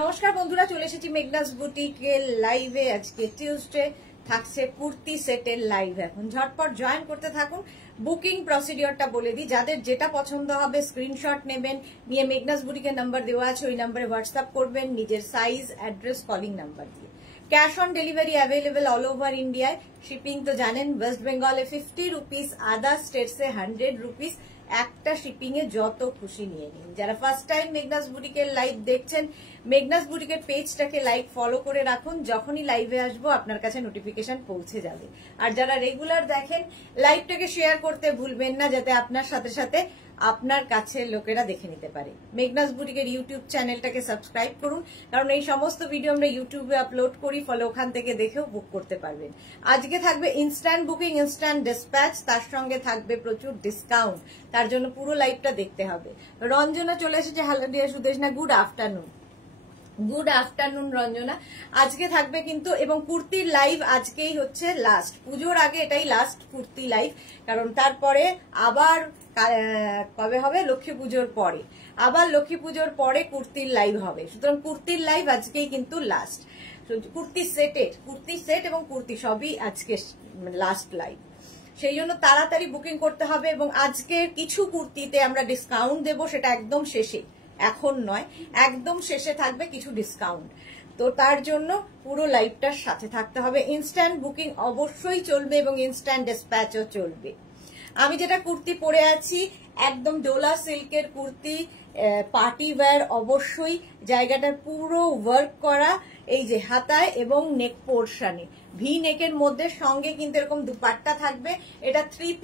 নমস্কার বন্ধুরা, চলে এসেছি মেঘনাস বুটিকের লাইভে। আজকে টিউসডে থাকছে কুর্তি সেটের লাইভ। এখন ঝটপট জয়েন করতে থাকুন। বুকিং প্রসিডিওরটা বলে দিই, যাদের যেটা পছন্দ হবে স্ক্রিনশট নেবেন, নিয়ে মেঘনাস বুটিকের নাম্বার দেওয়া আছে, ওই নাম্বারে হোয়াটসঅ্যাপ করবেন নিজের সাইজ, অ্যাড্রেস, কলিং নাম্বার দিয়ে। Cash on delivery available all over ইন্ডিয়ায়। শিপিং তো জানেন, ওয়েস্ট বেঙ্গলে 50 রুপিস, আদার স্টেটসে 100 রুপিস। একটা শিপিং এ যত খুশি নিয়ে নিন। যারা ফার্স্ট টাইম মেঘনাস বুটিকের লাইভ দেখছেন, মেঘনাস বুটিকের পেজটাকে লাইক ফলো করে রাখুন। যখনই লাইভে আসবো আপনার কাছে নোটিফিকেশন পৌঁছে যাবে। আর যারা রেগুলার দেখেন, লাইভটাকে শেয়ার করতে ভুলবেন না, যাতে আপনার সাথে সাথে আপনার কাছে লোকেরা দেখে নিতে পারে। মেঘনাস বুটিকের ইউটিউব চ্যানেলটাকে সাবস্ক্রাইব করুন, কারণ এই সমস্ত ভিডিও আমরা ইউটিউবে আপলোড করি, ফলে ওখান থেকে দেখেও বুক করতে পারবেন। আজকে থাকবে ইনস্ট্যান্ট বুকিং, ইনস্ট্যান্ট ডিসপ্যাচ, তার সঙ্গে থাকবে প্রচুর ডিসকাউন্ট। তার জন্য পুরো লাইভটা দেখতে হবে। রঞ্জনা চলে এসেছে। Hello dear Sudeshna, good afternoon. Good afternoon Ranjana. আজকে থাকবে কিন্তু, এবং কুর্তির লাইভ আজকেই হচ্ছে লাস্ট। পুজোর আগে এটাই লাস্ট কুর্তি লাইভ, কারণ তারপরে আবার কবে হবে? লক্ষ্মী পুজোর পরে। আবার লক্ষ্মী পুজোর পরে কুর্তির লাইভ হবে। সুতরাং কুর্তির লাইভ আজকেই কিন্তু লাস্ট। কুর্তি সেট এবং কুর্তি সবই আজকে লাস্ট লাইভ। সেই জন্য তাড়াতাড়ি বুকিং করতে হবে। এবং আজকে কিছু কুর্তিতে আমরা ডিসকাউন্ট দেব, সেটা একদম শেষে, এখন নয়, একদম শেষে থাকবে কিছু ডিসকাউন্ট। তো তার জন্য পুরো লাইভটার সাথে থাকতে হবে। ইনস্ট্যান্ট বুকিং অবশ্যই চলবে এবং ইনস্ট্যান্ট ডিসপ্যাচও চলবে। আমি যেটা কুর্তি পরে আছি, একদম ডোলা সিল্কের কুর্তি, পার্টি ওয়্যার অবশ্যই। জায়গাটা পুরো ওয়ার্ক করা, এই যে হাতায় এবং নেক পোর্শনে ভি নেকের মধ্যে, সঙ্গে কিন্তু এরকম দুপাট্টা থাকবে। এটা 3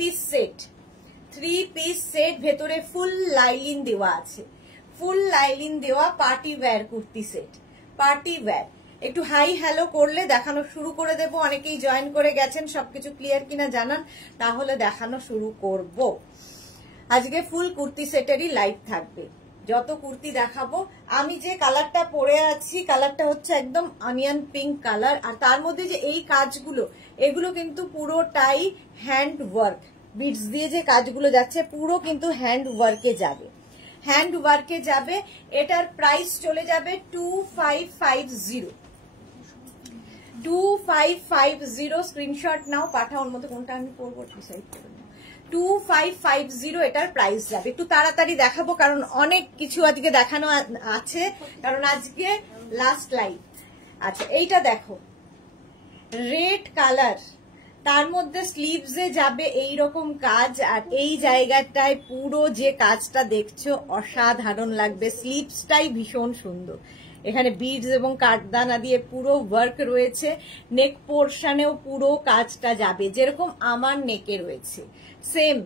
পিস সেট, ভেতরে ফুল লাইলিন দেওয়া আছে, ফুল লাইলিন দেওয়া party wear kurti set. Party wear একটু হাই হ্যালো করলে দেখানো শুরু করে দেব। অনেকেই জয়েন করে গেছেন, সবকিছু ক্লিয়ার কিনা জানান, তাহলে দেখানো শুরু করব। আজকে ফুল কুর্তি সেটেরই লাইভ থাকবে। যত কুর্তি দেখাবো, আমি যে কালারটা পরে আছি, কালারটা হচ্ছে একদম অনিয়ন পিঙ্ক কালার। আর তার মধ্যে যে এই কাজগুলো, এগুলো কিন্তু পুরোটাই হ্যান্ড ওয়ার্ক। বিটস দিয়ে যে কাজগুলো যাচ্ছে, পুরো কিন্তু হ্যান্ড ওয়ার্কে যাবে, হ্যান্ড ওয়ার্কে যাবে। এটার প্রাইস চলে যাবে 2550। স্ক্রিনশট নাও, পাঠাও। ওর মধ্যে কোনটা আমি পরবো ডিসাইড করে নাও। 2550 এটার প্রাইস যাবে। একটু তাড়াতাড়ি দেখাবো, কারণ অনেক কিছু আজকে দেখানো আছে, কারণ আজকে লাস্ট লাইভ। আচ্ছা, এইটা দেখো, রেড কালার, তার মধ্যে স্লিভসে যাবে এই রকম কাজ। আর এই জায়গাটায় পুরো যে কাজটা দেখছো অসাধারণ লাগবে। স্লিভসটাই ভীষণ সুন্দর। এখানে বিডস এবং কাঠদানা দিয়ে পুরো ওয়ার্ক রয়েছে। নেক পোর্শনেও পুরো কাজটা যাবে, যেরকম আমার নেকে রয়েছে সেম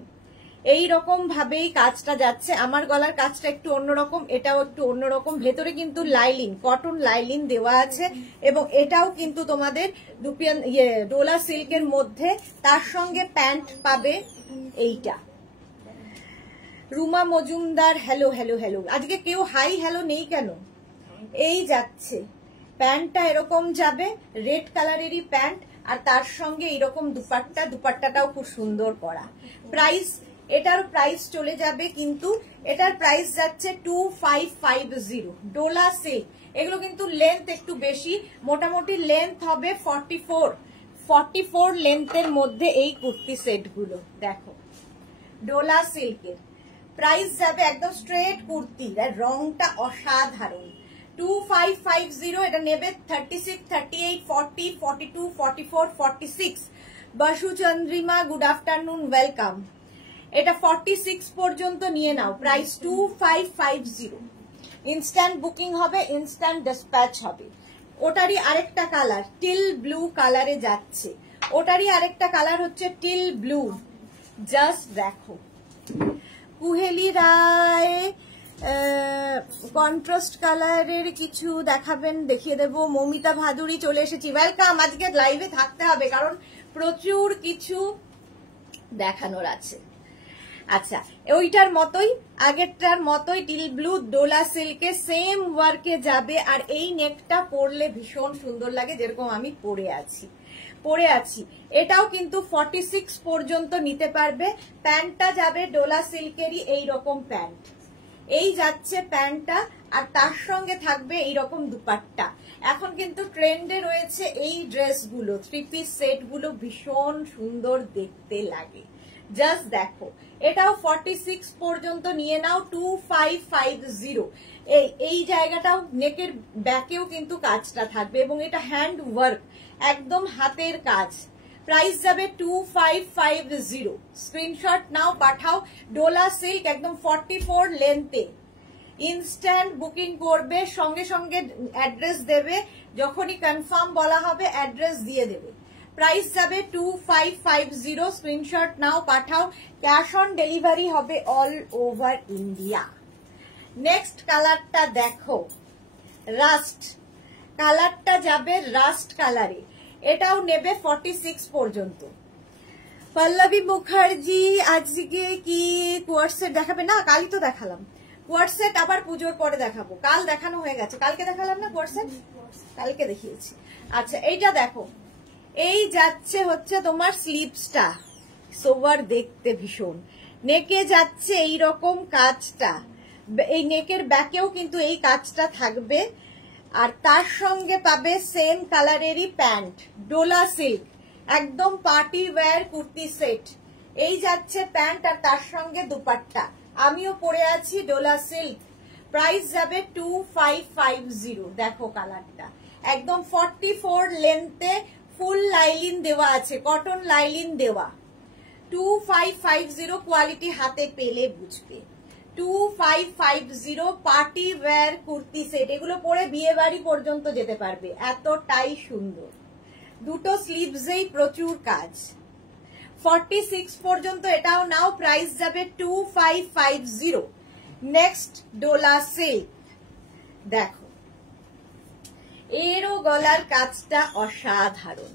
এই রকম ভাবেই কাজটা যাচ্ছে। আমার গলার কাজটা একটু অন্যরকম, এটাও একটু অন্যরকম। ভেতরে কিন্তু লাইলিন, কটন লাইলিন দেওয়া আছে, এবং এটাও কিন্তু তোমাদের ডোলা সিল্কের মধ্যে। তার সঙ্গে প্যান্ট পাবে এইটা। Ruma Majumdar, hello hello hello. আজকে কেউ হাই হ্যালো নেই কেন? এই যাচ্ছে, প্যান্টটা এরকম যাবে, রেড কালারেরই প্যান্ট, আর তার সঙ্গে এইরকম দুপাট্টাটাও খুব সুন্দর করা। প্রাইস, এটার প্রাইস চলে যাবে, কিন্তু এটার প্রাইস যাচ্ছে 2550। ডোলা সিল্ক, এগুলো কিন্তু লেন্থ একটু বেশি, মোটামুটি লেন্থ হবে 44 লেন্থের মধ্যে এই কুর্তি সেটগুলো। দেখো, ডোলা সিল্কের প্রাইস যাবে একদম স্ট্রেট কুর্তি, রংটা অসাধারণ। 2550। এটা নেবে 36, 38, 40, 42, 44, 46। Basu Chandrima, good afternoon, welcome. এটা 46 পর্যন্ত নিয়ে নাও। প্রাইস 2550। ইনস্ট্যান্ট বুকিং হবে, ইনস্ট্যান্ট ডিসপ্যাচ হবে। ওটারই আরেকটা কালার টিল ব্লু কালারে যাচ্ছে। ওটারই আরেকটা কালার হচ্ছে টিল ব্লু। জাস্ট দেখো, কুহেলি রায় কন্ট্রাস্ট কালারের কিছু দেখাবেন, দেখিয়ে দেবো। মমিতা ভাদুরী চলে এসেছি, ওয়েলকাম। আজকে লাইভে থাকতে হবে, কারণ প্রচুর কিছু দেখানোর আছে। আচ্ছা, ওইটার মতোই, আগেরটার মতোই টিল ব্লু ডোলা সিল্কে সেম ওয়ার্কে যাবে। আর এই নেকটা পরলে ভীষণ সুন্দর লাগে, যেরকম আমি পরে আছি। এটাও কিন্তু 46 পর্যন্ত নিতে পারবে। প্যান্টটা যাবে ডোলা সিল্কেরই এইরকম প্যান্ট, এই যাচ্ছে প্যান্টটা, আর তার সঙ্গে থাকবে এইরকম দুপাট্টা। এখন কিন্তু ট্রেন্ডে রয়েছে এই ড্রেসগুলো, 3 পিস সেট গুলো ভীষণ সুন্দর দেখতে লাগে। জাস্ট দেখো, এটাও 46 পর্যন্ত নিয়ে নাও, 2550। এই জায়গাটাও নেকের ব্যাকেও কিন্তু কাজটা থাকবে এবং এটা হ্যান্ড ওয়ার্ক, একদম হাতের কাজ। প্রাইস যাবে 2550। স্ক্রিনশট নাও, পাঠাও। ডোলা সিল্ক, একদম 44 লেন্থে। ইনস্ট্যান্ট বুকিং করবে, সঙ্গে সঙ্গে অ্যাড্রেস দেবে, যখনই কনফার্ম বলা হবে অ্যাড্রেস দিয়ে দেবে। প্রাইস যাবে 2550। স্ক্রিনশট নাও, পাঠাও। ক্যাশ অন ডেলিভারি হবে অল ওভার ইন্ডিয়া। নেক্সট কালারটা দেখো, রাস্ট কালারটা যাবে রাস্ট কালারে, এটাও নেবে 46 পর্যন্ত। পল্লবী মুখার্জি আজকে কি কোয়ার্সেট দেখাবে? না, কালই তো দেখালাম কোয়ার্সেট, আবার পুজোর পরে দেখাবো। কাল দেখানো হয়ে গেছে, কালকে দেখালাম না কোয়ার্সেট, কালকে দেখিয়েছি। আচ্ছা, এইটা দেখো, এই যাচ্ছে হচ্ছে তোমার স্লিভসটা, সোভার দেখতে ভীষণ। নেকে যাচ্ছে এইরকম কাজটা, এই নেকের ব্যাকেও কিন্তু এই কাজটা থাকবে, আর তার সঙ্গে পাবে সেম কালারেরই প্যান্ট, ডোলা সিল্ক, একদম পার্টি ওয়্যার কুর্তি সেট। এই যাচ্ছে প্যান্ট আর তার সঙ্গে দুপাট্টা। আমিও পরে আছি ডোলা সিল্ক। প্রাইস যাবে 2550। দেখো কালারটা, একদম 44 লেন্থে, ফুল লাইলিন দেওয়া আছে, কটন লাইলিন দেওয়া। 2550 কোয়ালিটি হাতে পেলে বুঝবে। 2550 পার্টি ওয়্যার কুর্তি সেট, এগুলো পরে বিয়ে বাড়ি পর্যন্ত যেতে পারবে, এতটাই সুন্দর। দুটো স্লিভসেই প্রচুর কাজ। 46 পর্যন্ত এটাও নাও, প্রাইস যাবে 2550। নেক্সট ডোলা সিল্ক, দেখো এরও গলার কাজটা অসাধারণ।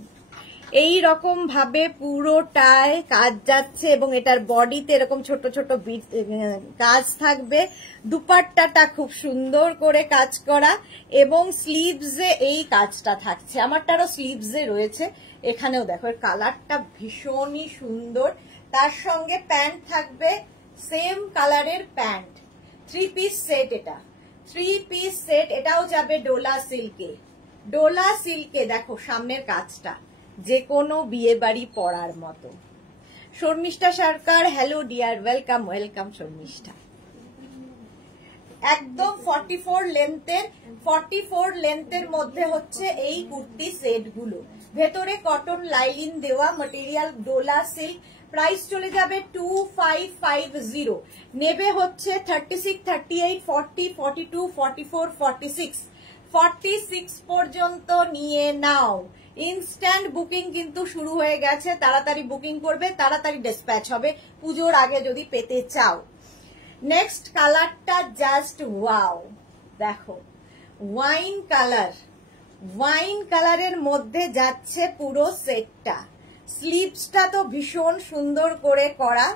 এই রকম ভাবে পুরোটায় কাজ যাচ্ছে এবং এটার বডিতে এরকম ছোট ছোট কাজ থাকবে। দুপাট্টাটা খুব সুন্দর করে কাজ করা এবং স্লিভসে এই কাজটা থাকছে, আমারটারও স্লিভসে রয়েছে। এখানেও দেখো, এর কালারটা ভীষণই সুন্দর। তার সঙ্গে প্যান্ট থাকবে সেম কালারের প্যান্ট। 3 পিস সেট, এটা 3 পিস সেট, এটাও যাবে ডোলা সিল্কে। ডোলা সিল্কে দেখো সামনের কাজটা, যে কোনো বিয়ে বাড়ি পড়ার মতো। Sharmishtha Sarkar, hello dear, welcome welcome Sharmishtha. একদম 44 লেন্থের মধ্যে হচ্ছে এই কুর্তি সেট গুলো, ভেতরে কটন লাইলিন দেওয়া, ম্যাটেরিয়াল ডোলা সিল্ক। প্রাইস চলে যাবে 2550। নেবে হচ্ছে 36, 38, 40, 42, 44, 46। 46 পর্যন্ত নিয়ে নাও। ইনস্ট্যান্ট বুকিং কিন্তু শুরু হয়ে গেছে, তাড়াতাড়ি বুকিং করবে, তাড়াতাড়ি ডিসপ্যাচ হবে পুজোর আগে যদি পেতে চাও। নেক্সট কালারটা জাস্ট ওয়াও, দেখো ওয়াইন কালার, ওয়াইন কালারের মধ্যে যাচ্ছে পুরো সেটটা। স্লিভসটা তো ভীষণ সুন্দর করে করা,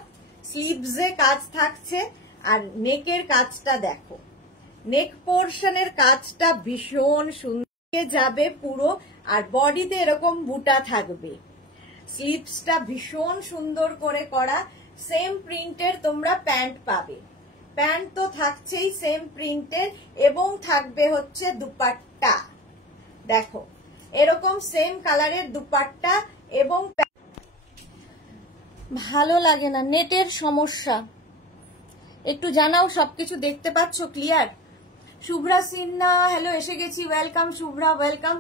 স্লিভসে কাজ থাকছে, আর নেকের কাজটা দেখো, নেক পোর্শনের কাজটা ভীষণ সুন্দর যাবে পুরো, আর বডিতে এরকম বুটা থাকবে। স্লিভসটা ভীষণ সুন্দর করে করা, সেম প্রিন্টের তোমরা প্যান্ট পাবে। প্যান্ট তো থাকছেই সেম প্রিন্টের, এবং থাকবে হচ্ছে দুপাট্টা। দেখো এরকম সেম কালারের দুপাট্টা এবং ভালো লাগে না, নেটের সমস্যা, একটু জানাও। সবকিছু দেখতে পাচ্ছ ক্লিয়ার? শুভ্রা সিনহা, হ্যালো, এসে গেছি, ওয়েলকাম শুভ্রা, ওয়েলকাম।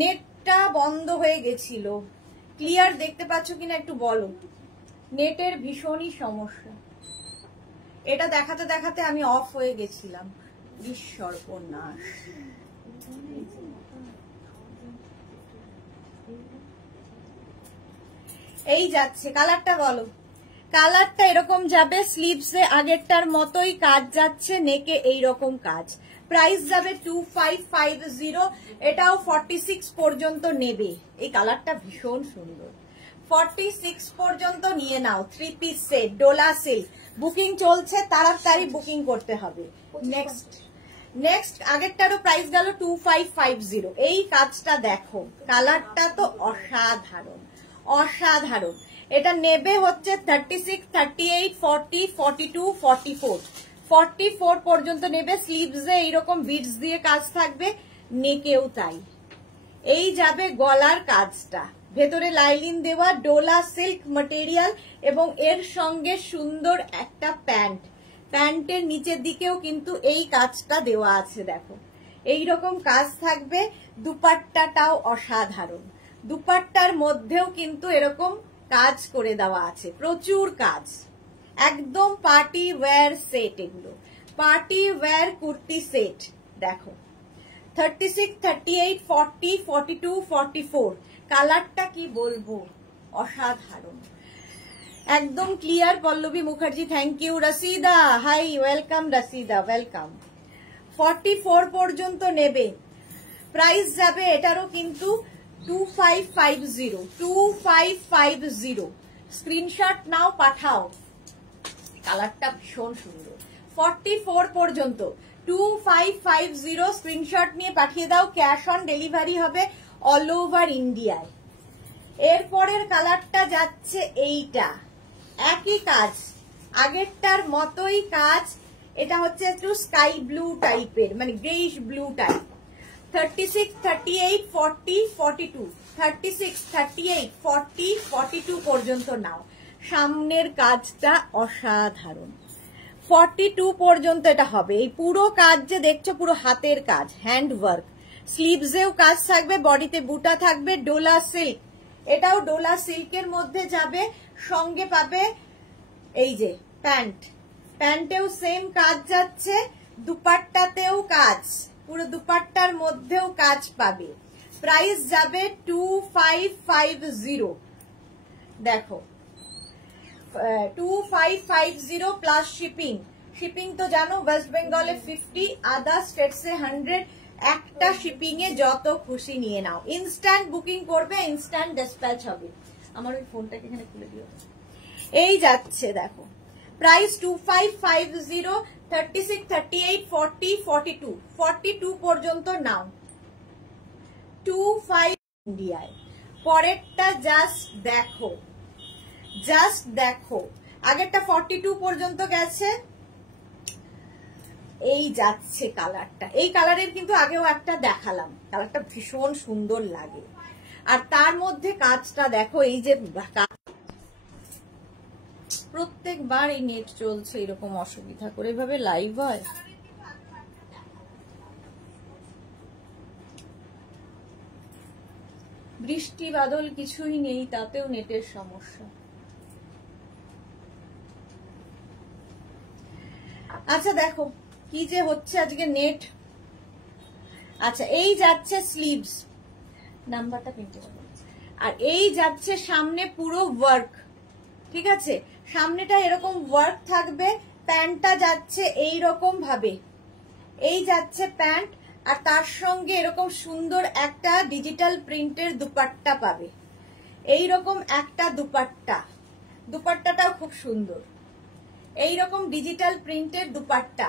নেটটা বন্ধ হয়ে গেছিল, ক্লিয়ার দেখতে পাচ্ছ কিনা একটু বলো। নেটের ভীষণই সমস্যা, এটা দেখাতে দেখাতে আমি অফ হয়ে গেছিলাম, সর্বনাশ। এই যাচ্ছে, কালারটা বলো। কালারটা এরকম যাবে, স্লিভসে আগেরটার মতোই কাজ যাচ্ছে, নেকে এইরকম কাজ। প্রাইস যাবে 2550। এটাও 46 পর্যন্ত নেবে। এই কালারটা ভীষণ সুন্দর। 46 পর্যন্ত নিয়ে নাও। 3 piece set, Dola silk. Booking চলছে, তাড়াতাড়ি বুকিং করতে হবে। নেক্সট আগেরটারও প্রাইস গেল 2550। এই কাজটা দেখো, কালারটা তো অসাধারণ অসাধারণ। এটা নেবে হচ্ছে 36, 38, 40, 42, 44। 44 পর্যন্ত নেবে। স্লিভসে এইরকম বিটস দিয়ে কাজ থাকবে, নেকেও তাই। এই যাবে গলার কাজটা, ভেতরে লাইলিন দেওয়া ডোলা সিল্ক ম্যাটেরিয়াল এবং এর সঙ্গে সুন্দর একটা প্যান্ট। প্যান্টের নিচের দিকেও কিন্তু এই কাজটা দেওয়া আছে, দেখো এইরকম কাজ থাকবে। দুপাট্টাটাও অসাধারণ, দুপাট্টার মধ্যেও কিন্তু এরকম কাজ করে দেওয়া আছে, প্রচুর কাজ, একদম পার্টি ওয়্যার সেট। এগুলো পার্টি ওয়্যার কুর্তি সেট। দেখো 36, 38, 40, 42, 44 কালারটা কি বলবো, অসাধারণ, একদম clear. Pallavi Mukherjee, thank you. Rashida, hi, welcome Rashida, welcome. 44 পর্যন্ত নেবে, প্রাইস যাবে এটারও কিন্তু 2550, 2550। স্ক্রিনশট নাও, পাঠাও, কালারটা ভীষণ সুন্দর। 44 পর্যন্ত 2550 স্ক্রিনশট নিয়ে পাঠিয়ে দাও। ক্যাশ অন ডেলিভারি হবে অল ওভার ইন্ডিয়ায়। এরপরের কালারটা যাচ্ছে এইটা, একই কাজ, আগেরটার মতোই কাজ। এটা হচ্ছে একটু স্কাই ব্লু টাইপের, মানে গ্রেইশ ব্লু টাইপ। 36, 38, 40, 42, 36, 38, 40, 42 পর্যন্ত নাও। সামনের কাজটা অসাধারণ। 42 পর্যন্ত এটা হবে। এই পুরো কাজ যে দেখছো, পুরো হাতের কাজ, হ্যান্ড ওয়ার্ক। স্লিভসেও কাজ থাকবে, বডিতে বুটা থাকবে, ডোলা সিল্ক। এটাও ডোলা সিল্কের মধ্যে যাবে, সঙ্গে পাবে এই যে প্যান্ট, প্যান্টেও সেম কাজ যাচ্ছে, দুপাট্টাতেও কাজ, পুরো দুপাট্টার মধ্যেও কাজ পাবে। প্রাইস যাবে 2550। দেখো 2550 প্লাস শিপিং। শিপিং তো জানো, ওয়েস্ট বেঙ্গলে 50, আদার স্টেটসে 100। একটা শিপিং এ যত খুশি নিয়ে নাও। ইনস্ট্যান্ট বুকিং করবে, ইনস্ট্যান্ট ডিসপ্যাচ হবে। আমার ওই ফোনটাকে এখানে খুলে দিও। এই যাচ্ছে দেখো, প্রাইস 2550, 36, 38, 40, 42, 42 পর্যন্ত নাও। 25 ইন্ডিয়ায়। পরেরটা জাস্ট দেখো, জাস্ট দেখো, আগেরটা 42 পর্যন্ত গেছে, এই যাচ্ছে কালারটা। এই কালারের কিন্তু আগেও একটা দেখালাম, কালারটা ভীষণ সুন্দর লাগে। আর তার মধ্যে কাজটা দেখো, এই যে প্রত্যেকবার এই নেট চলছে এরকম অসুবিধা করে, এভাবে লাইভ হয়। বৃষ্টি বাদল কিছুই নেই, তাতেও নেটের সমস্যা। আচ্ছা দেখো কি যে হচ্ছে আজকে নেট। আচ্ছা এই যাচ্ছে স্লিভস, নাম্বারটা কিনতে হবে। আর এই যাচ্ছে সামনে পুরো ওয়ার্ক, ঠিক আছে, সামনেটা এরকম ওয়ার্ক থাকবে। প্যান্টটা যাচ্ছে এই রকম ভাবে, এই যাচ্ছে প্যান্ট, আর তার সঙ্গে এরকম সুন্দর একটা ডিজিটাল প্রিন্টের দুপাট্টা পাবে। এই রকম একটা দুপাট্টা, দুপাট্টাটাও খুব সুন্দর, এইরকম ডিজিটাল প্রিন্টের দুপাট্টা।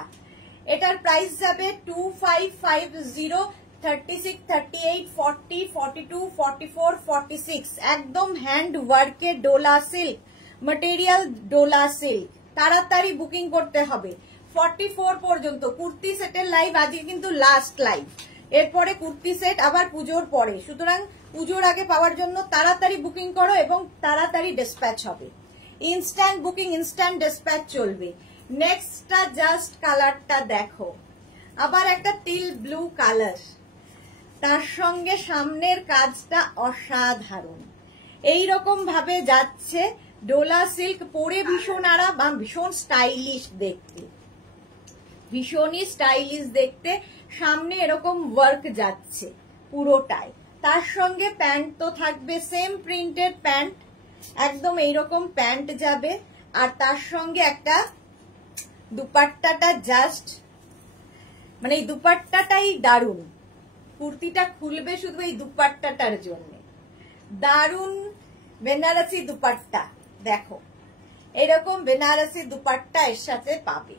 এটার প্রাইস যাবে 2550, 36, 38, 40, 42, 44, 46। একদম হ্যান্ড ওয়ার্কের Dola silk material, Dola silk. তাড়াতাড়ি বুকিং করতে হবে। 44 পর্যন্ত কুর্তি সেটের লাইভ আজকে কিন্তু লাস্ট লাইভ, এরপরে কুর্তি সেট আবার পুজোর পরে। সুতরাং পুজোর আগে পাওয়ার জন্য তাড়াতাড়ি বুকিং করো এবং তাড়াতাড়ি ডিসপ্যাচ হবে। ইনস্ট্যান্ট বুকিং, ইনস্ট্যান্ট ডিসপ্যাচ চলবে। নেক্সটটা জাস্ট কালারটা দেখো, আবার একটা টিল ব্লু কালার, তার সঙ্গে সামনের কাজটা অসাধারণ। এইরকম ভাবে যাচ্ছে ডোলা সিল্ক, পরে ভীষণ আরাম, ভীষণ স্টাইলিশ দেখতে, ভীষণই স্টাইলিশ দেখতে। সামনে এরকম ওয়ার্ক যাচ্ছে পুরোটাই, তার সঙ্গে প্যান্ট তো থাকবে সেম প্রিন্টেড প্যান্ট, একদম এইরকম প্যান্ট যাবে। আর তার সঙ্গে একটা দুপাট্টাটা জাস্ট, মানে এই দুপাট্টাটাই দারুণ। কুর্তিটা খুলবে শুধু এই দুপাট্টাটার জন্য, দারুণ বেনারসি দুপাট্টা। দেখো এরকম বেনারসি দুপাট্টা এর সাথে পাবে।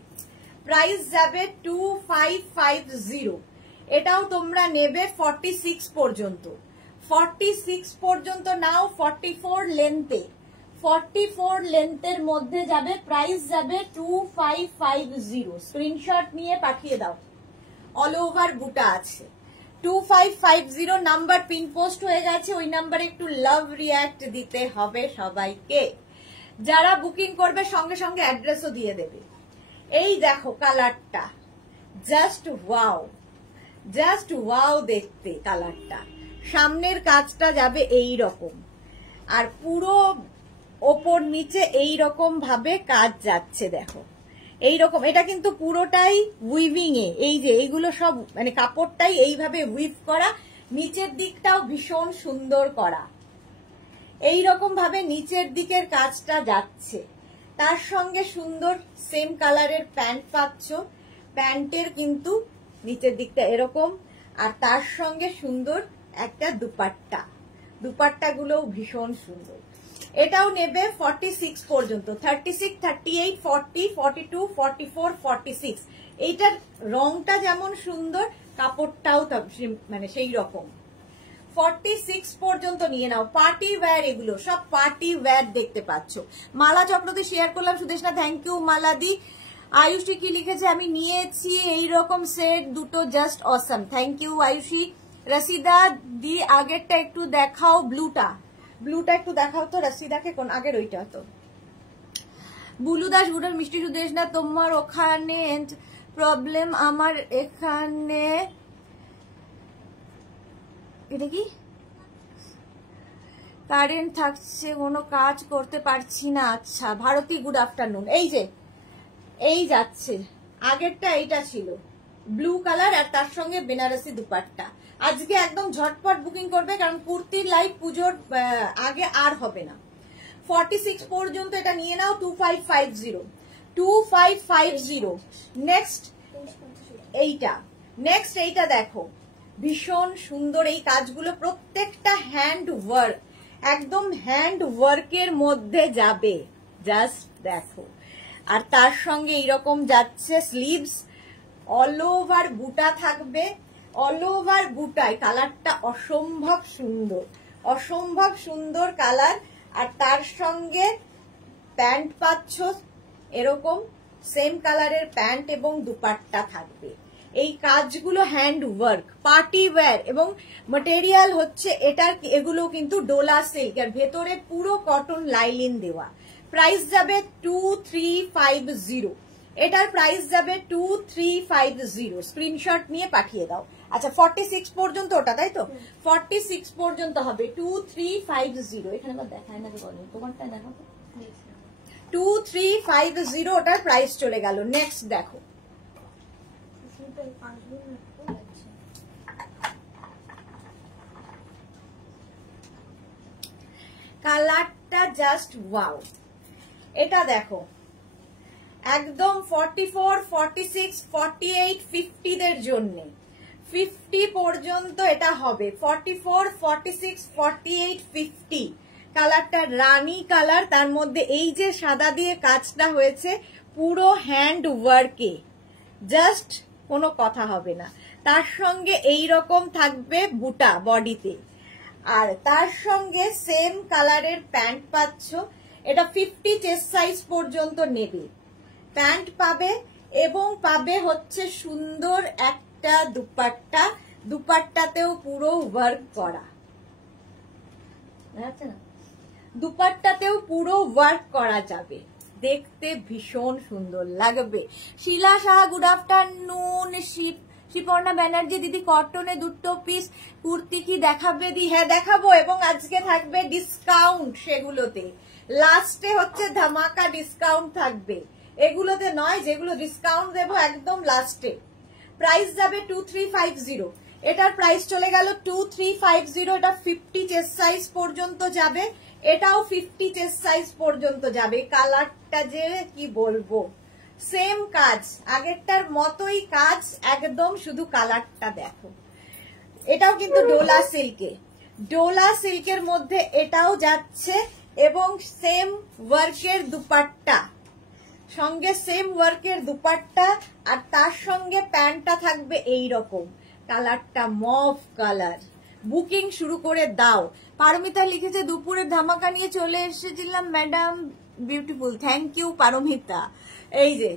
প্রাইস যাবে 2550। এটাও তোমরা নেবে 46 পর্যন্ত, 46 পর্যন্ত নাও। 44 লেন্থে, 44 লেন্থের মধ্যে যাবে, প্রাইস যাবে 2550। স্ক্রিনশট নিয়ে পাঠিয়ে দাও। অল ওভার বুটা আছে, 2550 নাম্বার পিন পোস্ট হয়ে গেছে। ওই নাম্বারে একটু লাভ রিয়াক্ট দিতে হবে সবাইকে। যারা বুকিং করবে সঙ্গে সঙ্গে অ্যাড্রেসও দিয়ে দেবে। এই দেখো কালারটা, জাস্ট ওয়াও, জাস্ট ওয়াও দেখতে কালারটা। সামনের কাজটা যাবে এই রকম, আর পুরো ওপর নিচে এই রকম ভাবে কাজ যাচ্ছে। দেখো এইরকম, এটা কিন্তু পুরোটাই উইভিং এ, এই যে এইগুলো সব মানে কাপড়টাই এইভাবে উইভ করা, নিচের দিকটাও ভীষণ সুন্দর করা। এই রকম ভাবে নিচের দিকের কাজটা যাচ্ছে। তার সঙ্গে সুন্দর সেম কালারের প্যান্ট পাচ্ছ, প্যান্টের কিন্তু নিচের দিকটা এরকম, আর তার সঙ্গে সুন্দর একটা দুপাট্টা, দুপাট্টাগুলোও ভীষণ সুন্দর। এটাও নেবে 46 পর্যন্ত, 36, 38, 40, 42, 44, 46। এইটার রংটা যেমন সুন্দর, কাপড়টাও মানে সেই রকম। 46 পর্যন্ত নিয়ে নাও। পার্টি ওয়্যার, এগুলো সব পার্টি ওয়্যার দেখতে পাচ্ছ। মালা চক্রতে শেয়ার করলাম, সুদেশনা থ্যাংক ইউ। মালাদি, আয়ুষী কি লিখেছে, আমি নিয়েছি এইরকম সেট দুটো, just awesome, thank you Ayushi. Rashida দি আগেরটা একটু দেখাও, ব্লুটা, ব্লুটা একটু দেখাও তো রসিদাকে, কোন আগের ওইটা তো। বুলু দাস গুডন, মিষ্টি সুদেশ না, তোমার ওখানে প্রবলেম, আমার এখানে এটা কি কারেন্ট থাকছে, কোনো কাজ করতে পারছি না। আচ্ছা ভারতী, গুড আফটারনুন। এই যে এই যাচ্ছে, আগেরটা এইটা ছিল ব্লু কালার, আর তার সঙ্গে বেনারসি দুপাট্টা। আজকে একদম ঝটপট বুকিং করবে, কারণ কুর্তির লাইভ পুজোর আগে আর হবে না। 46 পর্যন্ত এটা নিয়ে নাও, 2550, 2550। নেক্সট এইটা, নেক্সট এইটা দেখো, ভীষণ সুন্দর এই কাজগুলো, প্রত্যেকটা হ্যান্ড ওয়ার্ক, একদম হ্যান্ড ওয়ার্কের মধ্যে যাবে, জাস্ট দেখো। আর তার সঙ্গে এইরকম যাচ্ছে স্লিভস, অল ওভার বুটা থাকবে, অল ওভার বুটায় কালারটা অসম্ভব সুন্দর, অসম্ভব সুন্দর কালার। আর তার সঙ্গে প্যান্ট পাচ্ছ এরকম সেম কালারের প্যান্ট এবং দুপাট্টা থাকবে। এই কাজগুলো হ্যান্ড ওয়ার্ক, পার্টি ওয়্যার, এবং ম্যাটেরিয়াল হচ্ছে এটার, এগুলো কিন্তু ডোলা সিল্ক, আর ভেতরে পুরো কটন লাইলিন দেওয়া। প্রাইস যাবে 2350, এটার প্রাইস যাবে 2350। স্ক্রিনশট নিয়ে পাঠিয়ে দাও। আচ্ছা 46 পর্যন্ত ওটা, তাই তো? 46 পর্যন্ত হবে 2350। এখানে আবার দেখায় না, তোমারটা দেখাবো, 2350 ওটার প্রাইস চলে গেল। নেক্সট দেখো, কালারটা জাস্ট ওয়াও। এটা দেখো একদম 44, 46, 48, 50 দের জন্য, 50 পর্যন্ত এটা হবে। 44, 46, 48, 50 কালারটা রানী কালার, তার মধ্যে এই যে সাদা দিয়ে কাজটা হয়েছে পুরো হ্যান্ড ওয়ার্কে, জাস্ট কোনো কথা হবে না। তার সঙ্গে এই রকম থাকবে বুটা বডিতে, আর তার সঙ্গে সেম কালারের প্যান্ট পাচ্ছ। এটা 50 চেস্ট সাইজ পর্যন্ত নেবে, প্যান্ট পাবে এবং পাবে হচ্ছে সুন্দর একটা দুপাট্টা, দুপাট্টাতেও পুরো ওয়ার্ক করা, বুঝতে না, দুপাট্টাতেও পুরো ওয়ার্ক করা যাবে, দেখতে ভীষণ সুন্দর লাগবে। শিলা সাহা, গুড আফটারনুন। শিপর্ণা ব্যানার্জি, দিদি কটনে দুটো পিস কুর্তি কি দেখাবে দি? হ্যাঁ দেখাবো, এবং আজকে থাকবে ডিসকাউন্ট সেগুলোতে, লাস্টে হচ্ছে ধামাকা ডিসকাউন্ট থাকবে, এগুলোতে নয়, যেগুলো ডিসকাউন্ট দেবো একদম লাস্টে। প্রাইস যাবে 2350, এটার প্রাইস চলে গেল 2350। এটা 50 চেস্ট সাইজ পর্যন্ত যাবে, এটাও 50 চেস্ট সাইজ পর্যন্ত যাবে। কালারটা যে কি বলবো, সেম কাজ, আগেরটার মতোই কাজ একদম, শুধু কালারটা দেখো। এটাও কিন্তু ডোলা সিল্কে, ডোলা সিল্কের মধ্যে এটাও যাচ্ছে, এবং সেম ওয়ার্কের দুপাট্টা, সঙ্গে সেম ওয়ার্কের দুপাট্টা, আর তার সঙ্গে প্যান্টটা থাকবে এই রকম, কালারটা মভ কালার, বুকিং শুরু করে দাও। পারমিতা লিখেছে দুপুরে ধামাকা নিয়ে চলে এসেছিলাম madam, beautiful, thank you Paromita. এই যে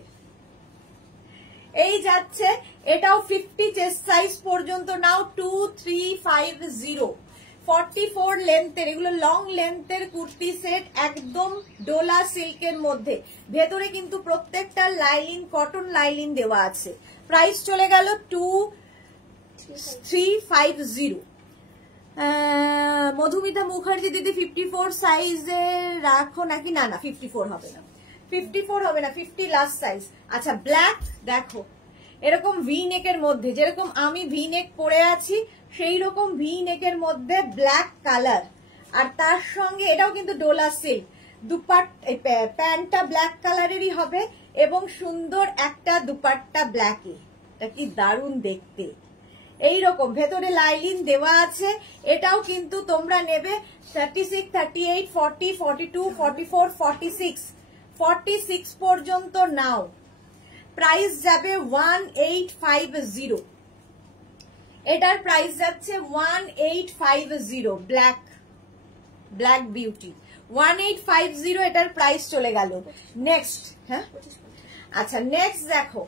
এই যাচ্ছে, এটাও 50 চেস্ট সাইজ পর্যন্ত নাও, 2350, 44 লেন্থের, এগুলো লং লেন্থের কুর্তি সেট, একদম ডোলা সিল্কের মধ্যে, ভেতরে কিন্তু প্রত্যেকটা লাইলিন, কটন লাইলিন দেওয়া আছে। প্রাইস চলে গেল 2350। মধুমিতা মুখার্জি দিদি 54 সাইজে রাখো নাকি? না না, 54 হবে না, 54 হবে না, 50 লাস্ট সাইজ। আচ্ছা, ব্ল্যাক দেখো, এরকম ভি নেকের মধ্যে, যেরকম আমি ভি নেক পরে আছি সেই রকম ভি নেকের মধ্যে ব্ল্যাক কালার, আর তার সঙ্গে এটাও কিন্তু ডোলা সিল্ক, প্যান্টটা ব্ল্যাক কালারেরই হবে এবং সুন্দর একটা দুপাট্টা ব্ল্যাকে। এটা কি দারুণ দেখতে, এইরকম ভেতরে লাইলিন দেওয়া আছে। এটাও কিন্তু তোমরা নেবে 36, 38, 40, 42, 44, 46, 46 পর্যন্ত নাও। প্রাইস যাবে 1850, এটার প্রাইস যাচ্ছে 1850, ব্ল্যাক বিউটি 1850, এটার প্রাইস চলে গেল। নেক্সট, হ্যাঁ আচ্ছা, নেক্সট দেখো,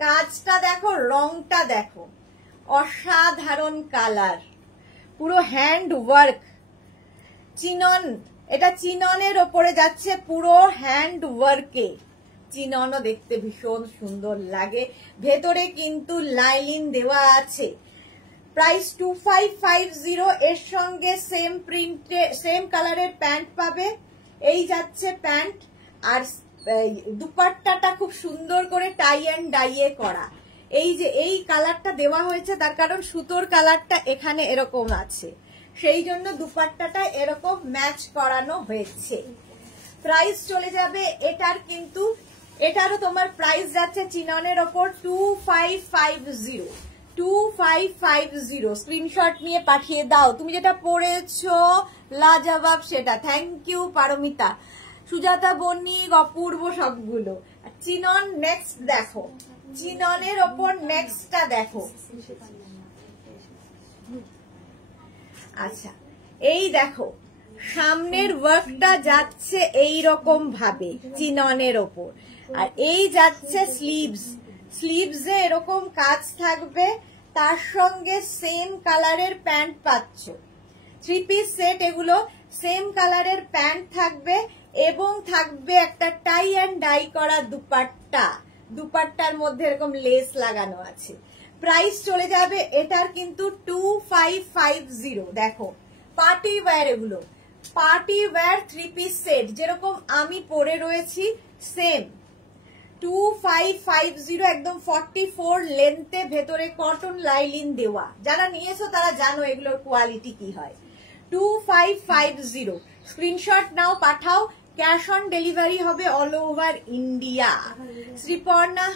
কাজটা দেখো, রংটা দেখো, অসাধারণ কালার, পুরো হ্যান্ড ওয়ার্ক, চিনন, এটা চিননের ওপরে যাচ্ছে, পুরো হ্যান্ড ওয়ার্কে, চিননও দেখতে ভীষণ সুন্দর লাগে, ভেতরে কিন্তু লাইলিন দেওয়া আছে। প্রাইস 2550, এর সঙ্গে সেম প্রিন্টে সেম কালারের প্যান্ট পাবে, এই যাচ্ছে প্যান্ট, আর দুপাট্টাটা খুব সুন্দর করে টাই অ্যান্ড ডাইয়ে করা। এই যে এই কালারটা দেওয়া হয়েছে তার কারণ সুতোর কালারটা এখানে এরকম আছে, সেই জন্য দুপাট্টাটা এরকম ম্যাচ করানো হয়েছে। প্রাইস চলে যাবে এটার, কিন্তু এটারও তোমার প্রাইস যাচ্ছে চিননের ওপর 2550, 2550। স্ক্রিনশট নিয়ে পাঠিয়ে দাও তুমি যেটা পড়েছো, লাজবাব সেটা। থ্যাংক ইউ পারমিতা, সুজাতা, বণিক, অপূর্ব, সবগুলো। চিনন নেক্সট দেখো, চিননের ওপর নেক্সটটা দেখো। আচ্ছা, এই দেখো সামনের ওয়ার্কটা যাচ্ছে এই রকম ভাবে চিননের ওপর, আর এই যাচ্ছে স্লিভসে এরকম কাজ থাকবে, তার সঙ্গে সেম কালারের প্যান্ট পাচ্ছ, 3 পিস সেট, এগুলো সেম কালারের প্যান্ট থাকবে এবং থাকবে একটা টাই অ্যান্ড ডাই করা দুপাট্টা, দুপাট্টার মধ্যে এরকম লেস লাগানো আছে। প্রাইস চলে যাবে এটার কিন্তু 2550। দেখো পার্টি ওয়্যার, এগুলো পার্টি ওয়্যার 3 পিস সেট, যেরকম আমি পরে রয়েছি সেম 2550, একদম 44 লেন্থে, ভেতরে কটন লাইলিন দেওয়া, যারা নিয়েছো তারা জানো এগুলোর কোয়ালিটি কি হয়। 2550, স্ক্রিনশট নাও, পাঠাও, ক্যাশ অন ডেলিভারি হবে অল ওভার ইন্ডিয়া। শ্রীপর্ণা,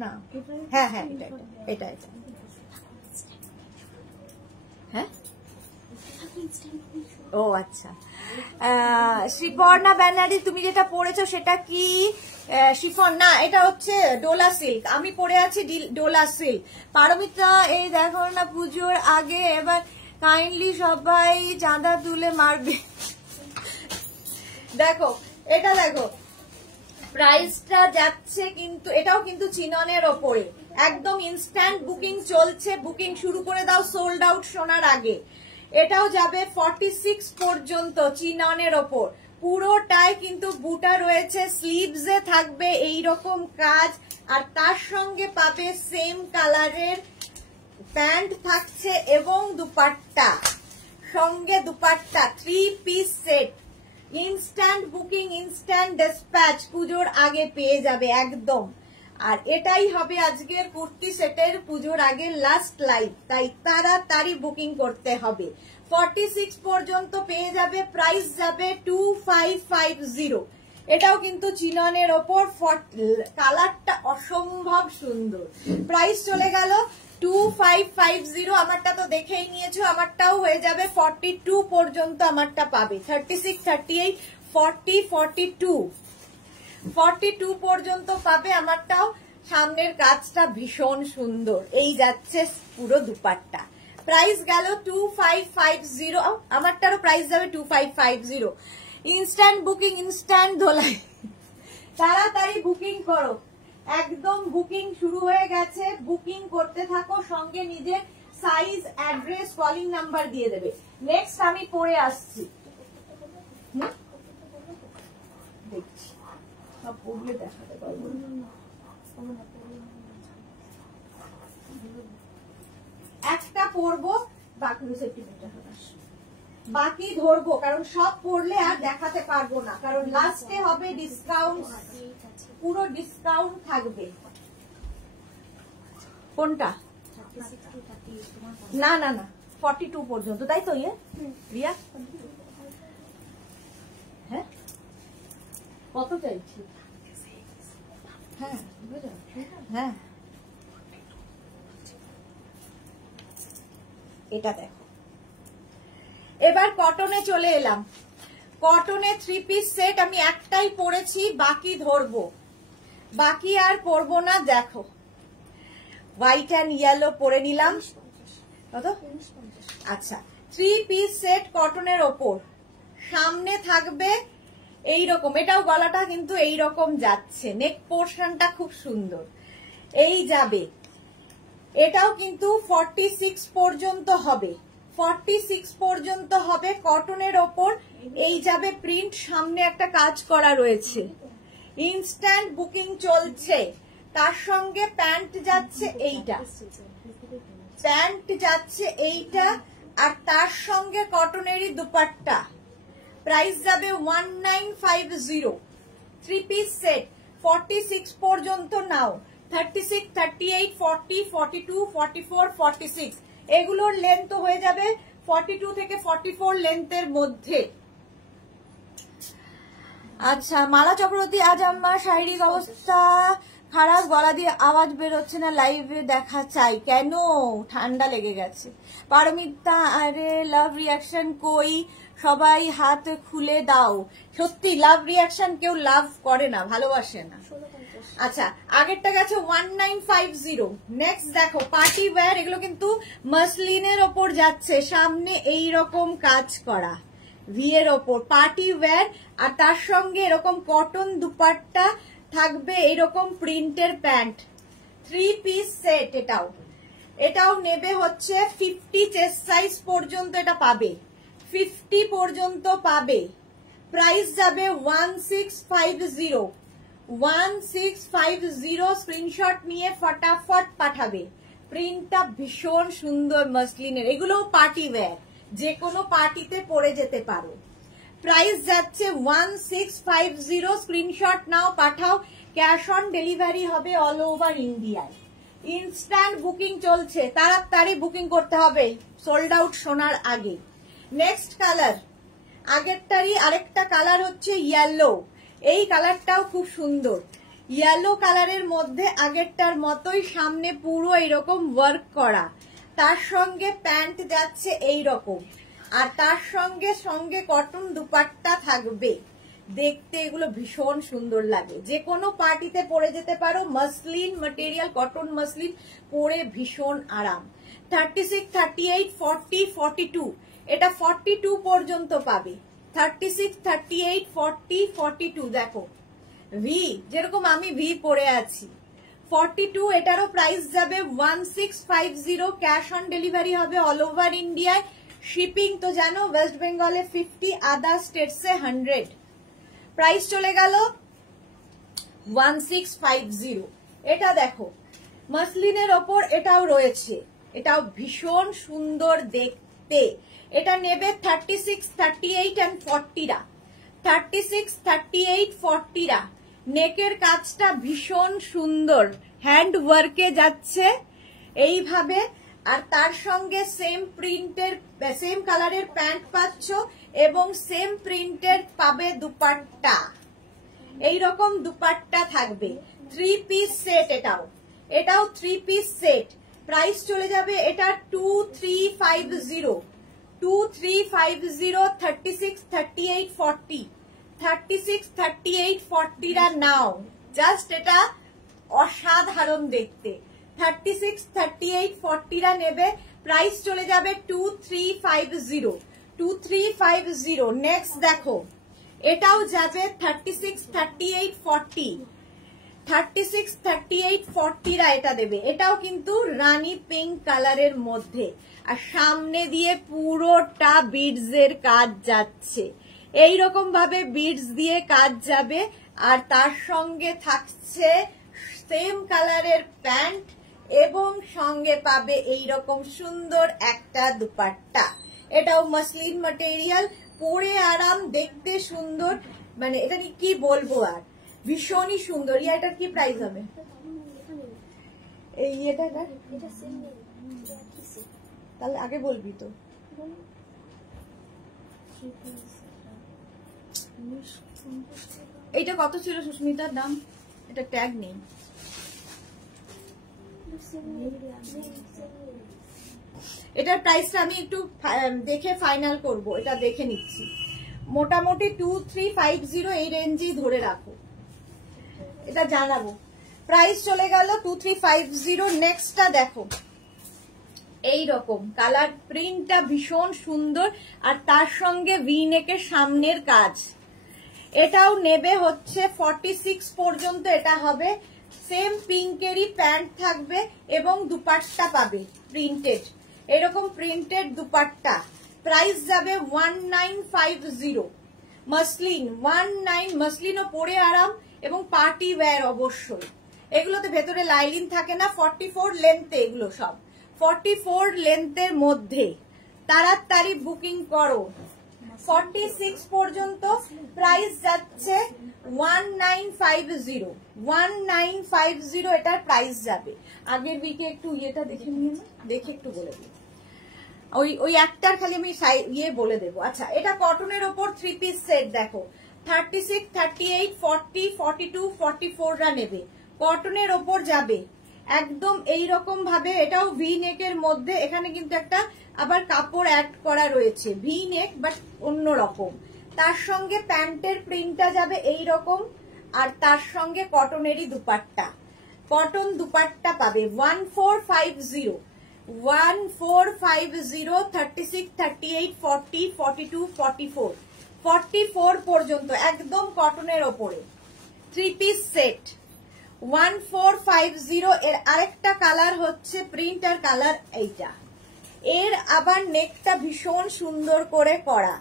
না, হ্যাঁ হ্যাঁ, এটা হ্যাঁ, ও আচ্ছা। শ্রীপর্ণা ব্যানার্জি, তুমি যেটা পরেছো সেটা কি শিফন? না, এটা হচ্ছে ডোলা সিল্ক, আমি পরে আছি ডোলা সিল্ক। পারমিতা, এই দেখো না পুজোর আগে, এবার কাইন্ডলি সবাই চাঁদা তুলে মারবে। দেখো এটা দেখো, প্রাইসটা যাচ্ছে কিন্তু, এটাও কিন্তু চিননের ওপরে, একদম ইনস্ট্যান্ট বুকিং চলছে, বুকিং শুরু করে দাও সোল্ড আউট শোনার আগে। এটাও যাবে 46 পর্যন্ত চিননের ওপর, পুরোটাই কিন্তু বুটা রয়েছে, স্লিভসে থাকবে এইরকম কাজ, আর তার সঙ্গে পাবে সেম কালারের প্যান্ট থাকছে এবং দুপাট্টা, সঙ্গে dupatta, 3 piece set. Instant booking, instant dispatch, পুজোর আগে পেয়ে যাবে একদম। আর এটাই হবে আজকের কুর্তি সেটের পুজোর আগে লাস্ট লাইভ, তাই তাড়াতাড়ি বুকিং করতে হবে। 46 পর্যন্ত পেয়ে যাবে, প্রাইস যাবে 2550। এটাও কিন্তু চিননের ওপর, কালারটা অসম্ভব সুন্দর। প্রাইস চলে গেল 2550। আমারটা তো দেখেই নিয়েছো, আমারটাও হয়ে যাবে 42 পর্যন্ত, আমারটা পাবে 36, 38, 40, 42 পর্যন্ত পাবে আমারটাও। সামনের কাজটা ভীষণ সুন্দর। এই যাচ্ছে পুরো দুপাট্টা। প্রাইস গেল 2550। আমারটারও প্রাইস যাবে 2550। ইনস্ট্যান্ট বুকিং, ইনস্ট্যান্ট ধোলাই, তাড়াতাড়ি বুকিং করো। একদম বুকিং শুরু হয়ে গেছে, বুকিং করতে থাকো, সঙ্গে নিজের সাইজ, অ্যাড্রেস, কলিং নাম্বার দিয়ে দেবে। নেক্সট আমি পরে আসছি, দেখছি সব পড়লে দেখাতে পারবো। একটা পরবো, বাকি ধরবো, কারণ সব পড়লে আর দেখাতে পারবো না, কারণ লাস্টে হবে ডিসকাউন্ট, পুরো ডিসকাউন্ট থাকবে। কোনটা? না না না, 42 পর্যন্ত, তাই তো? ইয়ে রিয়া, হ্যাঁ কত চাইছি? হ্যাঁ হ্যাঁ, এটা দেখো। এবার কটনে চলে এলাম। কটনে 3 পিস সেট আমি একটাই পরেছি, বাকি ধরবো, বাকি আর পরবো না। দেখো, হোয়াইট অ্যান্ড ইয়েলো পরে নিলাম। কত? আচ্ছা, 3 পিস সেট কটনের ওপর, সামনে থাকবে এইরকম, এটাও গলাটা কিন্তু এইরকম যাচ্ছে, নেক পোর্শনটা খুব সুন্দর, এই যাবে। এটাও কিন্তু 46 পর্যন্ত হবে, 46 পর্যন্ত হবে কটনের ওপর। এই যাবে প্রিন্ট, সামনে একটা কাজ করা রয়েছে। ইনস্ট্যান্ট বুকিং চলছে। তার সঙ্গে প্যান্ট যাচ্ছে এইটা, প্যান্ট যাচ্ছে এইটা, আর তার সঙ্গে কটনেরই দুপাট্টা। প্রাইস যাবে 1950। 3 পিস সেট 46 পর্যন্ত নাও। 36, 38, 40, 42, 44, 46 এগুলোর লেন্থ হয়ে যাবে 42 থেকে 44 লেন্থের মধ্যে। আচ্ছা, মালা চক্রবর্তী, আজ আমার শারীরিক অবস্থা খারাপ, গলা দিয়ে আওয়াজ বেরোচ্ছে না, লাইভে দেখা চাই। কেন? ঠান্ডা লেগে গেছে। পারমিতা, আরে লাভ রিয়াকশন কই? সবাই হাত খুলে দাও। সত্যি লাভ রিয়াকশন কেউ লাভ করে না, ভালোবাসে না। আচ্ছা, আগেরটা গেছে 1950। নেক্সট দেখো, পার্টি ওয়্যার, এগুলো কিন্তু মাসলিনের ওপর যাচ্ছে, সামনে এই রকম কাজ করা ভি এর ওপর, পার্টি ওয়্যার, আর তার সঙ্গে এরকম কটন দুপাট্টা থাকবে, এইরকম প্রিন্টের প্যান্ট। 3 piece set. এটাও নেবে হচ্ছে 50 চেস্ট সাইজ পর্যন্ত, এটা পাবে 50 পর্যন্ত পাবে। প্রাইস যাবে 1650। 1650। স্ক্রিনশট নিয়ে ফটাফট পাঠাবে। প্রিন্টটা ভীষণ সুন্দর মাসলিনের, এগুলোও পার্টি ওয়্যার, যে কোনো পার্টিতে পরে যেতে পারো। প্রাইস যাচ্ছে 1650। স্ক্রিনশট নাও, পাঠাও। ক্যাশ অন ডেলিভারি হবে অল ওভার ইন্ডিয়ায়। ইনস্ট্যান্ট বুকিং চলছে, তাড়াতাড়ি বুকিং করতে হবে সোল্ড আউট শোনার আগে। নেক্সট কালার, আগেরটারই আরেকটা কালার হচ্ছে ইয়েলো। এই কালারটাও খুব সুন্দর, ইয়েলো কালারের মধ্যে আগেরটার মতোই সামনে পুরো এইরকম ওয়ার্ক করা, তার সঙ্গে প্যান্ট যাচ্ছে এইরকম, আর তার সঙ্গে সঙ্গে কটন দুপাট্টা থাকবে। দেখতে এগুলো ভীষণ সুন্দর লাগে, যে কোনো পার্টিতে পরে যেতে পারো। মাসলিন ম্যাটেরিয়াল, কটন মাসলিন, পরে ভীষণ আরাম। 36, 38, 40, 42, এটা 42 পর্যন্ত পাবে। 36, 38, 40, 42 দেখো, ভি যেরকম আমি ভি পরে আছি। 42, এটারও প্রাইস যাবে 1650। ক্যাশ অন ডেলিভারি হবে অল ওভার ইন্ডিয়ায়। শিপিং তো জানো, ওয়েস্ট বেঙ্গলে 50, আদার স্টেটসে 100। প্রাইস চলে গেল 1650। এটা দেখো, মাসলিনের ওপর এটাও রয়েছে, এটাও ভীষণ সুন্দর দেখতে। এটা নেবে 36, 38 and 40রা। 36, 38, 40রা। নেকের কাজটা ভীষণ সুন্দর, হ্যান্ড ওয়ার্কে যাচ্ছে এইভাবে, আর তার সঙ্গে সেম প্রিন্টের, সেম কালারের প্যান্ট পাচ্ছ এবং সেম প্রিন্টের পাবে দুপাট্টা। এইরকম দুপাট্টা থাকবে। 3 পিস সেট এটাও 3 পিস সেট। প্রাইস চলে যাবে এটা 2350। 2350। 36, 38, 40। 36, 38, 40রা নাও। জাস্ট এটা অসাধারণ দেখতে। 36, 38, 40রা নেবে, প্রাইস চলে যাবে 2350, 2350। নেক্সট দেখো, এটাও যাবে 36, 38, 40, 36, 38, 40রা এটা দেবে। এটাও কিন্তু রানী পিঙ্ক কালারের মধ্যে, আর সামনে দিয়ে পুরোটা বিডস এর কাজ যাচ্ছে, এইরকম ভাবে বিডস দিয়ে কাজ যাবে। আর তার সঙ্গে থাকছে সেম কালারের প্যান্ট এবং সঙ্গে পাবে এইরকম সুন্দর একটা দুপাট্টা। এটাও মাসলিন ম্যাটেরিয়াল, পরে আরাম, দেখতে সুন্দর, মানে এটা নিয়ে কি বলবো, আর ভীষণই সুন্দর। এটার কি প্রাইস হবে? এই এটা তাহলে আগে বলবি তো। এইটা কত ছিল সুস্মিতার দাম? এটা ট্যাগ নেই। এটার প্রাইসটা আমি একটু দেখে ফাইনাল করব, এটা দেখে নিচ্ছি। মোটামুটি 2350 এই রেঞ্জেই ধরে রাখো, এটা জানাবো। প্রাইস চলে গেল 2350। নেক্সটটা দেখো, এই রকম কালার, প্রিন্টটা ভীষণ সুন্দর, আর তার সঙ্গে ভি নেকের সামনের কাজ। এটাও নেবে হচ্ছে 46 পর্যন্ত, এটা হবে সেম পিঙ্কেরই প্যান্ট থাকবে এবং দুপাট্টা পাবে প্রিন্টেড, এরকম প্রিন্টেড দুপাট্টা। প্রাইস যাবে 1950। মাসলিন 19, মাসলিনও পরে আরাম এবং পার্টি ওয়্যার অবশ্যই। এগুলোতে ভেতরে লাইলিন থাকে না, 44 লেন্থে, এগুলো সব 44 লেন্থের মধ্যে। তাড়াতাড়ি বুকিং করো। 46 পর্যন্ত প্রাইস যাচ্ছে 1950, 1950 এটার প্রাইস যাবে। আগের উইকে একটু ইয়েটা দেখে নিয়ে না, দেখে একটু বলে দিই, ওই একটার খালি আমি বলে দেবো। আচ্ছা, এটা কটনের ওপর 3 পিস সেট দেখো, 36, 38, 40, 42, 44রা নেবে, কটনের ওপর যাবে একদম এইরকম ভাবে। এটাও ভি নেকের মধ্যে, এখানে কিন্তু একটা আবার কাপড় অ্যাড করা রয়েছে, ভি নেক বাট অন্যরকম। তার সঙ্গে প্যান্টের প্রিন্টটা যাবে এইরকম, আর তার সঙ্গে কটনেরই দুপাট্টা, কটন দুপাট্টা পাবে 1450, 1450, 36, 38, 40, 42, 44, 44 পর্যন্ত একদম কটনের ওপরে 3 পিস সেট 1450। এর আরেকটা কালার হচ্ছে প্রিন্টার কালার, এইটা। এর আবার নেকটা ভীষণ সুন্দর করে করা,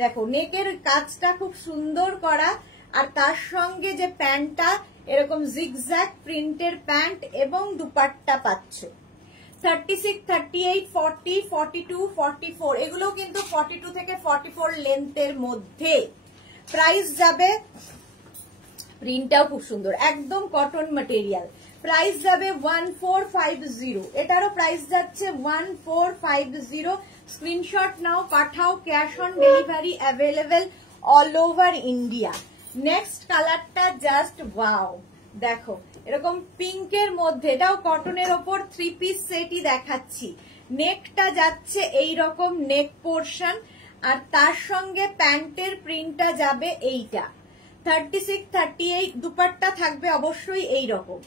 দেখো নেকের কাজটা খুব সুন্দর করা, আর তার সঙ্গে যে প্যান্টটা এরকম জিগজ্যাগ প্রিন্টের প্যান্ট এবং দুপাট্টা পাচ্ছ। 36, 38, 40, 42, 44, এগুলো কিন্তু 42 থেকে 44 লেন্থের মধ্যে। প্রাইস যাবে, প্রিন্টটাও খুব সুন্দর, একদম কটন ম্যাটেরিয়াল। প্রাইস যাবে 1450, এটারও প্রাইস যাচ্ছে 1450। স্ক্রিনশট নাও, পাঠাও, cash on delivery available all over India. Next কালারটা জাস্ট ওয়াও, দেখো এরকম পিঙ্কের মধ্যে, এটাও কটনের ওপর 3 পিস সেটই দেখাচ্ছি। নেকটা যাচ্ছে এইরকম নেক পোর্শন, আর তার সঙ্গে প্যান্টের প্রিন্টটা যাবে এইটা। 36, 38 দুপাট্টা থাকবে অবশ্যই এইরকম।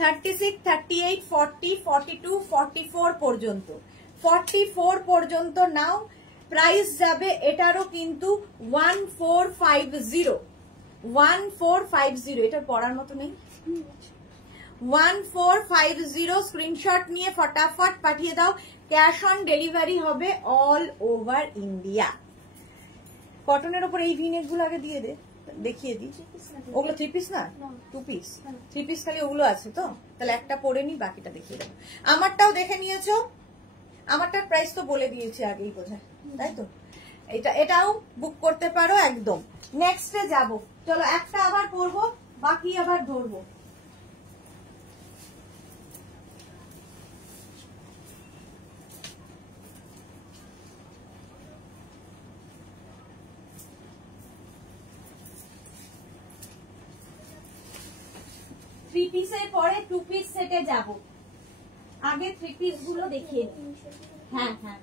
36, 38, 40, 42, 44 পর্যন্ত, 44 পর্যন্ত নাও। প্রাইস যাবে এটারও কিন্তু 1450, 1450। এটার পড়ার মতো নেই, 1450। স্ক্রিনশট নিয়ে ফটাফট পাঠিয়ে দাও, ক্যাশ অন ডেলিভারি হবে অল ওভার ইন্ডিয়া। কটনের উপর এই ভিনেক গুলো আগে দিয়ে দে, দেখিয়ে দিই। ওগুলো 3 পিস না, 2 পিস, 3 পিস খালি ওগুলো আছে তো, তাহলে একটা পরে নি, বাকিটা দেখিয়ে দেবো। আমারটাও দেখে নিয়েছো, আমারটার প্রাইস তো বলে দিয়েছি আগেই বোঝায়, তাই তো। এটাও বুক করতে পারো একদম। নেক্সটে যাব, চলো একটা আবার পরবো, বাকি আবার ধরবো। থ্রি পিসের পরে 2 পিস সেটে যাব, আগে 3 পিস গুলো দেখিয়ে দিই। হ্যাঁ হ্যাঁ,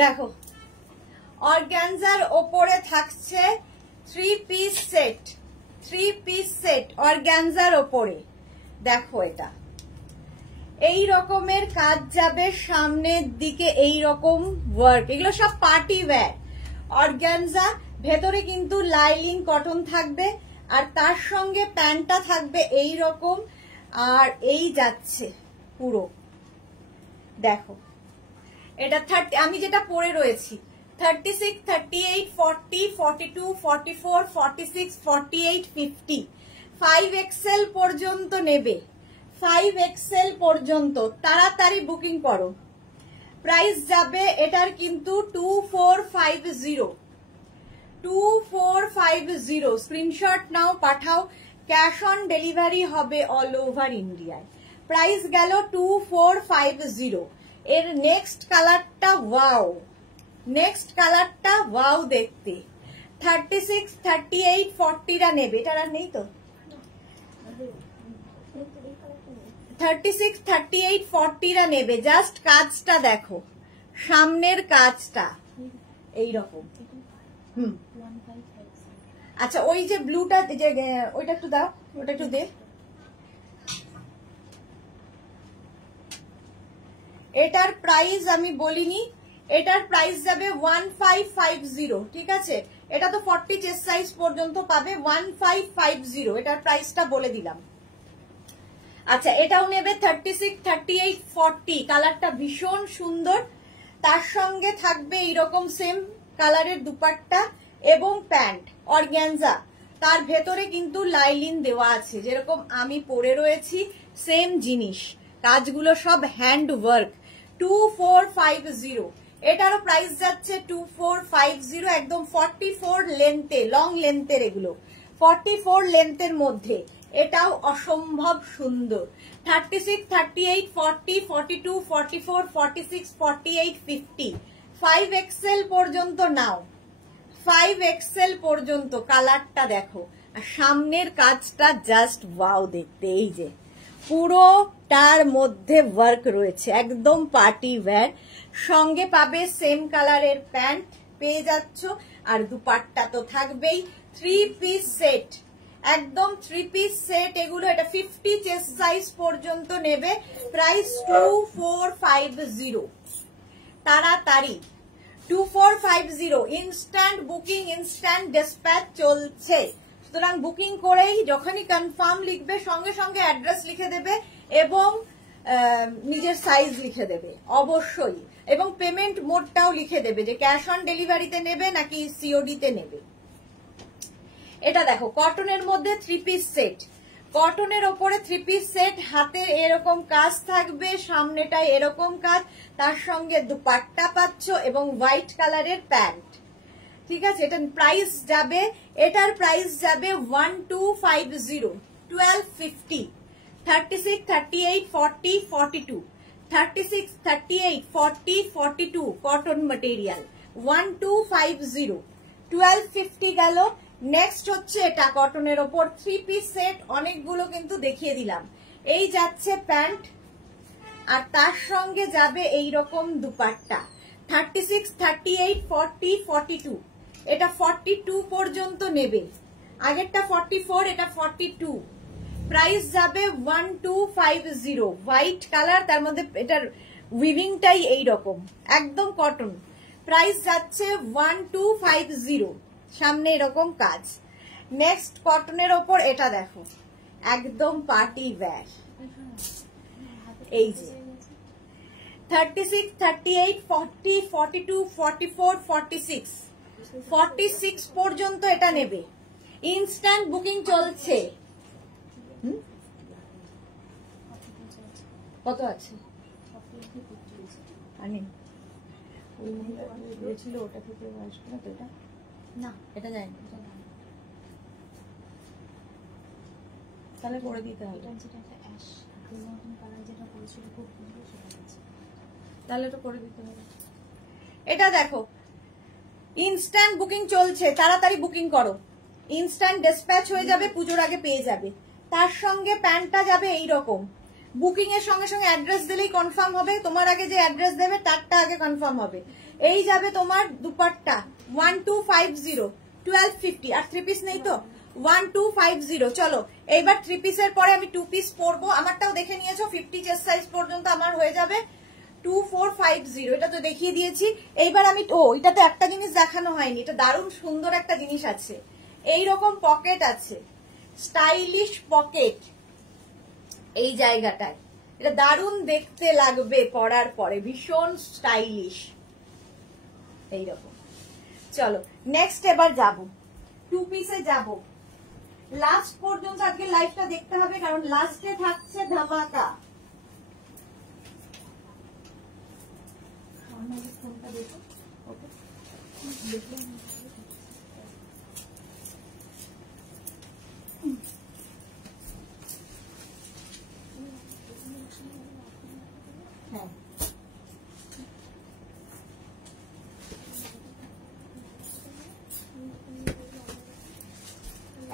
দেখো অর্গানজার ওপরে থাকছে 3 পিস সেট অর্গানজার ওপরে। দেখো এটা এই রকমের কাজ যাবে সামনের দিকে, এই রকম ওয়ার্ক, এগুলো সব পার্টি ওয়্যার। অর্গানজা ভেতরে কিন্তু লাইলিন কটন থাকবে, আর তার সঙ্গে প্যান্টটা থাকবে এই রকম, আর এই যাচ্ছে পুরো। দেখো এটা 30, আমি যেটা পরে রয়েছি 36, 38, 40, 42, 44, 46, 48, 50, 5XL পর্যন্ত নেবে, 5XL পর্যন্ত। তাড়াতাড়ি বুকিং করো। প্রাইস যাবে এটার কিন্তু 2450 স্ক্রিনশট নাও, পাঠাও। ক্যাশ অন ডেলিভারি হবে অল ওভার ইন্ডিয়ায়। প্রাইস গেল 2450। এর নেক্সট কালারটা ওয়াও দেখতে। 36, 38, 40টা নেবে। এটা আর নেই তো? 36, 38, 40টা নেবে। জাস্ট কাজটা দেখো, সামনের কাজটা এইরকম। আচ্ছা ওই যে ব্লুটা, যে ওইটা একটু দাও, ওটা একটু দে। এটার প্রাইস আমি বলিনি, এটার প্রাইস যাবে 1550। ঠিক আছে, এটা তো 40 চেস্ট সাইজ পর্যন্ত পাবে। 1550 এটার প্রাইসটা বলে দিলাম। আচ্ছা এটাও নেবে 36, 38, 40। কালারটা ভীষণ সুন্দর। তার সঙ্গে থাকবে এইরকম সেম কালারের দুপাট্টা এবং প্যান্ট অর্গানজা। তার ভেতরে কিন্তু লাইলিন দেওয়া আছে, যেরকম আমি পরে রয়েছি সেম জিনিস। কাজগুলো সব হ্যান্ড ওয়ার্ক। 2450। এটারও প্রাইস যাচ্ছে 2450। একদম 44 লেন্থে, লং লেন্থের এগুলো, 44 লেন্থের মধ্যে। এটাও অসম্ভব সুন্দর। 36, 38, 40, 42, 44, 46, 48, 50, 5XL পর্যন্ত নাও। 5XL পর্যন্ত। কালারটা দেখো, আর সামনের কাজটা জাস্ট ওয়াও দেখতে। এই যে পুরোটার মধ্যে ওয়ার্ক রয়েছে, একদম পার্টি ওয়্যার। সঙ্গে পাবে সেম কালারের প্যান্ট পেয়ে যাচ্ছ, আর দুপাট্টা তো থাকবেই। 3 পিস সেট, একদম 3 পিস সেট এগুলো। এটা 50 চেস্ট সাইজ পর্যন্ত নেবে। প্রাইস 2450। তাড়াতাড়ি 2450। ইনস্ট্যান্ট বুকিং, ইনস্ট্যান্ট ডিসপ্যাচ চলছে। সুতরাং বুকিং করেই যখনই কনফার্ম লিখবে সঙ্গে সঙ্গে অ্যাড্রেস লিখে দেবে এবং নিজের সাইজ লিখে দেবে অবশ্যই, এবং পেমেন্ট মোডটাও লিখে দেবে যে ক্যাশ অন ডেলিভারিতে নেবে নাকি সিওডিতে নেবে। এটা দেখো কটনের মধ্যে 3 পিস সেট, কটনের ওপরে 3 পিস সেট। হাতে এরকম কাজ থাকবে, সামনেটায় এরকম কাজ, তার সঙ্গে দুপাট্টা পাচ্ছ এবং হোয়াইট কালারের প্যান্ট। ঠিক আছে, এটার প্রাইস যাবে, এটার প্রাইস যাবে 1250, 1250। 36, 38, 40, 42, 36, 38, 40, 42 কটন মেটেরিয়াল। 1250, 1250 গেল। নেক্সট হচ্ছে এটা কটনের ওপর 3 পিস সেট। অনেকগুলো কিন্তু দেখিয়ে দিলাম। এই যাচ্ছে প্যান্ট, আর তার সঙ্গে যাবে এই রকম দুপাট্টা। 36, 38, 40, 42। এটা 42 পর্যন্ত নেবে। আগেরটা 44, এটা 42। প্রাইস যাবে 1250। হোয়াইট কালার, তার মধ্যে এটার উইভিংটাই এইরকম, একদম কটন। প্রাইস যাচ্ছে 1250। সামনে এরকম কাজ। নেক্সট কটনের ওপর এটা দেখো, একদম পার্টি ওয়্যার। এই যে 36, 38, 40, 42, 44, 46, 46 পর্যন্ত এটা নেবে। ইনস্ট্যান্ট বুকিং চলছে। কত আছে? ওই মহিলা দিয়েছিল, ওটা থেকে আসবে না তো? এটা না, এটা যায়নি। তাহলে করে দিতে হবে। তাহলে তো করে দিতে হবে। এটা দেখো ইনস্ট্যান্ট বুকিং চলছে, তাড়াতাড়ি বুকিং করো। ইনস্ট্যান্ট ডিসপ্যাচ হয়ে যাবে, পুজোর আগে পেয়ে যাবে। তার সঙ্গে প্যান্টটা যাবে এইরকম। বুকিং এর সঙ্গে সঙ্গে অ্যাড্রেস দিলেই কনফার্ম হবে। তোমার আগে যে অ্যাড্রেস দেবে তারটা আগে কনফার্ম হবে। এই যাবে তোমার দুপাট্টা 1250 1250 আর 3 পিস নেই তো 1250। চলো এইবার 3 পিসের পরে আমি 2 পিস পরবো, আমারটাও দেখে নিয়েছো 50 চেস্ট সাইজ পর্যন্ত আমার হয়ে যাবে 2450, এটা তো দেখিয়ে দিয়েছি। এইবার আমি এটাতে একটা জিনিস দেখানো হয়নি, এটা দারুণ সুন্দর একটা জিনিস আছে, এই রকম পকেট আছে, স্টাইলিশ পকেট এই জায়গাটায়, এটা দারুণ দেখতে লাগবে পরার পরে, ভীষণ স্টাইলিশ এইরকম। চলো নেক্সট এবার যাব 2 পিসে যাব, লাস্ট পর্যন্ত আজকে লাইভটা দেখতে হবে কারণ লাস্টে থাকছে ধামাকা। হ্যাঁ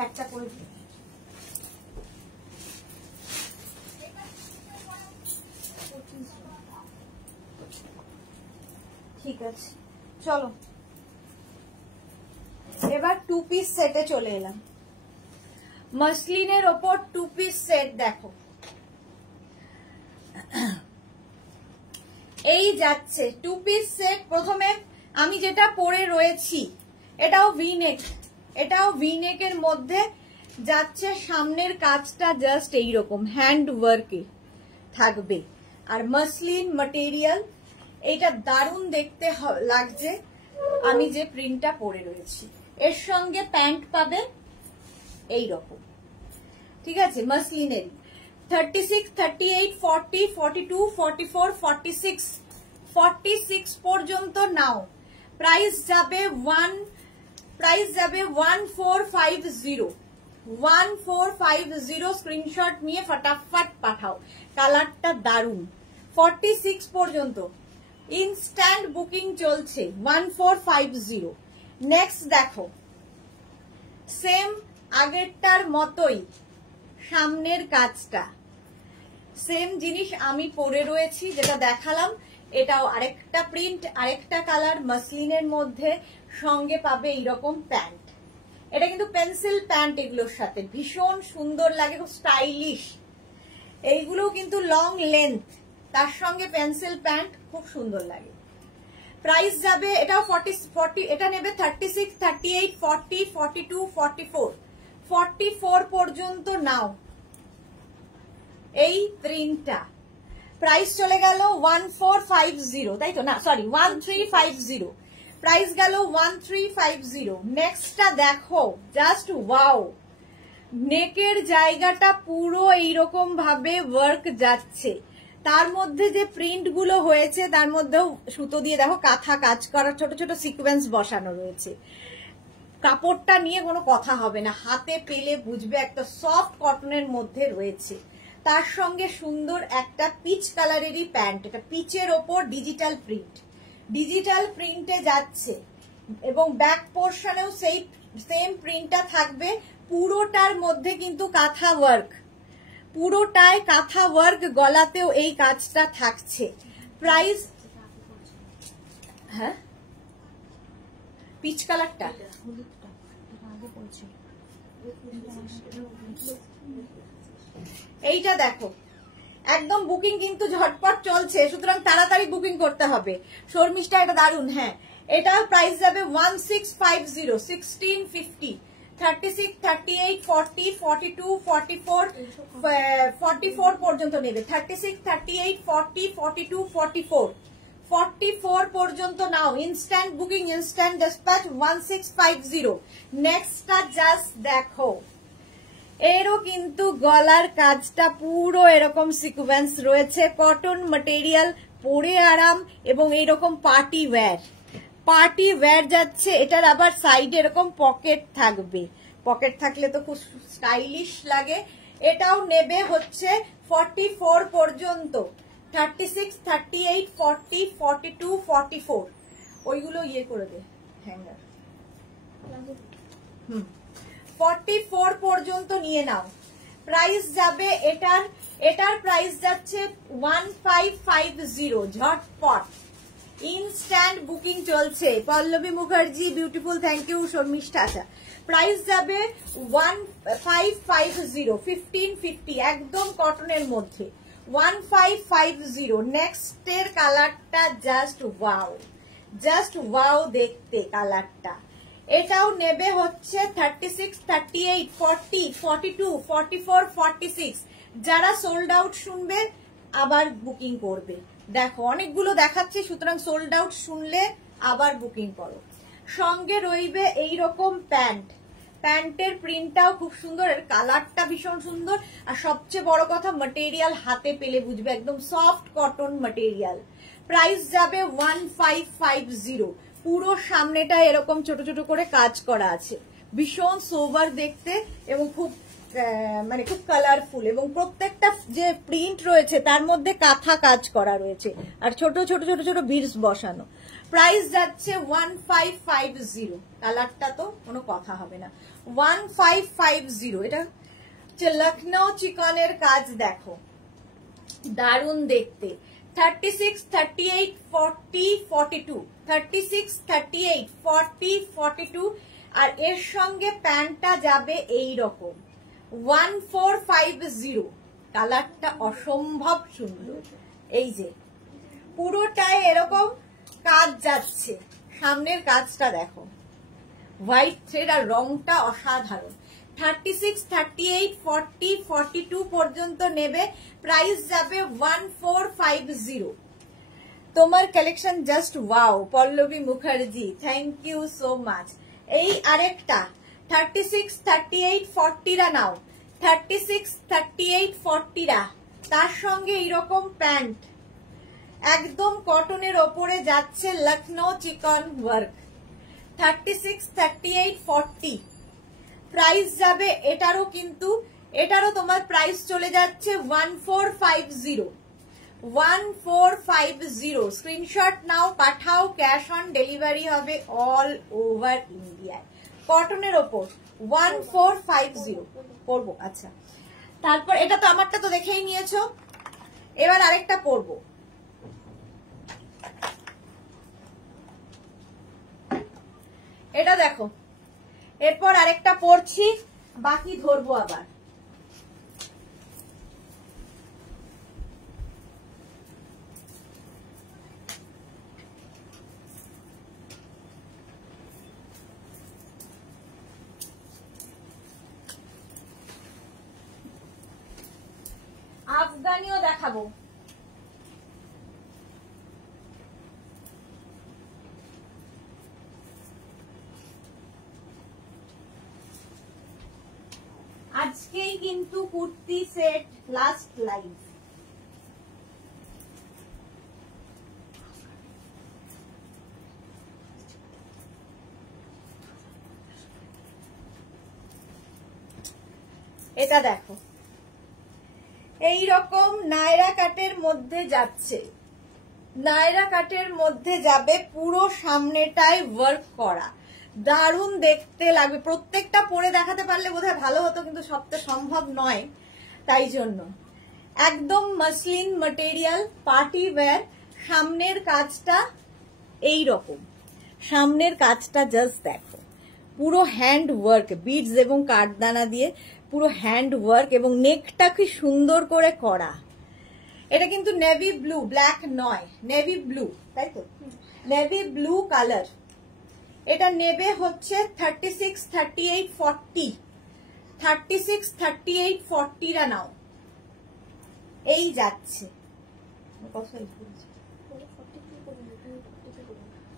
একটা করে ঠিক আছে। চলো এবার 2 পিস সেটে চলে এলাম, মসলিনের ওপর 2 পিস সেট দেখো, এই যাচ্ছে 2 পিস সেট। প্রথমে আমি যেটা পরে রয়েছি এটাও ভি নেক, এটাও ভি নেকের মধ্যে যাচ্ছে, সামনের কাজটা জাস্ট এইরকম হ্যান্ড ওয়ার্কে থাকবে আর মসলিন ম্যাটেরিয়াল, এইটা দারুণ দেখতে লাগছে। আমি যে প্রিন্টটা পরে রয়েছি এর সঙ্গে প্যান্ট পাবে এইরকম, ঠিক আছে, মসলিনের 36, 38, 40, 42, 44, 46, 46 পর্যন্ত নাও। প্রাইস যাবে 1450, 1450। স্ক্রিনশট নিয়ে ফটাফট পাঠাও, কালারটা দারুণ। 46 পর্যন্ত ইনস্ট্যান্ট বুকিং চলছে 1450। নেক্সট দেখো সেম আগেরটার মতোই সামনের কাজটা, সেম জিনিস আমি পরে রয়েছি যেটা দেখালাম, এটাও আরেকটা প্রিন্ট, আরেকটা কালার মসলিনের মধ্যে, সঙ্গে পাবে এইরকম প্যান্ট। এটা কিন্তু পেন্সিল প্যান্ট, এগুলোর সাথে ভীষণ সুন্দর লাগে, খুব স্টাইলিশ। এইগুলো কিন্তু লং লেন্থ, তার সঙ্গে পেন্সিল প্যান্ট খুব সুন্দর লাগে। প্রাইস যাবে এটাও 40, এটা নেবে 36, 38, 40, 42, 44, 44 পর্যন্ত নাও এই প্রিন্টটা। প্রাইস চলে গেল 1450, তাই তো না, সরি 1350, প্রাইস গেল 1350। নেক্সটটা দেখো, জাস্ট ওয়াও, নেকের জায়গাটা পুরো এইরকম ভাবে ওয়ার্ক যাচ্ছে, তার মধ্যে যে প্রিন্ট গুলো হয়েছে তার মধ্যেও সুতো দিয়ে দেখো কাঁথা কাজ করা, ছোট ছোট সিকোয়েন্স বসানো রয়েছে। কাপড়টা নিয়ে কোনো কথা হবে না, হাতে পেলে বুঝবে একটা সফট কটনের মধ্যে রয়েছে। তার সঙ্গে সুন্দর একটা পিচ কালারেরই প্যান্ট, এটা পিচের ওপর ডিজিটাল প্রিন্ট, ডিজিটাল প্রিন্টে যাচ্ছে এবং ব্যাক পোর্শনেও সেই সেম প্রিন্টটা থাকবে। পুরোটার মধ্যে কিন্তু কাঁথা ওয়ার্ক, পুরোটায় কাঁথা ওয়ার্ক, গলাতেও এই কাজটা থাকছে। প্রাইস, হ্যাঁ পিচ কালারটা এইটা দেখো, একদম বুকিং কিন্তু ঝটপট চলছে, সুতরাং তাড়াতাড়ি বুকিং করতে হবে। শর্মিষ্ঠা এটা দারুন, হ্যাঁ এটা প্রাইস যাবে 1650, 1650, 36, 38, 40, 42, 44, 44 পর্যন্ত নেবে। 36, 38, 40, 42, 44, 44 পর্যন্ত নাও। Instant booking, instant dispatch 1650। নেক্সটটা জাস্ট দেখো, এরও কিন্তু গলার কাজটা পুরো এরকম সিকোয়েন্স রয়েছে, কটন ম্যাটেরিয়াল, পরে আরাম এবং এইরকম পার্টি ওয়্যার যাচ্ছে। এটার আবার সাইডে এরকম পকেট থাকবে, পকেট থাকলে তো খুব স্টাইলিশ লাগে। এটাও নেবে হচ্ছে 44 পর্যন্ত, 36, 38, 40, 42, 44, ওইগুলো ইয়ে করে দে হ্যাঙ্গার। 44 পর্যন্ত নিয়ে নাও। প্রাইস যাবে এটার প্রাইস যাচ্ছে 1550, ঝটপট ইনস্ট্যান্ট বুকিং চলছে। Pallavi Mukherjee beautiful, thank you. Sharmistha, আচ্ছা প্রাইস যাবে 1550, 1550, একদম কটনের মধ্যে 1550। নেক্সটের কালারটা জাস্ট ওয়াও, জাস্ট ওয়াও দেখতে কালারটা। এটাও নেবে হচ্ছে 36, 38, 40, 42, 44, 46। যারা সোল্ড আউট শুনবে আবার বুকিং করবে। দেখো অনেকগুলো দেখাচ্ছি, সুতরাং সোল্ড আউট শুনলে আবার বুকিং করো। সঙ্গে রইবে এইরকম প্যান্ট, প্যান্টের প্রিন্টটাও খুব সুন্দর, এর কালারটা ভীষণ সুন্দর, আর সবচেয়ে বড় কথা ম্যাটেরিয়াল হাতে পেলে বুঝবে, একদম সফট কটন ম্যাটেরিয়াল। প্রাইস যাবে 1550। পুরো সামনেটা এরকম ছোট ছোট করে কাজ করা আছে, ভীষণ সোবার দেখতে এবং খুব মানে খুব কালারফুল, এবং প্রত্যেকটা যে প্রিন্ট রয়েছে তার মধ্যে কাঁথা কাজ করা রয়েছে আর ছোট ছোট ছোট ছোট বিডস বসানো। প্রাইস যাচ্ছে 1550। কালারটা তো কোনো কথা হবে না, 1550। এটা হচ্ছে লখনৌ চিকনের কাজ, দেখো দারুণ দেখতে। 36, 38, 40, 42, 36, 38, 40, 42। আর এর সঙ্গে প্যান্টটা যাবে এই রকম 1450। কালারটা অসম্ভব সুন্দর, এই যে পুরোটাই এরকম কাজ যাচ্ছে, সামনের কাজটা দেখো হোয়াইট থ্রেড, আর রংটা অসাধারণ। 36, 38, 40, 42 পর্যন্ত নেবে। প্রাইস যাবে 1450। তোমার collection just wow Pallavi Mukherjee, thank you so much. এই আরেকটা 36, 38, 40রা নাও, 36, 38, 40রা। তার সঙ্গে এইরকম প্যান্ট একদম কটনের ওপরে যাচ্ছে লখনৌ চিকন ওয়ার্ক। 36, 38, 40। প্রাইস যাবে এটারও, কিন্তু এটারও তোমার প্রাইস চলে যাচ্ছে 1450। 1450 স্ক্রিনশট নাও, পাঠাও, ক্যাশ অন ডেলিভারি হবে অল ওভার ইন্ডিয়ায়। কটনের ওপর 1450 পরবো। আচ্ছা তারপর এটা তো আমারটা তো দেখেই নিয়েছো, এবার আরেকটা পরবো। এটা দেখো, এরপর আরেকটা পরছি, বাকি ধরবো আবার। আফগানিও দেখাবো। আজকেই কিন্তু কুর্তি সেট লাস্ট লাইভ। এটা দেখো এই রকম নায়রা কাটের মধ্যে যাচ্ছে, নায়রা কাটের মধ্যে যাবে, পুরো সামনেটায় ওয়ার্ক করা, দারুণ দেখতে লাগবে। প্রত্যেকটা পরে দেখাতে পারলে বোধহয় ভালো হতো, কিন্তু সবটা সম্ভব নয়, তাই জন্য একদম মাসলিন ম্যাটেরিয়াল, পার্টি ওয়্যার। সামনের কাজটা এই রকম, সামনের কাজটা জাস্ট দেখো, পুরো হ্যান্ড ওয়ার্ক, বিডস এবং কাঠদানা দিয়ে পুরো হ্যান্ড ওয়ার্ক, এবং নেকটা কি সুন্দর করে করা। এটা কিন্তু নেভি ব্লু, ব্ল্যাক নয়, নেভি ব্লু, তাই তো, নেভি ব্লু কালার। এটা নেবে হচ্ছে 36, 38, 40, 36, 38, 40রা নাও। এই যাচ্ছে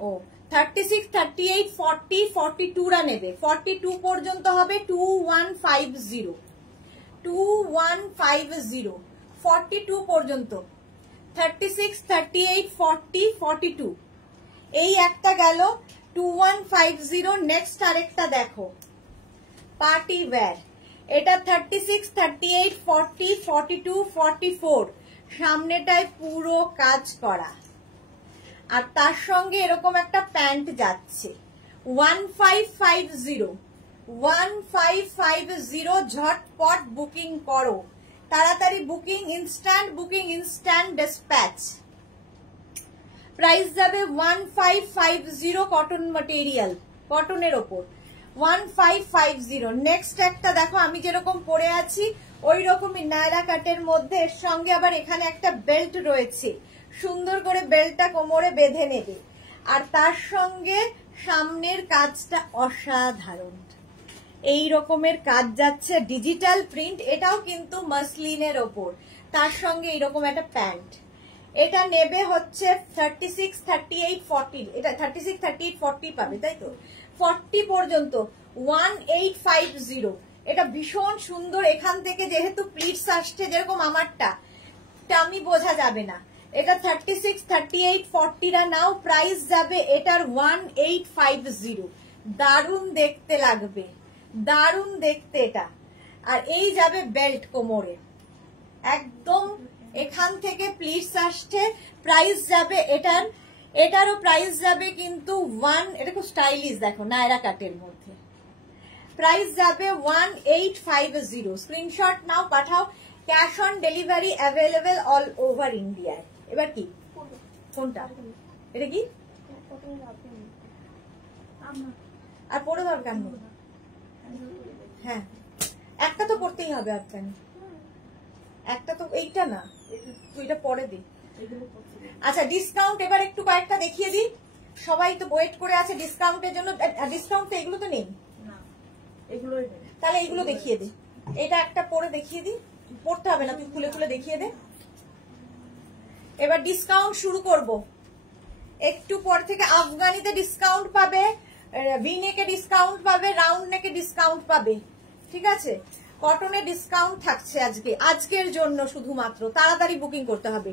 ও 36, 38, 40, 42রা নেবে, 42 পর্যন্ত হবে 2150, 2150, 42 পর্যন্ত। 36, 38, 40, 42। এই একটা গেল 2150। নেক্সট আরেকটা দেখো, পার্টি ওয়্যার। এটা 36, 38, 40, 42, 44। সামনেটায় পুরো কাজ করা, আর তার সঙ্গে এরকম একটা প্যান্ট যাচ্ছে। 1550, 1550। ঝটপট বুকিং করো, তাড়াতাড়ি booking, instant booking, instant dispatch. Price যাবে 1550 কটন ম্যাটেরিয়াল, কটনের ওপর 1550। নেক্সট একটা দেখো, আমি যেরকম পরে আছি ওই রকমই নায়রা কাটের মধ্যে, এর সঙ্গে আবার এখানে একটা বেল্ট রয়েছে, সুন্দর করে বেল্টটা কোমরে বেঁধে নেবে। আর তার সঙ্গে সামনের কাজটা অসাধারণ, এই রকমের কাজ যাচ্ছে, ডিজিটাল প্রিন্ট, এটাও কিন্তু মাসলিনের ওপর, তার সঙ্গে এইরকম একটা প্যান্ট। এটা নেবে হচ্ছে 36, 38, 40, এটা 36, 38, 40 পাবে, তাই তো 40 পর্যন্ত 1850। এটা ভীষণ সুন্দর, এখান থেকে যেহেতু প্লিটস আসছে যেরকম আমারটা, আমি বোঝা যাবে না। এটা 36, 38, 40 নাও, প্রাইস যাবে এটার 1850। দারুণ দেখতে লাগবে, দারুণ দেখতে এটা। আর এই যাবে বেল্ট কোমরে, একদম এখান থেকে প্লিটস আসছে, প্রাইস যাবে এটারও প্রাইস যাবে কিন্তু এটা খুব স্টাইলিশ, দেখো নায়রা কাটের মধ্যে, প্রাইস যাবে 1850। স্ক্রিনশট নাও, পাঠাও, cash on delivery available all over ইন্ডিয়ায়। এবার কি কোনটা, এটা কি আর পরে দরকার নেই, হ্যাঁ একটা তো পড়তেই হবে আফগানি, একটা তো এইটা না, তুই এটা পরে দি। আচ্ছা ডিসকাউন্ট এবার একটু কয়েকটা দেখিয়ে দিই, সবাই তো ওয়েট করে আছে ডিসকাউন্টের জন্য। ডিসকাউন্ট তো এগুলো তো নেই, তাহলে এইগুলো দেখিয়ে দে, এটা একটা পরে দেখিয়ে দি, পড়তে হবে না, তুই খুলে খুলে দেখিয়ে দে। এবার ডিসকাউন্ট শুরু করব, একটু পর থেকে আফগানিতে ডিসকাউন্ট পাবে, ভি নেকে ডিসকাউন্ট পাবে, রাউন্ড নেকে ডিসকাউন্ট পাবে, ঠিক আছে। কটনে ডিসকাউন্ট থাকছে আজকের জন্য শুধুমাত্র, তাড়াতাড়ি বুকিং করতে হবে।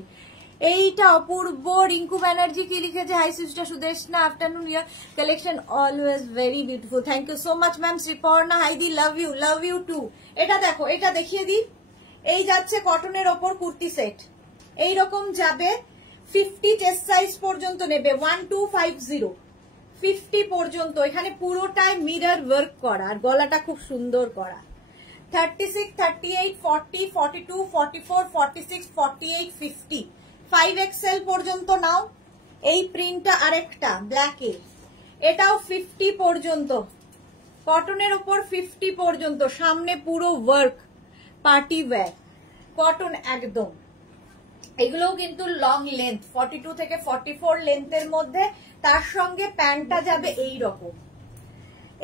এইটা অপূর্ব, রিঙ্কু ব্যানার্জি কি লিখেছে, hi sister Sudeshna, afternoon, year collection always very beautiful, thank you so much ma'am. Shriparna হাইদি, লাভ ইউ টু। এটা দেখো, এটা দেখিয়ে দিই, এই যাচ্ছে কটনের ওপর কুর্তি সেট, এইরকম যাবে 50 চেস্ট সাইজ পর্যন্ত নেবে, 1250, 50 পর্যন্ত। এখানে পুরোটাই মিরর ওয়ার্ক করা, আর গলাটা খুব সুন্দর করা। 36, 38, 40, 42, 44, 46, 48, 50, 5XL পর্যন্ত নাও। এই প্রিন্টটা আরেকটা ব্ল্যাকে, এটাও 50 পর্যন্ত, কটনের উপর 50 পর্যন্ত, সামনে পুরো ওয়ার্ক, পার্টি ওয়্যার কটন একদম। এগুলোও কিন্তু লং লেন্থ, 42 থেকে 44 লেন্থের মধ্যে। তার সঙ্গে প্যান্টটা যাবে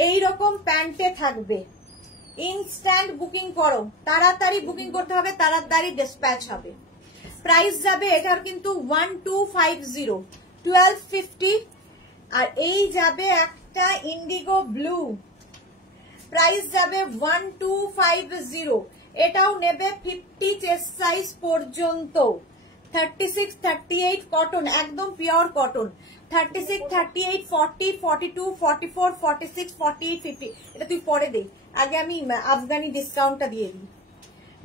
এইরকম প্যান্টে থাকবে। ইনস্ট্যান্ট বুকিং করো, তাড়াতাড়ি বুকিং করতে হবে, তাড়াতাড়ি ডিসপ্যাচ হবে। প্রাইস যাবে এটার কিন্তু 1250, 1250। আর এই যাবে একটা ইন্ডিগো ব্লু, প্রাইস যাবে 1250। এটাও নেবে 50 চেস্ট সাইজ পর্যন্ত, 36, 38 কটন, একদম পিওর কটন, 36, 38, 40, 42, 44, 46, 48, 50। এটা তুই পরে দে, আগে আমি আফগানি ডিসকাউন্টটা দিয়ে দিই,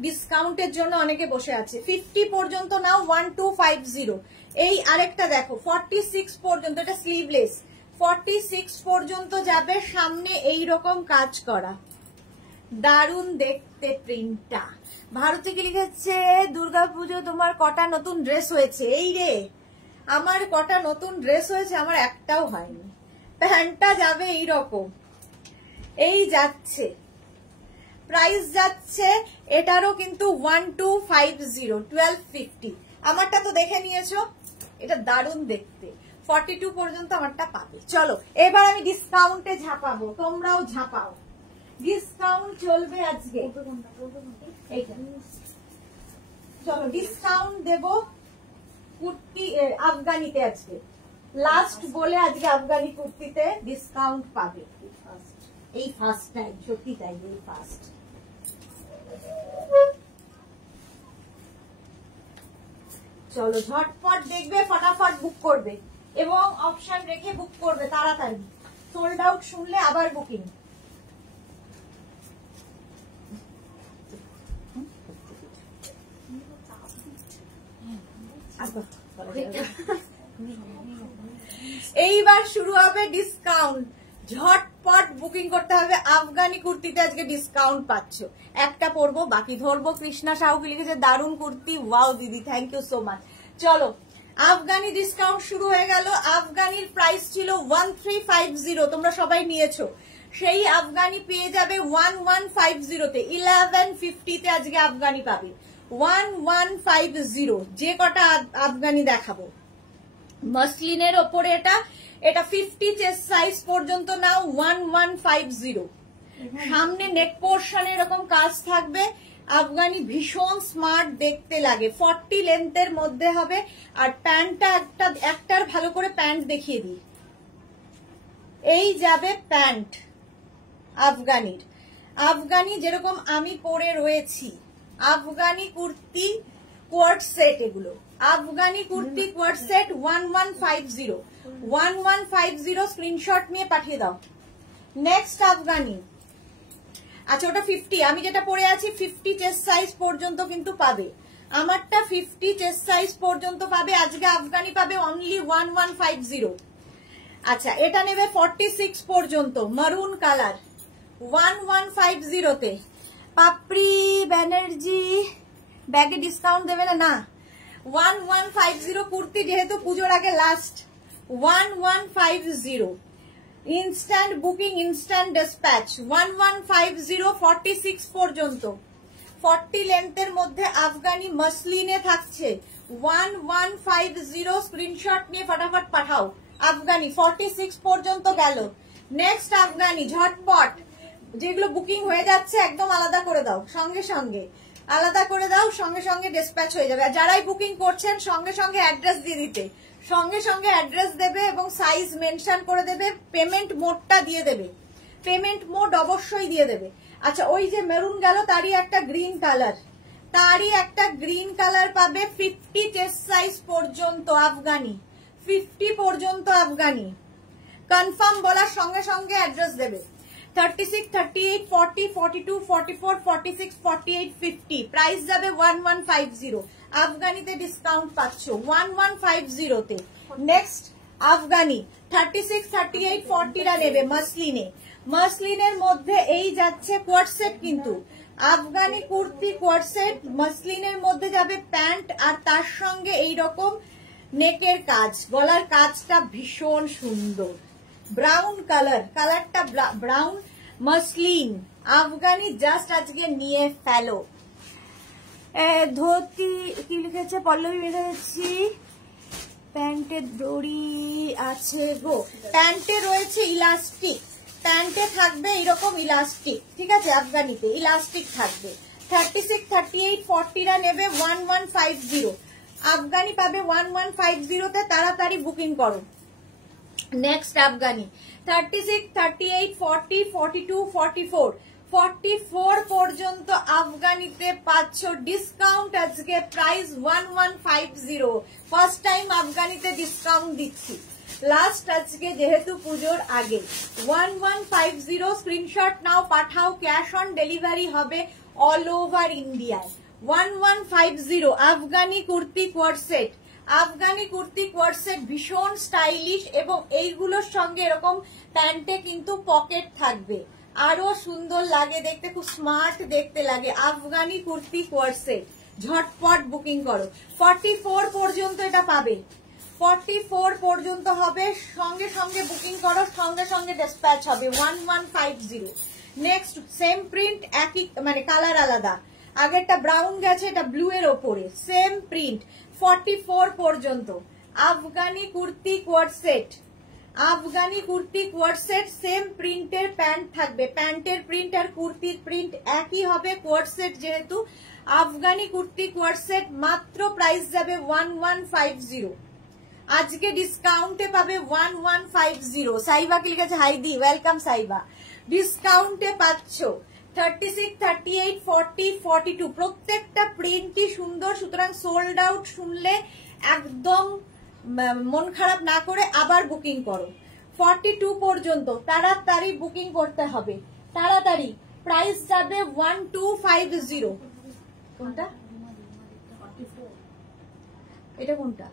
ডিসকাউন্টের জন্য অনেকে বসে আছে। 50 পর্যন্ত নাও, 1250। এই আরেকটা দেখো 46 পর্যন্ত, এটা স্লিভলেস, 46 পর্যন্ত যাবে, সামনে এই রকম কাজ করা, দারুণ দেখতে প্রিন্টটা। ভারতী কি লিখেছে, দুর্গাপুজো তোমার কটা নতুন ড্রেস হয়েছে? এই রে, আমার কটা নতুন ড্রেস হয়েছে, আমার একটাও হয়নি। প্যান্টটা যাবে এইরকম, এই যাচ্ছে, প্রাইস যাচ্ছে এটারও কিন্তু 1250, 1250। আমারটা তো দেখে নিয়েছো, এটা দারুণ দেখতে, 42 পর্যন্ত আমারটা পাবে। চলো এবার আমি ডিসকাউন্টে ঝাঁপাবো, তোমরাও ঝাঁপাও, ডিসকাউন্ট চলবে আজকে। চলো ডিসকাউন্ট দেব কুর্তি আফগানিতে আজকে, লাস্ট বলে আজকে আফগানি কুর্তিতে ডিসকাউন্ট পাবে। এই ফার্স্ট টাইম, সত্যি তাই, এই ফার্স্ট। চলো ঝটপট দেখবে, ফটাফট বুক করবে এবং অপশন রেখে বুক করবে তাড়াতাড়ি। সোল্ড আউট শুনলে আবার বুকিং। এইবার শুরু হবে ডিসকাউন্ট, ঝটপট বুকিং করতে হবে। আফগানি কুর্তিতে আজকে ডিসকাউন্ট পাচ্ছ, একটা পরবো বাকি ধরবো। কৃষ্ণা সাহু কি লিখেছে, দারুণ কুর্তি, ওয়াও দিদি, থ্যাংক ইউ সো মাচ। চলো আফগানি ডিসকাউন্ট শুরু হয়ে গেল। আফগানির প্রাইস ছিল 1350, তোমরা সবাই নিয়েছো। সেই আফগানি পেয়ে যাবে 1150-তে, 1150-তে আজকে আফগানি পাবে 1150। যে কটা আফগানি দেখাবো মসলিনের ওপরে, এটা 50 চেস্ট সাইজ পর্যন্ত নাও 1150। সামনে নেক পোর্শনে এরকম কাজ থাকবে। আফগানি ভীষণ স্মার্ট দেখতে লাগে, 40 লেন্থের মধ্যে হবে। আর প্যান্টটা একটার ভালো করে প্যান্ট দেখিয়ে দিই। এই যাবে প্যান্ট আফগানির। আফগানি যেরকম আমি পরে রয়েছি, আফগানি কুর্তি কোয়ার্ট সেট, এগুলো Afghani kurti quart set 1150 screenshot নিয়ে পাঠিয়ে দাও। নেক্সট আফগানি, আচ্ছা ওটা 50, আমি যেটা পরে আছি 50 চেস্ট সাইজ পর্যন্ত কিন্তু পাবে। আমারটা 50 চেস্ট সাইজ পর্যন্ত পাবে। আজকে আফগানি পাবে অনলি 1150। আচ্ছা এটা নেবে 46 পর্যন্ত, মারুন কালার 1150-তে। পাপড়ি ব্যানার্জি ব্যাগে ডিসকাউন্ট দেবে না? 1150 কুর্তি, যেহেতু পুজোর আগে last 1150। Instant booking, instant dispatch 1150, 46 পর্যন্ত। 40 লেন্থের মধ্যে আফগানি মসলিনে থাকছে 1150। স্ক্রিনশট নিয়ে ফটাফট পাঠাও। আফগানি 46 পর্যন্ত গেল। নেক্সট আফগানি ঝটপট, যেগুলো বুকিং হয়ে যাচ্ছে একদম আলাদা করে দাও, সঙ্গে সঙ্গে আলাদা করে দাও, সঙ্গে সঙ্গে ডিসপ্যাচ হয়ে যাবে। আর যারাই বুকিং করছেন সঙ্গে সঙ্গে অ্যাড্রেস দিয়ে দিতে, সঙ্গে সঙ্গে অ্যাড্রেস দেবে এবং সাইজ মেনশন করে দেবে, পেমেন্ট মোডটা দিয়ে দেবে, পেমেন্ট মোড অবশ্যই দিয়ে দেবে। আচ্ছা ওই যে মেরুন গেল, তারই একটা গ্রিন কালার পাবে 50 চেস্ট সাইজ পর্যন্ত আফগানি, 50 পর্যন্ত আফগানি। কনফার্ম বলার সঙ্গে সঙ্গে অ্যাড্রেস দেবে। 36, 38, 40, 42, 44, 46, 48, 50, প্রাইস যাবে 1150। আফগানিতে ডিসকাউন্ট পাচ্ছ 1150-তে। নেক্সট আফগানি 36, 38, 40রা নেবে মসলিনে। মসলিনের মধ্যে এই যাচ্ছে কোয়ার্ট সেট, কিন্তু আফগানি কুর্তি কোয়ার্ট সেট মসলিনের মধ্যে যাবে প্যান্ট, আর তার সঙ্গে এইরকম নেকের কাজ, গলার কাজটা ভীষণ সুন্দর। ব্রাউন কালারটা ব্রাউন মসলিন আফগানি, জাস্ট আজকে নিয়ে ফেলো। ধুতি কি লিখেছে পল্লবী মেঘাচ্ছি, প্যান্টের দড়ি আছে গো, প্যান্টে রয়েছে ইলাস্টিক, প্যান্টে থাকবে এরকম ইলাস্টিক, ঠিক আছে, আফগানিতে ইলাস্টিক থাকবে। 36, 38, 40রা নেবে 1150। আফগানি পাবে 1150-তে, তাড়াতাড়ি বুকিং করো। নেক্সট আফগানি 36, 38, 40, 42, 44, 44 পর্যন্ত আফগানিতে পাচ্ছ ডিসকাউন্ট। আজকে প্রাইস 1150। ফার্স্ট টাইম আফগানিতে ডিসকাউন্ট দিচ্ছি, লাস্ট আজকে যেহেতু পুজোর আগে। 1150 স্ক্রিনশট নাও, পাঠাও। ক্যাশ অন ডেলিভারি হবে অল ওভার ইন্ডিয়ায়। 1150 Afghani kurti quart set. Afghani kurti quart set ভীষণ স্টাইলিশ, এবং এইগুলোর সঙ্গে এরকম প্যান্টে কিন্তু পকেট থাকবে, আরো সুন্দর লাগে দেখতে, খুব স্মার্ট দেখতে লাগে। আফগানি কুর্তি কোয়ার্ট সেট ঝটপট বুকিং করো। 44 পর্যন্ত এটা পাবে, 44 পর্যন্ত হবে, সঙ্গে সঙ্গে বুকিং করো, সঙ্গে সঙ্গে ডিসপ্যাচ হবে 1150। নেক্সট সেম প্রিন্ট, একই মানে কালার আলাদা, আগেরটা ব্রাউন গেছে, এটা ব্লু এর ওপরে সেম প্রিন্ট। 44 পর্যন্ত Afghani kurti quart set, Afghani kurti quart set same প্রিন্টের প্যান্ট থাকবে, প্যান্টের প্রিন্ট আর কুর্তির প্রিন্ট একই হবে, কোয়ার্ট সেট যেহেতু। আফগানি কুর্তি কোয়ার্ট সেট মাত্র প্রাইস যাবে 1150। আজকে ডিসকাউন্টে পাবে 1150। সাইবা কি লিখেছে? হাইদি ওয়েলকাম সাইবা। ডিসকাউন্টে পাচ্ছ 36, 38, 40, 42, প্রত্যেকটা প্রিন্টই সুন্দর। সুতরাং সোল্ড আউট শুনলে একদম মন খারাপ না করে আবার বুকিং করো। 42 পর্যন্ত তাড়াতাড়ি বুকিং করতে হবে, তাড়াতাড়ি। প্রাইস যাবে 1250। কোনটা এটা? কোনটা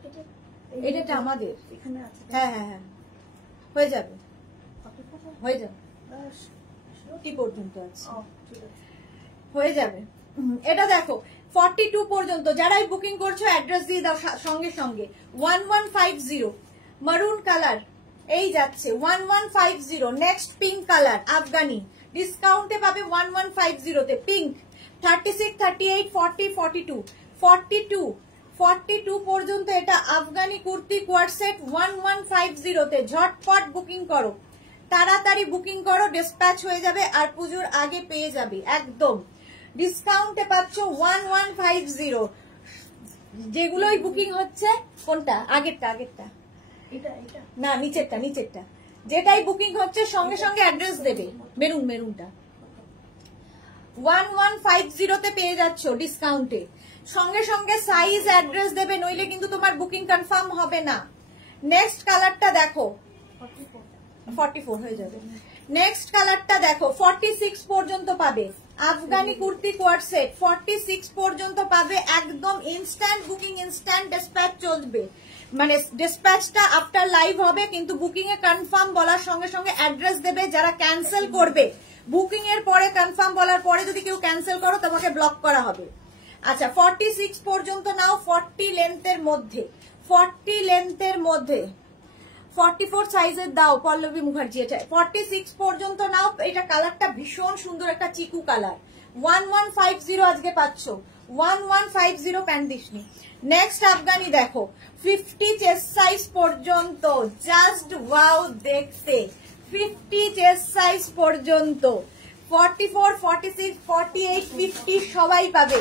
এটা? আমাদের হ্যাঁ হ্যাঁ হ্যাঁ, হয়ে যাবে, হয়ে যাবে, কি পর্যন্ত আছে, হয়ে যাবে। এটা দেখো 42 পর্যন্ত যারাই বুকিং করছো অ্যাড্রেস দিয়ে দাও সঙ্গে সঙ্গে। 1150 মারুন কালার এই যাচ্ছে 1150। নেক্সট পিঙ্ক কালার আফগানি ডিসকাউন্টে পাবে 1150 তে পিঙ্ক। 36, 38, 40, 42, 42, 42 পর্যন্ত এটা আফগানি কুর্তি কোয়ার্ড সেট 1150 তে। ঝটপট বুকিং করো, তাড়াতাড়ি বুকিং করো, ডিসপ্যাচ হয়ে যাবে আর পুজোর আগে পেয়ে যাবে একদম। ডিসকাউন্টে পাচ্ছ 1150। যেগুলোই বুকিং হচ্ছে কোনটা আগেরটা না নিচেরটা যেটাই বুকিং হচ্ছে সঙ্গে সঙ্গে অ্যাড্রেস দেবে। মেরুনটা 1150 তে পেয়ে যাচ্ছ ডিসকাউন্টে, সঙ্গে সঙ্গে সাইজ অ্যাড্রেস দেবে, নইলে কিন্তু তোমার বুকিং কনফার্ম হবে না। নেক্সট কালারটা দেখো 44 হয়ে যাবে। নেক্সট কালারটা দেখো 46 পর্যন্ত পাবে আফগানি কুর্তি কোয়ার্ড সেট 46 পর্যন্ত পাবে একদম। ইনস্ট্যান্ট বুকিং, ইনস্ট্যান্ট ডিসপ্যাচ চলবে, মানে ডিসপ্যাচটা আফটার লাইভ হবে, কিন্তু বুকিং এ কনফার্ম বলার সঙ্গে সঙ্গে অ্যাড্রেস দেবে। যারা ক্যান্সেল করবে বুকিং এর পরে, কনফার্ম বলার পরে যদি কেউ ক্যান্সেল করো তোমাকে ব্লক করা হবে। আচ্ছা 46 পর্যন্ত নাও, 40 লেন্থের মধ্যে, 40 লেন্থের মধ্যে 44 সাইজের দাও পল্লবী মুখার্জি। এটা 46 পর্যন্ত নাও। এটা কালারটা ভীষণ সুন্দর, একটা চিকু কালার। 1150 আজকে পাচ্ছ, 1150 প্যান্ট দিসনি। নেক্সট আফগানি দেখো 50 চেস্ট সাইজ পর্যন্ত, জাস্ট ওয়াও দেখতে। 50 চেস্ট সাইজ পর্যন্ত 44, 46, 48, 50 সবাই পাবে।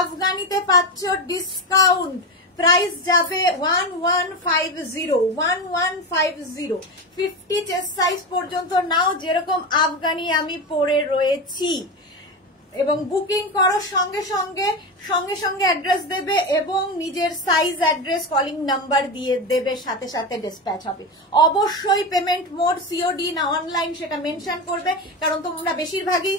আফগানিতে পাচ্ছ ডিসকাউন্ট, প্রাইস যাবে 1150, 1150। 50 চেস্ট সাইজ পর্যন্ত নাও, যেরকম আফগানি আমি পরে রয়েছি। এবং বুকিং করো সঙ্গে সঙ্গে অ্যাড্রেস দেবে এবং নিজের সাইজ অ্যাড্রেস কলিং নাম্বার দিয়ে দেবে, সাথে সাথে ডিসপ্যাচ হবে। অবশ্যই পেমেন্ট মোড সিওডি না অনলাইন সেটা মেনশন করবে, কারণ তোমরা বেশিরভাগই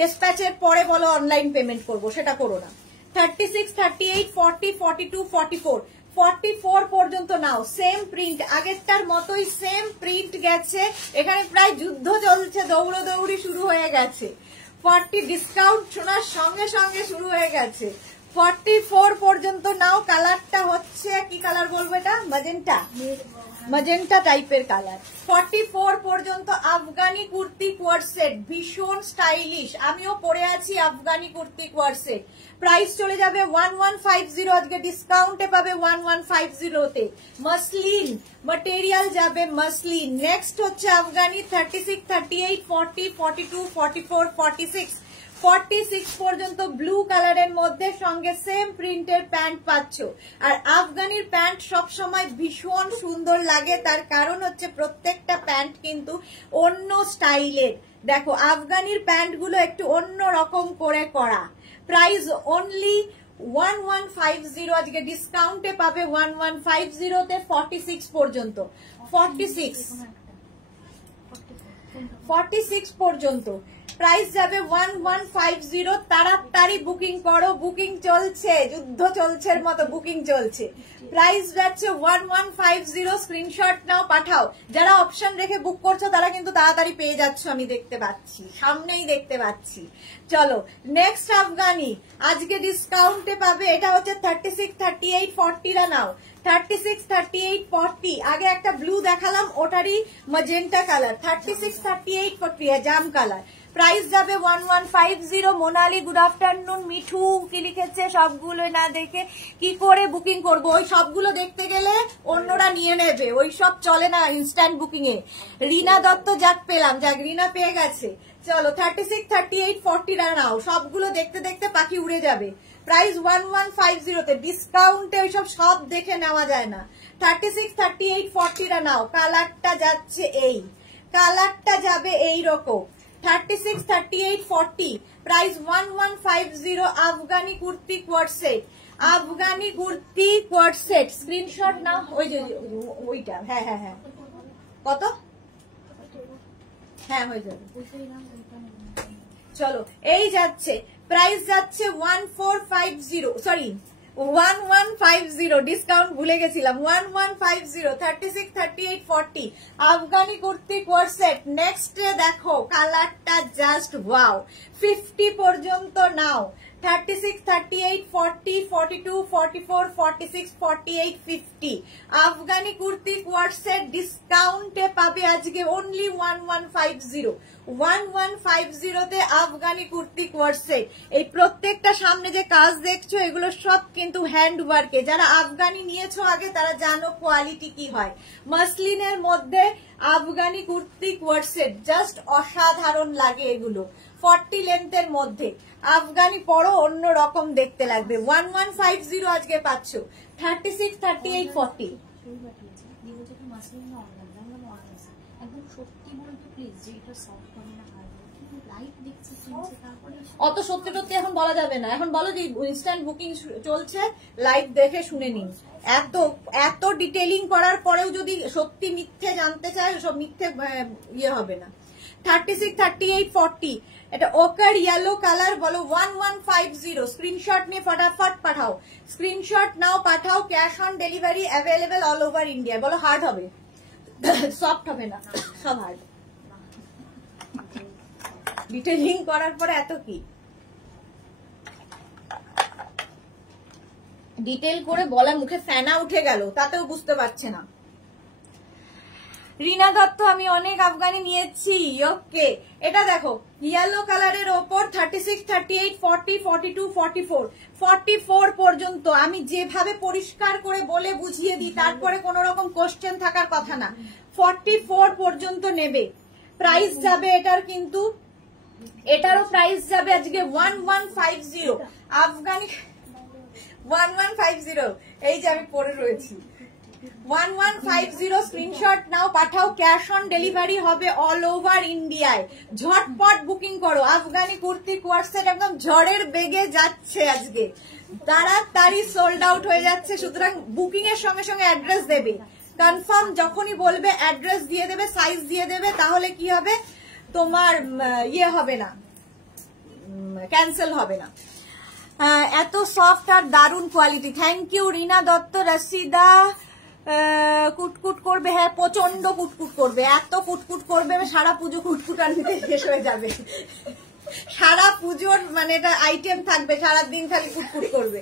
ডিসপ্যাচের পরে বলো অনলাইন পেমেন্ট করবো, সেটা করো না। 36, 38, 40, 42, 44, 44 পর্যন্ত নাও। সেম প্রিন্ট, আগেরটার মতোই সেম প্রিন্ট গেছে। এখানে প্রায় যুদ্ধ চলছে, দৌড়ি শুরু হয়ে গেছে। 40 ডিসকাউন্ট শোনার সঙ্গে সঙ্গে শুরু হয়ে গেছে। 44 পর্যন্ত নাও। কালারটা হচ্ছে কি কালার বলবো, এটা ম্যাজেন্টা টাইপের কালার। 44 পর্যন্ত আফগানি কুর্তি কোয়ার্ড সেট, ভীষণ স্টাইলিশ। আমিও পরে আছি Afghani kurti co-ord set. Price চলে যাবে 1150, আজকে ডিসকাউন্টে পাবে 1150 তে। মাসলিন ম্যাটেরিয়াল যাবে মাসলিন। নেক্সট হচ্ছে আফগানি 36, 38, 40, 42, 44, 46, 46 পর্যন্ত ব্লু কালারের মধ্যে, সঙ্গে সেম প্রিন্টের প্যান্ট পাচ্ছ। আর আফগানির প্যান্ট সব সময় ভীষণ সুন্দর লাগে, তার কারণ হচ্ছে প্রত্যেকটা প্যান্ট কিন্তু অন্য স্টাইলের। দেখো আফগানির প্যান্ট গুলো একটু অন্য রকম করে করা। প্রাইস অনলি 1150, আজকে ডিসকাউন্টে পাবে 1150 তে। 46 পর্যন্ত, 46 পর্যন্ত প্রাইস যাবে 1150। তাড়াতাড়ি বুকিং করো, বুকিং চলছে, যুদ্ধ চলছে মতো বুকিং চলছে। প্রাইস যাচ্ছে 1150, স্ক্রিনশট নাও পাঠাও। যারা অপশন রেখে বুক করছো তারা কিন্তু তাড়াতাড়ি পেয়ে যাচ্ছ, আমি দেখতে পাচ্ছি, সামনেই দেখতে পাচ্ছি। চলো নেক্সট আফগানি আজকে ডিসকাউন্টে পাবে। এটা হচ্ছে 36, 38, 40 নাও। 36, 38, 40 আগে একটা ব্লু দেখালাম, ওটারই ম্যাজেন্টা কালার। 36, 38, 40 জাম কালার। প্রাইস যাবে 1150। Monali good afternoon. মিঠু কি লিখেছে সবগুলো না দেখে কি করে বুকিং করব? ওই সবগুলো দেখতে গেলে অন্যরা নিয়ে নেবে, ওই সব চলে না ইনস্ট্যান্ট বুকিং এ। রিনা দত্ত যাক পেলাম, যাক রিনা পেয়ে গেছে। চলো 36, 38, 40 নাও। সবগুলো দেখতে দেখতে পাখি উড়ে যাবে। প্রাইস 1150 তে। ডিসকাউন্টে ওইসব সব দেখে নেওয়া যায় না। 36, 38, 40 নাও। কালারটা যাচ্ছে এই, কালারটা যাবে এই রকম। 36, 38, 40 price 1150। Afghani kurti co-ord set, Afghani kurti co-ord set. Screenshot নাও। ওই যে ওইটা, হ্যাঁ হ্যাঁ হ্যাঁ। কত? হ্যাঁ হয়ে যাবে। চলো এই যাচ্ছে, প্রাইস যাচ্ছে 1450, সরি 1150, ডিসকাউন্ট ভুলে গেছিলাম। 1150, 36, 38, 40 Afghani kurti co-ord set. Next দেখো কালারটা জাস্ট ওয়াও। 50 পর্যন্ত নাও। 36, 38, 40, 42, 44, 46, 48, 50 আফগানি কুর্তি কোয়ার্ড সেট ডিসকাউন্টে পাবে আজকে অনলি 1150 1150 তে আফগানি কুর্তি কোয়ার্ড সেট। এই প্রত্যেকটা সামনে যে কাজ দেখছো এগুলো সব কিন্তু হ্যান্ড ওয়ার্কে। যারা আফগানি নিয়েছো আগে তারা জানো কোয়ালিটি কি হয়। মাসলিনের মধ্যে Afghani kurti co-ord set just অসাধারণ লাগে এগুলো। 40 লেন্থের মধ্যে আফগানি পরো অন্য রকম দেখতে লাগবে। 1150 আজকে পাচ্ছ। 36, 38, 40 অত সত্যি সত্যি এখন বলা যাবে না। এখন বলো যে ইনস্ট্যান্ট বুকিং চলছে, লাইভ দেখে শুনে নিন। এত এত ডিটেইলিং করার পরেও যদি সত্যি মিথ্যে জানতে চায়, সব মিথ্যে ইয়ে হবে না। 36, 38, 40 এটা ওকার ইয়েলো কালার বলো 1150 স্ক্রিনশট নিয়ে ফটাফট পাঠাও। স্ক্রিনশট নাও পাঠাও। Cash on delivery available all over India. বলো হার্ড হবে, সফট হবে না, সব হার্ড। ডিটেইলিং করার পরে এত কি ডিটেইল করে বলা, মুখে ফেনা উঠে গেল তাতেও বুঝতে পারছে না। রিনা দত্ত আমি অনেক আফগানি নিয়েছি। ওকে, এটা দেখো ইয়েলো কালারের ওপর 36, 38, 40, 42, 44 44 পর্যন্ত আমি যেভাবে পরিষ্কার করে বলে বুঝিয়ে দিই, তারপরে কোন রকম কোশ্চেন থাকার কথা না। 44 পর্যন্ত নেবে। প্রাইস যাবে এটার, কিন্তু এটারও প্রাইস যাবে আজকে 1150 আফগানি 1150। এই যে আমি পরে রয়েছি 1150 স্ক্রিনশট নাও পাঠাও। ক্যাশ অন ডেলিভারি হবে অল ওভার ইন্ডিয়ায়। ঝটপট বুকিং করো। আফগানি কুর্তি কোয়ার্ড সেট একদম ঝড়ের বেগে যাচ্ছে আজকে, তাড়াতাড়ি সোল্ড আউট হয়ে যাচ্ছে। সুতরাং বুকিং এর সঙ্গে সঙ্গে অ্যাড্রেস দেবে, কনফার্ম যখনই বলবে অ্যাড্রেস দিয়ে দেবে, সাইজ দিয়ে দেবে, তাহলে কি হবে তোমার ইয়ে হবে না, ক্যান্সেল হবে না। এত সফট আর দারুণ কোয়ালিটি। থ্যাংক ইউ রিনা দত্ত। রশিদা কুটকুট করবে, হ্যাঁ প্রচন্ড কুটকুট করবে, এত কুটকুট করবে সারা পুজো কুটকুটার নিতে শেষ হয়ে যাবে। সারা পুজোর মানে এটা আইটেম থাকবে, সারাদিন খালি কুটকুট করবে।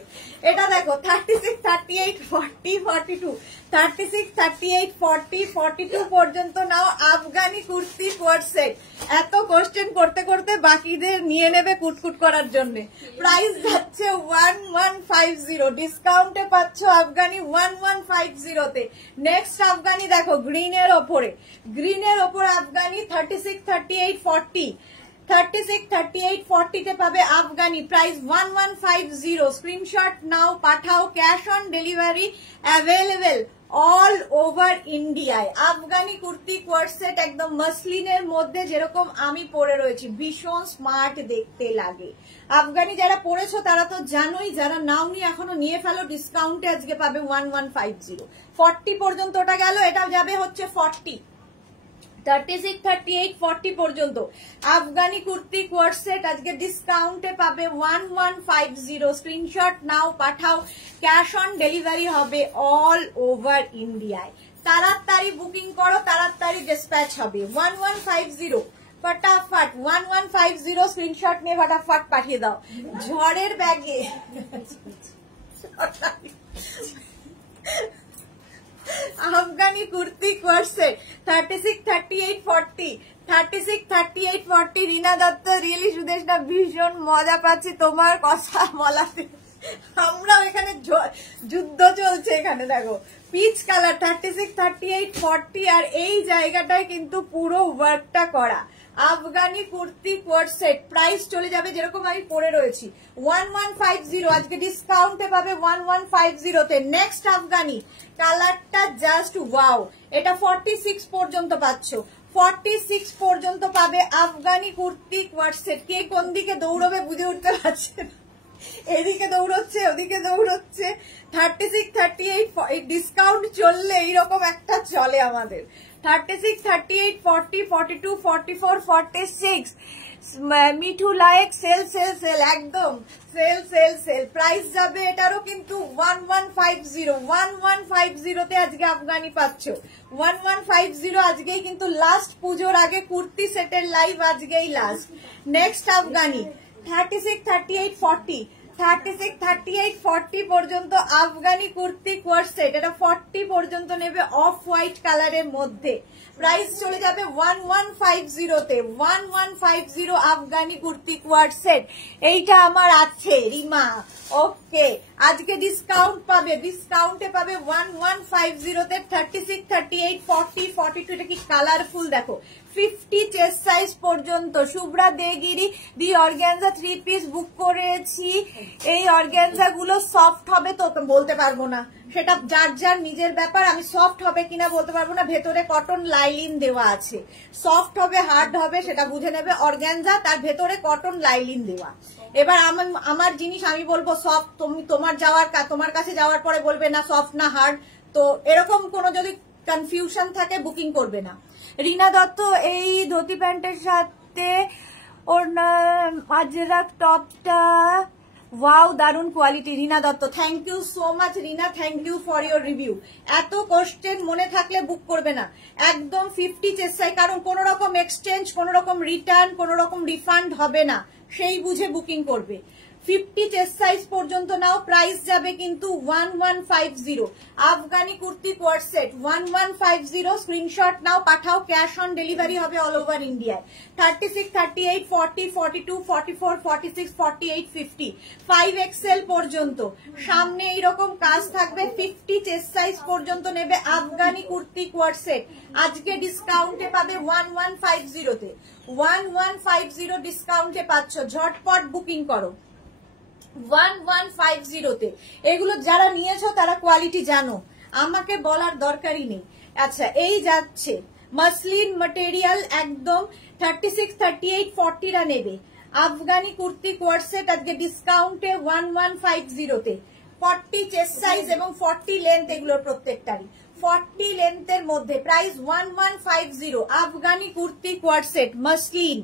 এটা দেখো 36, 38, 40, 42 36, 38, 40, 42 পর্যন্ত নাও আফগানি কুর্তি কোয়ার্ড সেট। এত কোশ্চেন করতে করতে বাকিদের নিয়ে নেবে কুটকুট করার জন্য। প্রাইস যাচ্ছে 1150, ডিসকাউন্টে পাচ্ছ আফগানি 1150 তে। নেক্সট আফগানি দেখো গ্রিনের ওপরে, গ্রিনের ওপর আফগানি 36, 38, 40 36, 38, 40 তে পাবে আফগানি। প্রাইস 1150। স্ক্রিনশট নাও পাঠাও। Cash on delivery available all over ইন্ডিয়ায়। আফগানি কুর্তি কোয়ার্ড সেট একদম মাসলিনের মধ্যে, যেরকম আমি পরে রয়েছি, ভীষণ স্মার্ট দেখতে লাগে। আফগানি যারা পরেছো তারা তো জানোই, যারা নাওনি এখনো নিয়ে ফেলো। ডিসকাউন্টে আজকে পাবে 1150। 40 পর্যন্ত ওটা গেল, এটা যাবে হচ্ছে 40। 36, 38, 40 পর্যন্ত আফগানি কুর্তি কোয়ার্ড সেট আজকে ডিসকাউন্টে পাবে 1150। স্ক্রিনশট নাও পাঠাও। ক্যাশ অন ডেলিভারি হবে অল ওভার ইন্ডিয়ায়। তাড়াতাড়ি বুকিং করো, তাড়াতাড়ি ডিসপ্যাচ হবে। 1150 ফটাফট 1150 স্ক্রিনশট নিয়ে ফটাফট পাঠিয়ে দাও। ঝড়ের ব্যাগে আফগানি কুর্তি কোয়ার্ড সেট 36, 38, 40 36, 38, 40 রিনা দত্ত রিয়েলি সুদেশ না ভীষণ মজা পাচ্ছি তোমার কথা বলাতে। আমরাও এখানে যুদ্ধ চলছে। এখানে দেখো পিচ কালার 36, 38, 40 আর এই জায়গাটায় কিন্তু পুরো ওয়ার্কটা করা Afghani kurti co-ord set. Price চলে যাবে যেরকম আমি পরে রয়েছি 1150। আজকে ডিসকাউন্টে পাবে 1150 তে। নেক্সট আফগানি কালারটা জাস্ট ওয়াও। এটা 46 পর্যন্ত পাচ্ছ। 46 পর্যন্ত পাবে আফগানি কুর্তি কোয়ার্ড সেট। কে কোন দিকে দৌড়বে বুঝে উঠতে পারছে না, এদিকে দৌড়চ্ছে ওদিকে দৌড়চ্ছে। 36, 38 ডিসকাউন্ট চললে এইরকম একটা চলে আমাদের। 36, 38, 40, 42, 44, 46 Mithu like sale sale sale, একদম সেল সেল সেল। প্রাইস যাবে এটারও কিন্তু 1150। 1150 তে আজকে আফগানি পাচ্ছ। 1150 আজকেই কিন্তু লাস্ট, পুজোর আগে কুর্তি সেটের লাইভ আজকেই লাস্ট। নেক্সট আফগানি 36, 38, 40, 36, 38, 40 পর্যন্ত আফগানি কুর্তি কোয়ার্ড সেট, এটা 40 পর্যন্ত নেবে অফ হোয়াইট কালারের মধ্যে। প্রাইস চলে যাবে 1150 তে, 1150 আফগানি কুর্তি কোয়ার্ড সেট। এইটা আমার আছে রিমা, ওকে। আজকে ডিসকাউন্ট পাবে, ডিসকাউন্টে পাবে 1150 তে 36, 38, 40, 42। এটা কি কালারফুল দেখো, 50 চেস্ট সাইজ পর্যন্ত। শুভ্রা দেগিরি দি অর্গানজা 3 পিস বুক করেছি। এই অর্গানজা গুলো সফট হবে তো বলতে পারবো না, সেটা যার যার নিজের ব্যাপার। আমি সফট হবে কিনা বলতে পারবো না, ভেতরে কটন লাইলিন দেওয়া আছে। সফট হবে হার্ড হবে সেটা বুঝে নেবে। অর্গানজা, তার ভেতরে কটন লাইলিন দেওয়া। এবার আমার জিনিস আমি বলবো সফট, তুমি তোমার কাছে যাওয়ার পরে বলবে না সফট না হার্ড। তো এরকম কোনো যদি কনফিউশন থাকে বুকিং করবে না। রিনা দত্ত, এই ধুতি প্যান্টের সাথে ওর আজরাক টপটা ওয়াও, দারুন quality. Rina Dutta, thank you so much Rina, thank you for your review. এত কোশ্চেন মনে থাকলে বুক করবে না, একদম 50 চেষ্টায়, কারণ কোন রকম এক্সচেঞ্জ, কোন রকম রিটার্ন, কোন রকম রিফান্ড হবে না, সেই বুঝে বুকিং করবে। 50 চেস্ট সাইজ পর্যন্ত নাও, প্রাইস যাবে কিন্তু 1150। Afghani kurti co-ord set 1150। Screenshot নাও, পাঠাও, ক্যাশ অন ডেলিভারি হবে অল ওভার ইন্ডিয়ায়। 36, 38, 40, 42, 44, 46, 48, 50, 5XL পর্যন্ত। সামনে এইরকম কাজ থাকবে। 50 চেস্ট সাইজ পর্যন্ত নেবে আফগানি কুর্তি কোয়ার্ড সেট। আজকে ডিসকাউন্টে পাবে 1150 তে, 1150 ডিসকাউন্টে পাচ্ছ। ঝটপট বুকিং করো 1150 তে। এগুলো যারা নিয়েছো তারা কোয়ালিটি জানো, আমাকে বলার দরকারই নেই। আচ্ছা, এই যাচ্ছে মাসলিন ম্যাটেরিয়াল, একদম 36, 38, 40 রা নেবে আফগানি কুর্তি কোয়ার্ড সেট। আজকে ডিসকাউন্টে 1150 তে। 40 চেস্ট সাইজ এবং 40 লেন্থ, এগুলোর প্রত্যেকটারই 40 লেন্থের মধ্যে। Price 1150 Afghani kurti co-ord set muslin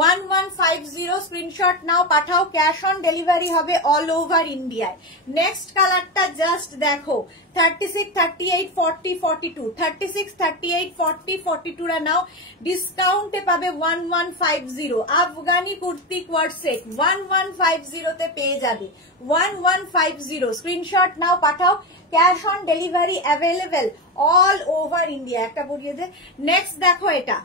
1150। Screenshot নাও, পাঠাও, ক্যাশ অন ডেলিভারি হবে অল ওভার ইন্ডিয়ায়। নেক্সট কালারটা জাস্ট দেখো, 36, 38, 40, 42, 36, 38, 40, 42 রা নাও, ডিসকাউন্টে পাবে 1150 আফগানি কুর্তি কোয়ার্ড সেট 1150 তে পেয়ে যাবে। 1150 স্ক্রিনশট নাও, পাঠাও, cash on delivery available all over India. একটা পরিয়ে দে। নেক্সট দেখো, এটা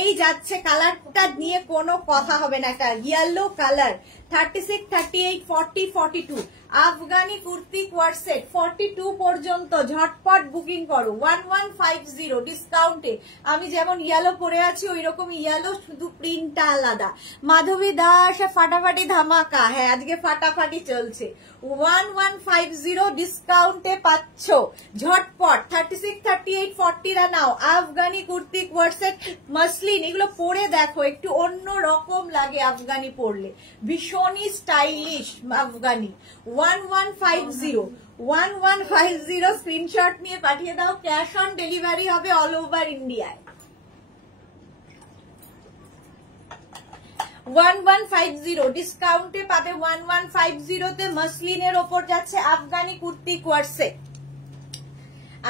এই যাচ্ছে, কালারটা নিয়ে কোনো কথা হবে না, একটা yellow colour. 36, 38, 40, 42 Afghani kurti co-ord set 42 পর্যন্ত। ঝটপট বুকিং করো 1150 ডিসকাউন্টে। আমি যেমন ইয়েলো পরে আছি ওই রকম ইয়েলো, শুধু প্রিন্টটা আলাদা। মাধবী দাস, ফাটাফাটি ধামাকা, হ্যাঁ আজকে ফাটাফাটি চলছে। 1150 ডিসকাউন্টে পাচ্ছ। ঝটপট 36, 38, 40 রা নাও Afghani kurti co-ord set muslin. এগুলো পরে দেখো, একটু অন্য রকম লাগে আফগানি পরলে, ভীষণই স্টাইলিশ আফগানি। 1150 স্ক্রিনশট নিয়ে পাঠিয়ে দাও, ক্যাশ অন ডেলিভারি হবে অল ওভার ইন্ডিয়ায়। 1150 ডিসকাউন্টে পাবে 1150 তে। মাসলিনের ওপর যাচ্ছে আফগানি কুর্তি কোয়ার্ড সেট।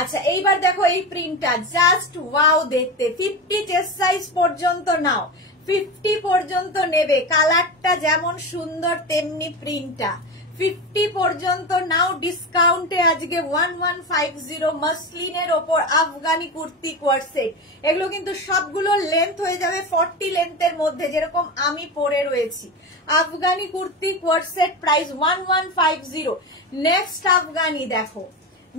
আচ্ছা, এইবার দেখো এই প্রিন্টটা জাস্ট ওয়াও দেখতে। 50 চেস্ট সাইজ পর্যন্ত নাও, 50 পর্যন্ত নেবে। কালারটা যেমন সুন্দর তেমনি প্রিন্টটা। 50 পর্যন্ত নাও, ডিসকাউন্টে আজকে 1150 মাসলিনের ওপর আফগানি কুর্তি কোয়ার্ড সেট। এগুলো কিন্তু সবগুলো লেন্থ হয়ে যাবে 40 লেন্থের মধ্যে, যেরকম আমি পরে রয়েছি। Afghani kurti co-ord set price 1150। Next Afghani দেখো,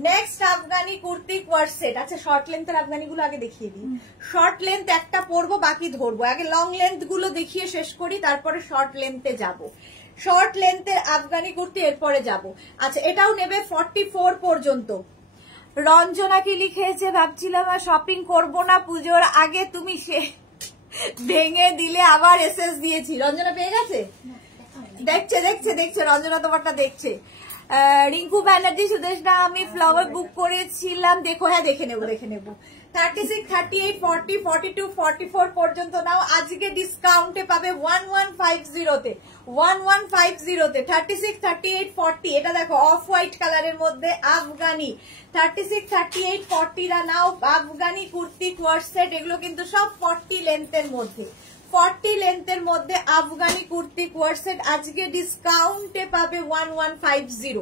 next Afghani kurti co-ord set. আচ্ছা, শর্ট লেন্থের আফগানি গুলো আগে দেখিয়ে দিই। শর্ট লেন্থ একটা পরবো, বাকি ধরবো। আগে লং লেন্থ গুলো দেখিয়ে শেষ করি, তারপরে শর্ট লেন্থে যাব। শর্ট লেন্থের আফগানি কুর্তি এরপরে যাব। আচ্ছা, এটাও নেবে 44 পর্যন্ত। রঞ্জনা কি লিখেছে, ভাবছিলাম আর শপিং করবো না পুজোর আগে, তুমি সে ভেঙে দিলে, আবার এসএস দিয়েছি। রঞ্জনা পেয়ে গেছে, দেখছে দেখছে দেখছে, রঞ্জনা তোমারটা দেখছে। রিঙ্কু ব্যানার্জি, সুদেশনা, আমি ফ্লাওয়ার বুক করেছিলাম, দেখো, হ্যাঁ দেখে নেবো দেখে নেবো। 36, 38, 40, 42, 44 পর্যন্ত নাও। আজকে ডিসকাউন্টে পাবে 1150 তে, 1150 তে। 36, 38, 40 এটা দেখো অফ হোয়াইট কালারের মধ্যে আফগানি। 36, 38, 40 রা নাও আফগানি কুর্তি কোয়ার্ড সেট। এগুলো কিন্তু সব 40 লেন্থের মধ্যে, 40 লেন্থের মধ্যে আফগানি কুর্তি কোয়ার্ড সেট আজকে ডিসকাউন্টে পাবে 1150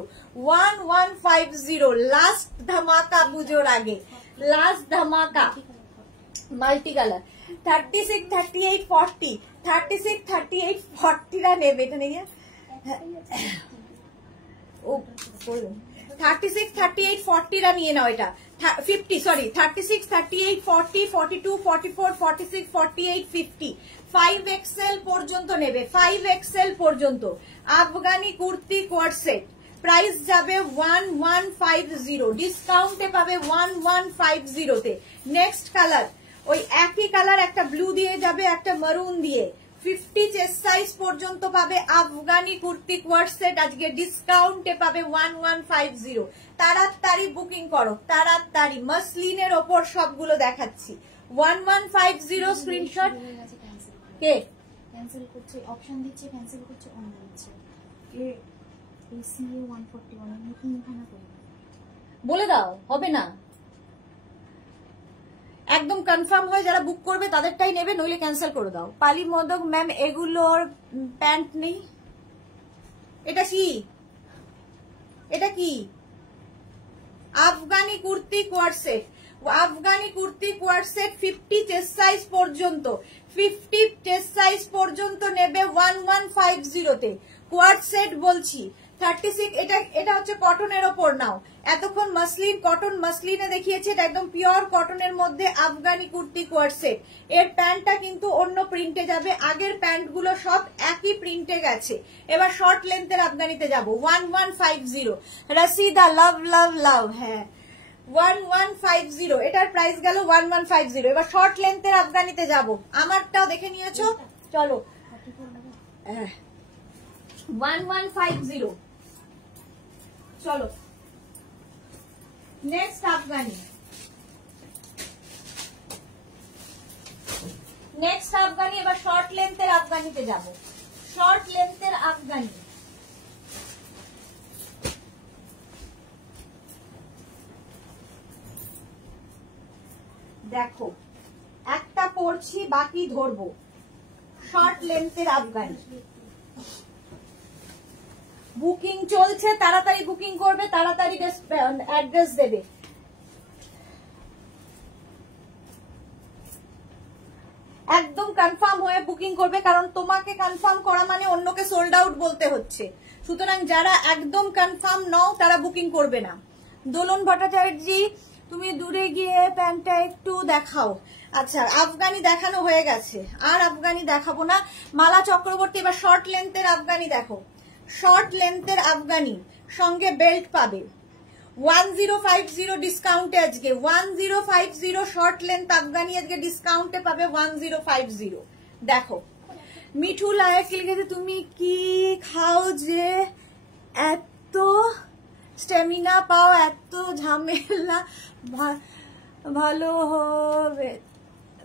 1150 লাস্ট ধামাকা পুজোর আগে লাস্ট ধামাকা মাল্টি কালার 36 38 40 36 38 40 রা নেবে এটা নেই ও 36 38 40 রা নিয়ে নাও এটা 50 সরি 36 38 40 42 44 46 48 50 5XL পর্যন্ত নেবে 5XL পর্যন্ত Afghani kurti co-ord set price যাবে 1150 ডিসকাউন্টে পাবে 1150 তে নেক্সট কালার ওই একই কালার একটা ব্লু দিয়ে যাবে একটা মারুন দিয়ে 50 চেস্ট সাইজ পর্যন্ত পাবে আফগানি কুর্তি কোয়ার্ড সেট আজকে ডিসকাউন্টে পাবে 1150 তাড়াতাড়ি বুকিং করো তাড়াতাড়ি মাসলিনের ওপর সবগুলো দেখাচ্ছি 1150 স্ক্রিনশট কে ক্যান্সেল করছে অপশন দিচ্ছে ক্যান্সেল করছে অন দিচ্ছে কে এসিও 141 আমি তিনখানা করি বলে দাও হবে না একদম কনফার্ম হয়ে যারা বুক করবে তাদেরটাই নেবে নইলে ক্যান্সেল করে দাও পালি মোদক ম্যাম এগুলোর প্যান্ট নেই এটা কি Afghani kurti co-ord set Afghani kurti co-ord set 50 chest size পর্যন্ত 50 চেস্ট সাইজ পর্যন্ত নেবে 1150 তে কোয়ার্ড সেট বলছি 36 এটা হচ্ছে কটনের ওপর নাও এতক্ষণ মাসলিন কটন মাসলিনে দেখিয়েছে এটা একদম পিওর কটনের মধ্যে আফগানি কুর্তি কোয়ার্ড সেট এর প্যান্টটা কিন্তু অন্য প্রিন্টে যাবে আগের প্যান্টগুলো সব একই প্রিন্টে গেছে এবার শর্ট লেন্থের আফগানিতে যাব 1150 রাশিদা লাভ লাভ লাভ হ্যাঁ 1150 এটার প্রাইস গেল 1150 এবার শর্ট লেন্থের আফগানিতে যাব আমারটাও দেখে নিয়েছো চলো 1150 চলো নেক্সট আফগানি এবার শর্ট লেন্থের আফগানিতে যাব শর্ট লেন্থের আফগানি দেখো একটা পড়ছি বাকি ধরবো শর্ট লেন্থের আফগানি বুকিং চলছে তাড়াতাড়ি বুকিং করবে তাড়াতাড়ি অ্যাড্রেস দেবে একদম কনফার্ম হয়ে বুকিং করবে কারণ তোমাকে কনফার্ম করা মানে অন্যকে সোল্ড আউট বলতে হচ্ছে সুতরাং যারা একদম কনফার্ম নও তারা বুকিং করবে না দোলন ভট্টাচার্যজি তুমি দূরে গিয়ে প্যান্টটা একটু দেখাও আচ্ছা আফগানি দেখানো হয়ে গেছে আর আফগানি দেখাবো না মালা চক্রবর্তী এবার শর্ট লেন্থের আফগানি দেখো শর্ট লেন্থের আফগানি সঙ্গে বেল্ট পাবে 1050 ডিসকাউন্টে আজকে 1050 শর্ট লেন্থ আফগানি আজকে ডিসকাউন্টে পাবে 1050 দেখো মিঠু লায়ক লিখেছে তুমি কি খাও যে এত স্ট্যামিনা পাও এত ঝামেলা ভালো হবে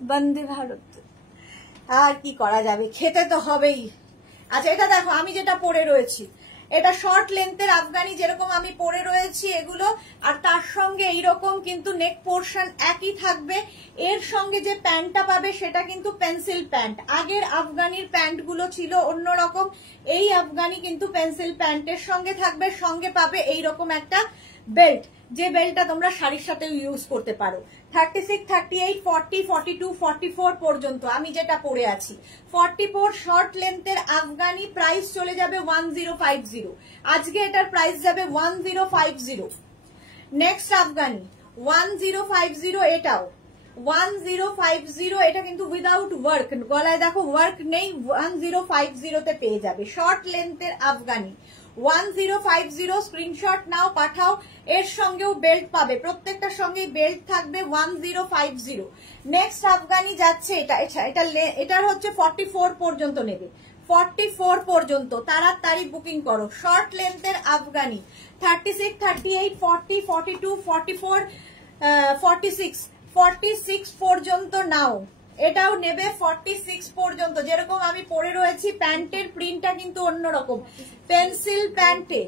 বন্দে ভারত আর কি করা যাবে খেতে তো হবেই আচ্ছা এটা দেখো আমি যেটা পরে রয়েছি এটা শর্ট লেন্থের আফগানি যেরকম আমি পরে রয়েছি এগুলো আর তার সঙ্গে এইরকম কিন্তু নেক পোর্শন একই থাকবে এর সঙ্গে যে প্যান্টটা পাবে সেটা কিন্তু পেন্সিল প্যান্ট আগের আফগানির প্যান্টগুলো ছিল অন্যরকম এই আফগানি কিন্তু পেন্সিল প্যান্টের সঙ্গে থাকবে সঙ্গে পাবে এইরকম একটা বেল্ট যে বেল্টটা তোমরা শাড়ির সাথে ইউজ করতে পারো 36 38 40 42 44 পর্যন্ত আমি যেটা পরে আছি 44 শর্ট লেন্থের আফগানি প্রাইস চলে যাবে 1050 আজকে এটার প্রাইস যাবে 1050 নেক্সট আফগানি 1050 এটাও 1050 এটা কিন্তু উইদাউট ওয়ার্ক গলায় দেখো ওয়ার্ক নেই 1050 তে পেয়ে যাবে শর্ট লেন্থের আফগানি 1050 স্ক্রিনশট নাও পাঠাও এর সঙ্গেও বেল্ট পাবে প্রত্যেকটার সঙ্গেই বেল্ট থাকবে 1050 নেক্সট আফগানি যাচ্ছে এটার হচ্ছে 44 পর্যন্ত নেবে 44 পর্যন্ত তাড়াতাড়ি বুকিং করো শর্ট লেন্থের আফগানি 36 38 40 42 44 46 46 পর্যন্ত নাও এটাও নেবে 46 পর্যন্ত যেরকম আমি পরে রয়েছি প্যান্টের প্রিন্টটা কিন্তু অন্যরকম পেন্সিল প্যান্টে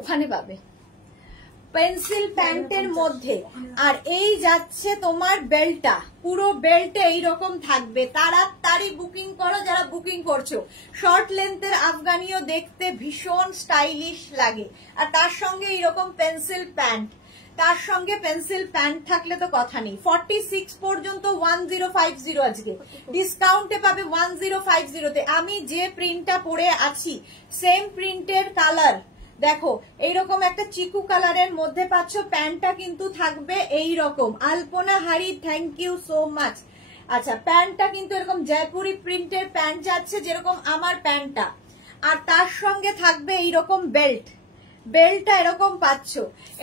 ওখানে পাবে পেন্সিল প্যান্টের মধ্যে। আর এই যাচ্ছে তোমার বেল্টটা, পুরো বেল্টে এইরকম থাকবে। তাড়াতাড়ি বুকিং করো যারা বুকিং করছো। শর্ট লেন্থের আফগানিও দেখতে ভীষণ স্টাইলিশ লাগে, আর তার সঙ্গে এইরকম পেন্সিল প্যান্ট, তার সঙ্গে পেন্সিল প্যান্ট থাকলে তো কথা নেই। 46 পর্যন্ত 1050 আজকে ডিসকাউন্টে পাবে 1050 তে। আমি যে প্রিন্টটা পরে আছি সেম প্রিন্টের কালার দেখো, এইরকম একটা চিকু কালারের মধ্যে পাচ্ছ। প্যান্টটা কিন্তু থাকবে এইরকম। আলপনা হারি, থ্যাংক ইউ সো মাচ। আচ্ছা, প্যান্টটা কিন্তু এরকম জয়পুরি প্রিন্টের প্যান্ট যাচ্ছে, যেরকম আমার প্যান্টটা। আর তার সঙ্গে থাকবে এইরকম বেল্ট, বেল্টটা এরকম পাচ্ছ।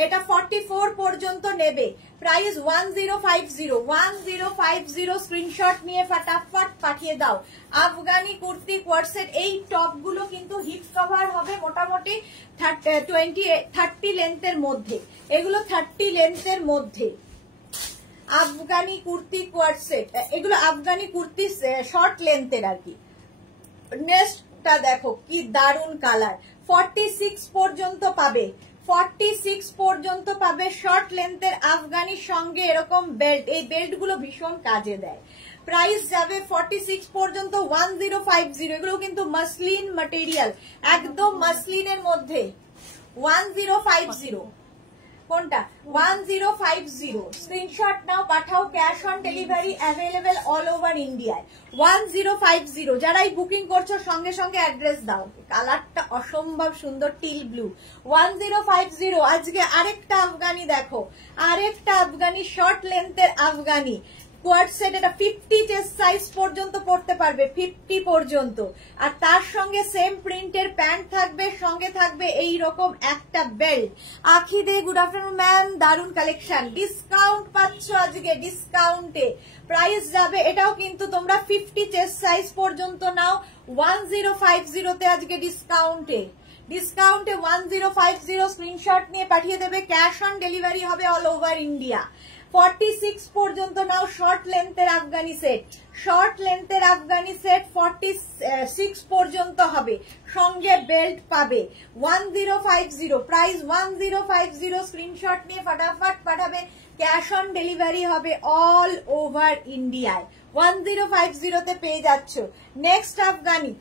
এটা 44 পর্যন্ত নেবে। প্রাইস 1050 স্ক্রিনশট নিয়ে ফাটাফাট পাঠিয়ে দাও। আফগানি কুর্তি কোয়ার্সেট, এই টপ গুলো কিন্তু হিপ কভার হবে মোটামুটি 30 লেন্থের মধ্যে। এগুলো 30 লেন্থের মধ্যে আফগানি কুর্তি কোয়ার্সেট, এগুলো আফগানি কুর্তি শর্ট লেন্থের আর কি। নেক্সটটা দেখো কি দারুন কালার। 46 পর্যন্ত পাবে, 46 পর্যন্ত পাবে শর্ট লেন্থের আফগানির সঙ্গে এরকম বেল্ট। এই বেল্ট গুলো ভীষণ কাজে দেয়। প্রাইস যাবে 46 পর্যন্ত 1050। এগুলো কিন্তু মাসলিন ম্যাটেরিয়াল, একদম মাসলিনের মধ্যে। 1050 কোনটা? 1050 স্ক্রিনশট নাও, পাঠাও। Cash on delivery available all over ইন্ডিয়ায়। 1050 যারাই বুকিং করছো সঙ্গে সঙ্গে অ্যাড্রেস দাও। কালারটা অসম্ভব সুন্দর, টিল ব্লু। 1050 আজকে আরেকটা আফগানি দেখো, আরেকটা আফগানি শর্ট লেন্থের আফগানি কোয়ার্ট সেট। এটা 50 চেস্ট সাইজ পর্যন্ত পড়তে পারবে, 50 পর্যন্ত। আর তার সঙ্গে সেম প্রিন্টের প্যান্ট থাকবে, সঙ্গে থাকবে এই রকম একটা বেল্ট। আখি দে, গুড আফটারনুন ম্যাম, দারুন কালেকশন। ডিসকাউন্ট পাচ্ছ আজকে, ডিসকাউন্টে প্রাইস যাবে। এটাও কিন্তু তোমরা 50 চেস্ট সাইজ পর্যন্ত নাও। 1050 আজকে ডিসকাউন্টে, ডিসকাউন্টে 1050 স্ক্রিনশট নিয়ে পাঠিয়ে দেবে। ক্যাশ অন ডেলিভারি হবে অল ওভার ইন্ডিয়া। 46 পর্যন্ত নাও শর্ট লেন্থের আফগানি সেট, শর্ট লেন্থের আফগানি সেট 46 পর্যন্ত হবে, সঙ্গে বেল্ট পাবে। 1050 প্রাইস 1050 স্ক্রিনশট নিয়ে ফটাফট পাঠাবে। ক্যাশ অন ডেলিভারি হবে অল ওভার ইন্ডিয়ায়। 1050 পেয়ে যাচ্ছ। নেক্সট আফগানি,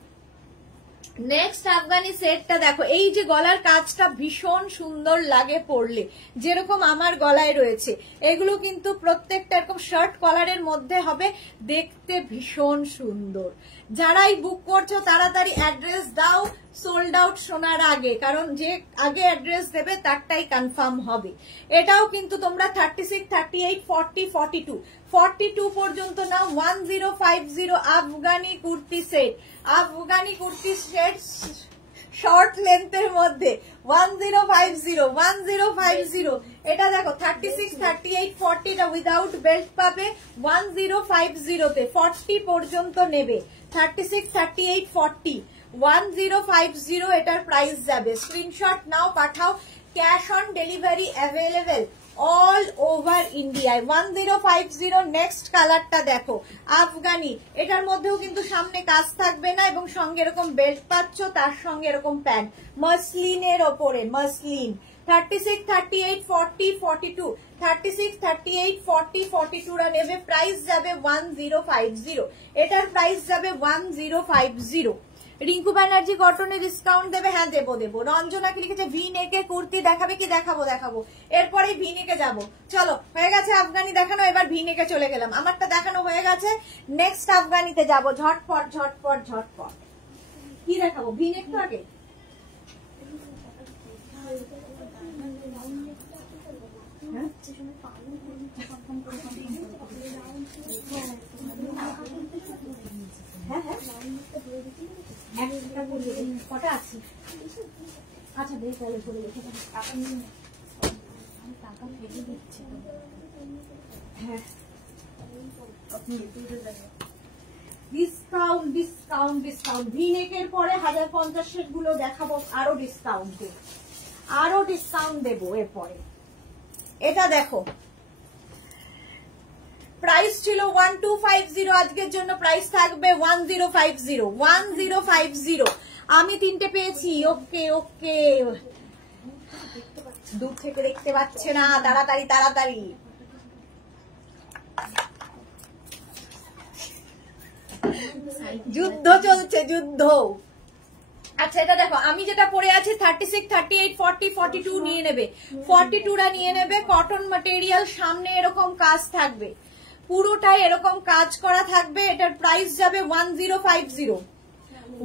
নেক্সট আফগানি সেটটা দেখো। এই যে গলার কাজটা ভীষণ সুন্দর লাগে পরলে, যেরকম আমার গলায় রয়েছে। এগুলো কিন্তু প্রত্যেকটা এরকম শার্ট কলারের মধ্যে হবে, দেখতে ভীষণ সুন্দর। যারাই বুক করছো তাড়াতাড়ি অ্যাড্রেস দাও, সোল্ড আউট শোনার আগে, কারণ যে আগে অ্যাড্রেস দেবে তারটাই কনফার্ম হবে। এটাও কিন্তু তোমরা 36, 38, 40, 42 পর্যন্ত নাও। 1050 Afghani kurti set, Afghani kurti set short লেন্থের মধ্যে 1050 এটা দেখো 36, 38, 40 টা উইদাউট বেল্ট পাবে 1050 তে। 40 পর্যন্ত নেবে, 36, 38, 40 1050 এটার প্রাইস যাবে। স্ক্রিনশট নাও, পাঠাও। Cash on delivery available all over ইন্ডিয়ায়। 1050 নেক্সট কালারটা দেখো, আফগানি। এটার মধ্যেও কিন্তু সামনে কাজ থাকবে না, এবং সঙ্গে এরকম বেল্ট পাচ্ছ, তার সঙ্গে এরকম প্যান্ট মাসলিনের ওপরে, মাসলিন। 36, 38, 40, 42 36, 38, 40, 42 রা নেবে। প্রাইস যাবে 1050। এটার প্রাইস যাবে 1050। রিঙ্কু ব্যানার্জি কটনে ডিসকাউন্ট দেবে? হ্যাঁ দেবো দেবো। রঞ্জনা কি লিখেছে ভি নেকে কুর্তি দেখাবে কি? দেখাবো দেখাবো, এরপরে ভি নেকে যাবো। চলো, হয়ে গেছে আফগানি দেখানো, এবার ভি নেকে চলে গেলাম। আমারটা দেখানো হয়ে গেছে, নেক্সট আফগানিতে যাবো। ঝটপট ঝটপট ঝটপট। কি দেখাবো? ভি নেক তো আগে। কটা আছে? আচ্ছা বেশ, তাহলে চলে গেছে। টাকা ফেলে দিচ্ছে। হ্যাঁ, ডিসকাউন্ট ডিসকাউন্ট ডিসকাউন্ট। ভিনেকের পরে 1050 গুলো দেখাবো, আরো ডিসকাউন্টে, আরো ডিসকাউন্ট দেবো এরপরে। এটা দেখো, প্রাইস ছিল 1250, আজকের জন্য প্রাইস থাকবে 1050। 1050 আমি 3টে পেয়েছি। ওকে ওকে, দূর থেকে দেখতে পাচ্ছে না, তাড়াতাড়ি তাড়াতাড়ি। যুদ্ধ চলছে, যুদ্ধ। আচ্ছা এটা দেখো, আমি যেটা পরে আছি 36, 38, 40, 42 নিয়ে নেবে, 42টা নিয়ে নেবে। কটন ম্যাটেরিয়াল, সামনে এরকম কাজ থাকবে, পুরোটাই এরকম কাজ করা থাকবে। এটার প্রাইস যাবে 1050,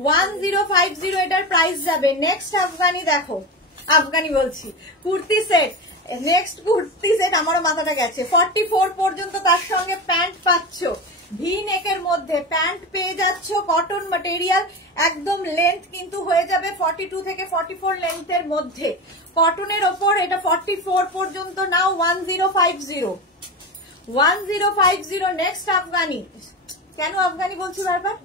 1050 এটার প্রাইস যাবে। নেক্সট আফগানি দেখো, আফগানি বলছি, kurti set. Next kurti set, আমারও মাথাটা গেছে। 44 পর্যন্ত তার সঙ্গে প্যান্ট পাচ্ছ, ভি নেকের মধ্যে প্যান্ট পেয়ে যাচ্ছ, কটন ম্যাটেরিয়াল, একদম লেন্থ কিন্তু হয়ে যাবে 42 থেকে 44 লেন্থের মধ্যে, কটনের ওপর। এটা 44 পর্যন্ত নাও 1050, 1050। নেক্সট আফগানি, কেন আফগানি বলছি বারবার,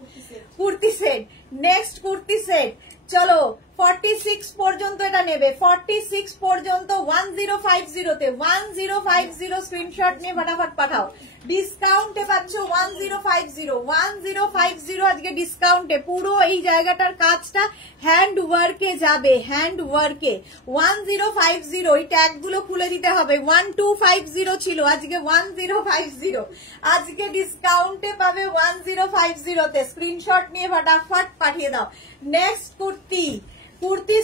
kurti set. Next kurti set, চলো 46 পর্যন্ত এটা নেবে, 46 পর্যন্ত 1050 তে, 1050 স্ক্রিনশট নিয়ে ফটাফট পাঠাও। ডিসকাউন্টে পাচ্ছ 1050, 1050 আজকে ডিসকাউন্টে। পুরো এই জায়গাটার কাজটা হ্যান্ড ওয়ার্কে যাবে, হ্যান্ড ওয়ার্কে। 1050, এই ট্যাগ গুলো খুলে দিতে হবে। 1250 ছিল, আজকে 1050, আজকে ডিসকাউন্টে পাবে 1050 তে। স্ক্রিনশট নিয়ে ফটাফট পাঠিয়ে দাও। Next kurti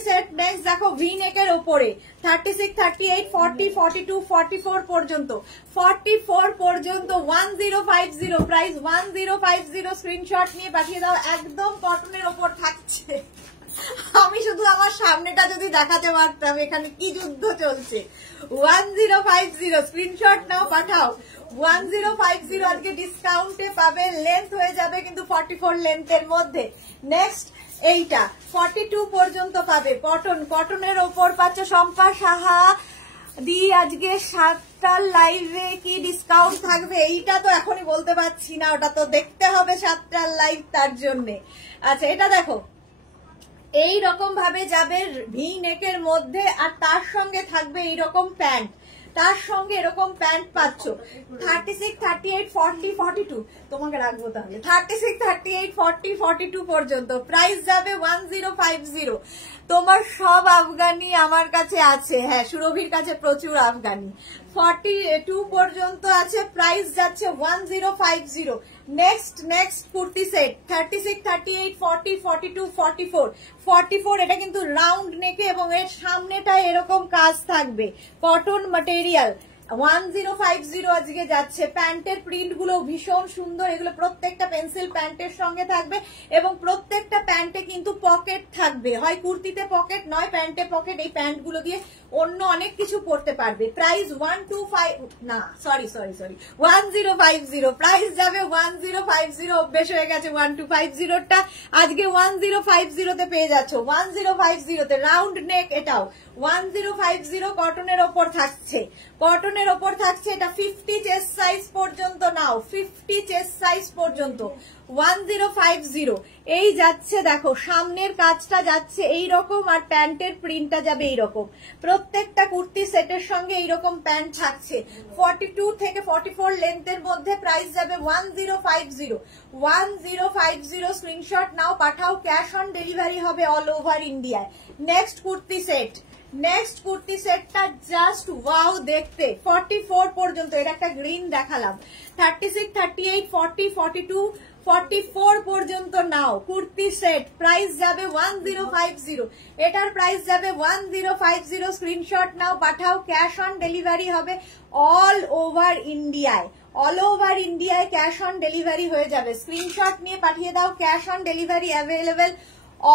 set. নেক্সট দেখো, ভি নেকের ওপরে 36, 38, 40, 42, 44 পর্যন্ত, 44 পর্যন্ত 1050, প্রাইস 1050। স্ক্রিনশট নিয়ে পাঠিয়ে দাও। একদম কটনের ওপর থাকছে। আমি শুধু আমার সামনেটা যদি দেখাতে পারতাম, এখানে কি যুদ্ধ চলছে। 1050 স্ক্রিনশট নাও, পাঠাও। 1050 আজকে ডিসকাউন্টে পাবে, লেন্থ হয়ে যাবে কিন্তু 44 লেন্থের মধ্যে। নেক্সট এইটা 42 পর্যন্ত পাবে, কটন, কটনের ওপর পাচ্ছ। শম্পা সাহা দি, আজকে 7টার লাইভে কি ডিসকাউন্ট থাকবে? এইটা তো এখনই বলতে পারছি না, ওটা তো দেখতে হবে 7টার লাইভ, তার জন্যে। আচ্ছা এটা দেখো, এই রকম ভাবে যাবে ভি নেকের মধ্যে, আর তার সঙ্গে থাকবে এইরকম প্যান্ট, তার সঙ্গে এরকম প্যান্ট পাচ্ছ। 36, 38, 40, 42 তোমাকে রাখবো তাহলে। 36, 38, 40, 42 পর্যন্ত প্রাইস যাবে 1050। তোমার সব আফগানি আমার কাছে আছে, হ্যাঁ সুরভির কাছে প্রচুর আফগানি। 42 পর্যন্ত আছে, প্রাইস যাচ্ছে 1050। নেক্সট কুর্তি সেট 36, 38, 40, 42, 44, 44 এটা কিন্তু রাউন্ড নেকে এবং এর সামনেটায় এরকম কাজ থাকবে, কটন ম্যাটেরিয়াল। 1050 আজকে যাচ্ছে। প্যান্টের প্রিন্ট গুলো ভীষণ সুন্দর, এগুলো প্রত্যেকটা পেন্সিল প্যান্টের সঙ্গে থাকবে এবং প্রত্যেকটা প্যান্টে কিন্তু পকেট থাকবে, হয় কুর্তিতে পকেট নয় প্যান্টে পকেট। এই প্যান্ট গুলো দিয়ে অন্য অনেক কিছু পরতে পারবে। প্রাইস 1050, প্রাইস যাবে 1050। অভ্যেস হয়ে গেছে 1250টা, আজকে 1050 তে পেয়ে যাচ্ছ। 1050 তে রাউন্ড নেক, এটাও 1050 কটনের ওপর থাকছে, কটনের ওপর থাকছে। এটা 50 চেস্ট সাইজ পর্যন্ত নাও, 50 চেস্ট সাইজ পর্যন্ত 1050। এই যাচ্ছে দেখো, সামনের কাজটা যাচ্ছে এইরকম, আর প্যান্টের প্রিন্টটা যাবে এইরকম। প্রত্যেকটা কুর্তি সেটের সঙ্গে এইরকম প্যান্ট থাকছে। 42 থেকে 44 লেন্থের মধ্যে, প্রাইস যাবে 1050, 1050। স্ক্রিনশট নাও, পাঠাও। ক্যাশ অন ডেলিভারি হবে অল ওভার ইন্ডিয়ায়। নেক্সট কুর্তি সেটটা জাস্ট ওয়াও দেখতে। 44 পর্যন্ত, এটা একটা গ্রিন দেখালাম। 36, 38, 40, 42, 44 পর্যন্ত নাও কুর্তি সেট, প্রাইস যাবে 1050। এটার প্রাইস যাবে 1050। স্ক্রিনশট নাও, পাঠাও। ক্যাশ অন ডেলিভারি হবে অল ওভার ইন্ডিয়ায়, অল ওভার ইন্ডিয়ায় ক্যাশ অন ডেলিভারি হয়ে যাবে। স্ক্রিনশট নিয়ে পাঠিয়ে দাও। Cash on delivery available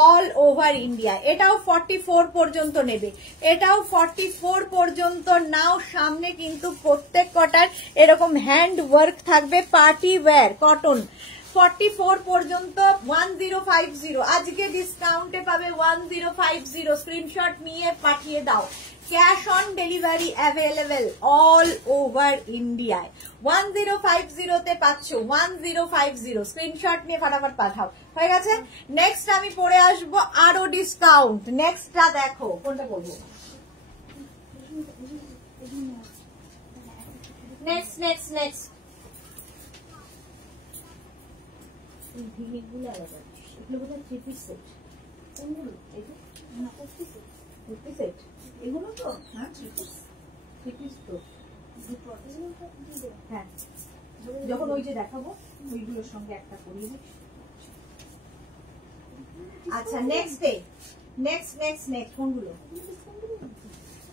all over India. এটাও 44 পর্যন্ত নেবে, এটাও 44 পর্যন্ত নাও। সামনে কিন্তু প্রত্যেক কটার এরকম হ্যান্ড ওয়ার্ক থাকবে, পার্টি ওয়্যার কটন। 44 পর্যন্ত 1050, আজকে ডিসকাউন্টে পাবে 1050। স্ক্রিনশট নিয়ে পাঠিয়ে দাও। Cash on delivery available all over ইন্ডিয়ায়। 1050 তে পাচ্ছ, 1050। স্ক্রিনশট নিয়ে ফটাফট পাঠাও। হয়ে গেছে। নেক্সট আমি পরে আসবো আরো ডিসকাউন্ট। নেক্সটটা দেখো, কোনটা বলবো? নেক্সট এগুলো আলাদা, এগুলো বোধহয় 3 পিস সেট। কোনগুলো? কুর্তি সেট এগুলো তো, হ্যাঁ থ্রি পিস তো, হ্যাঁ যখন ওই যে দেখাবো ওইগুলোর সঙ্গে একটা করিয়ে দিই। আচ্ছা নেক্সট ডে, নেক্সট কোনগুলো?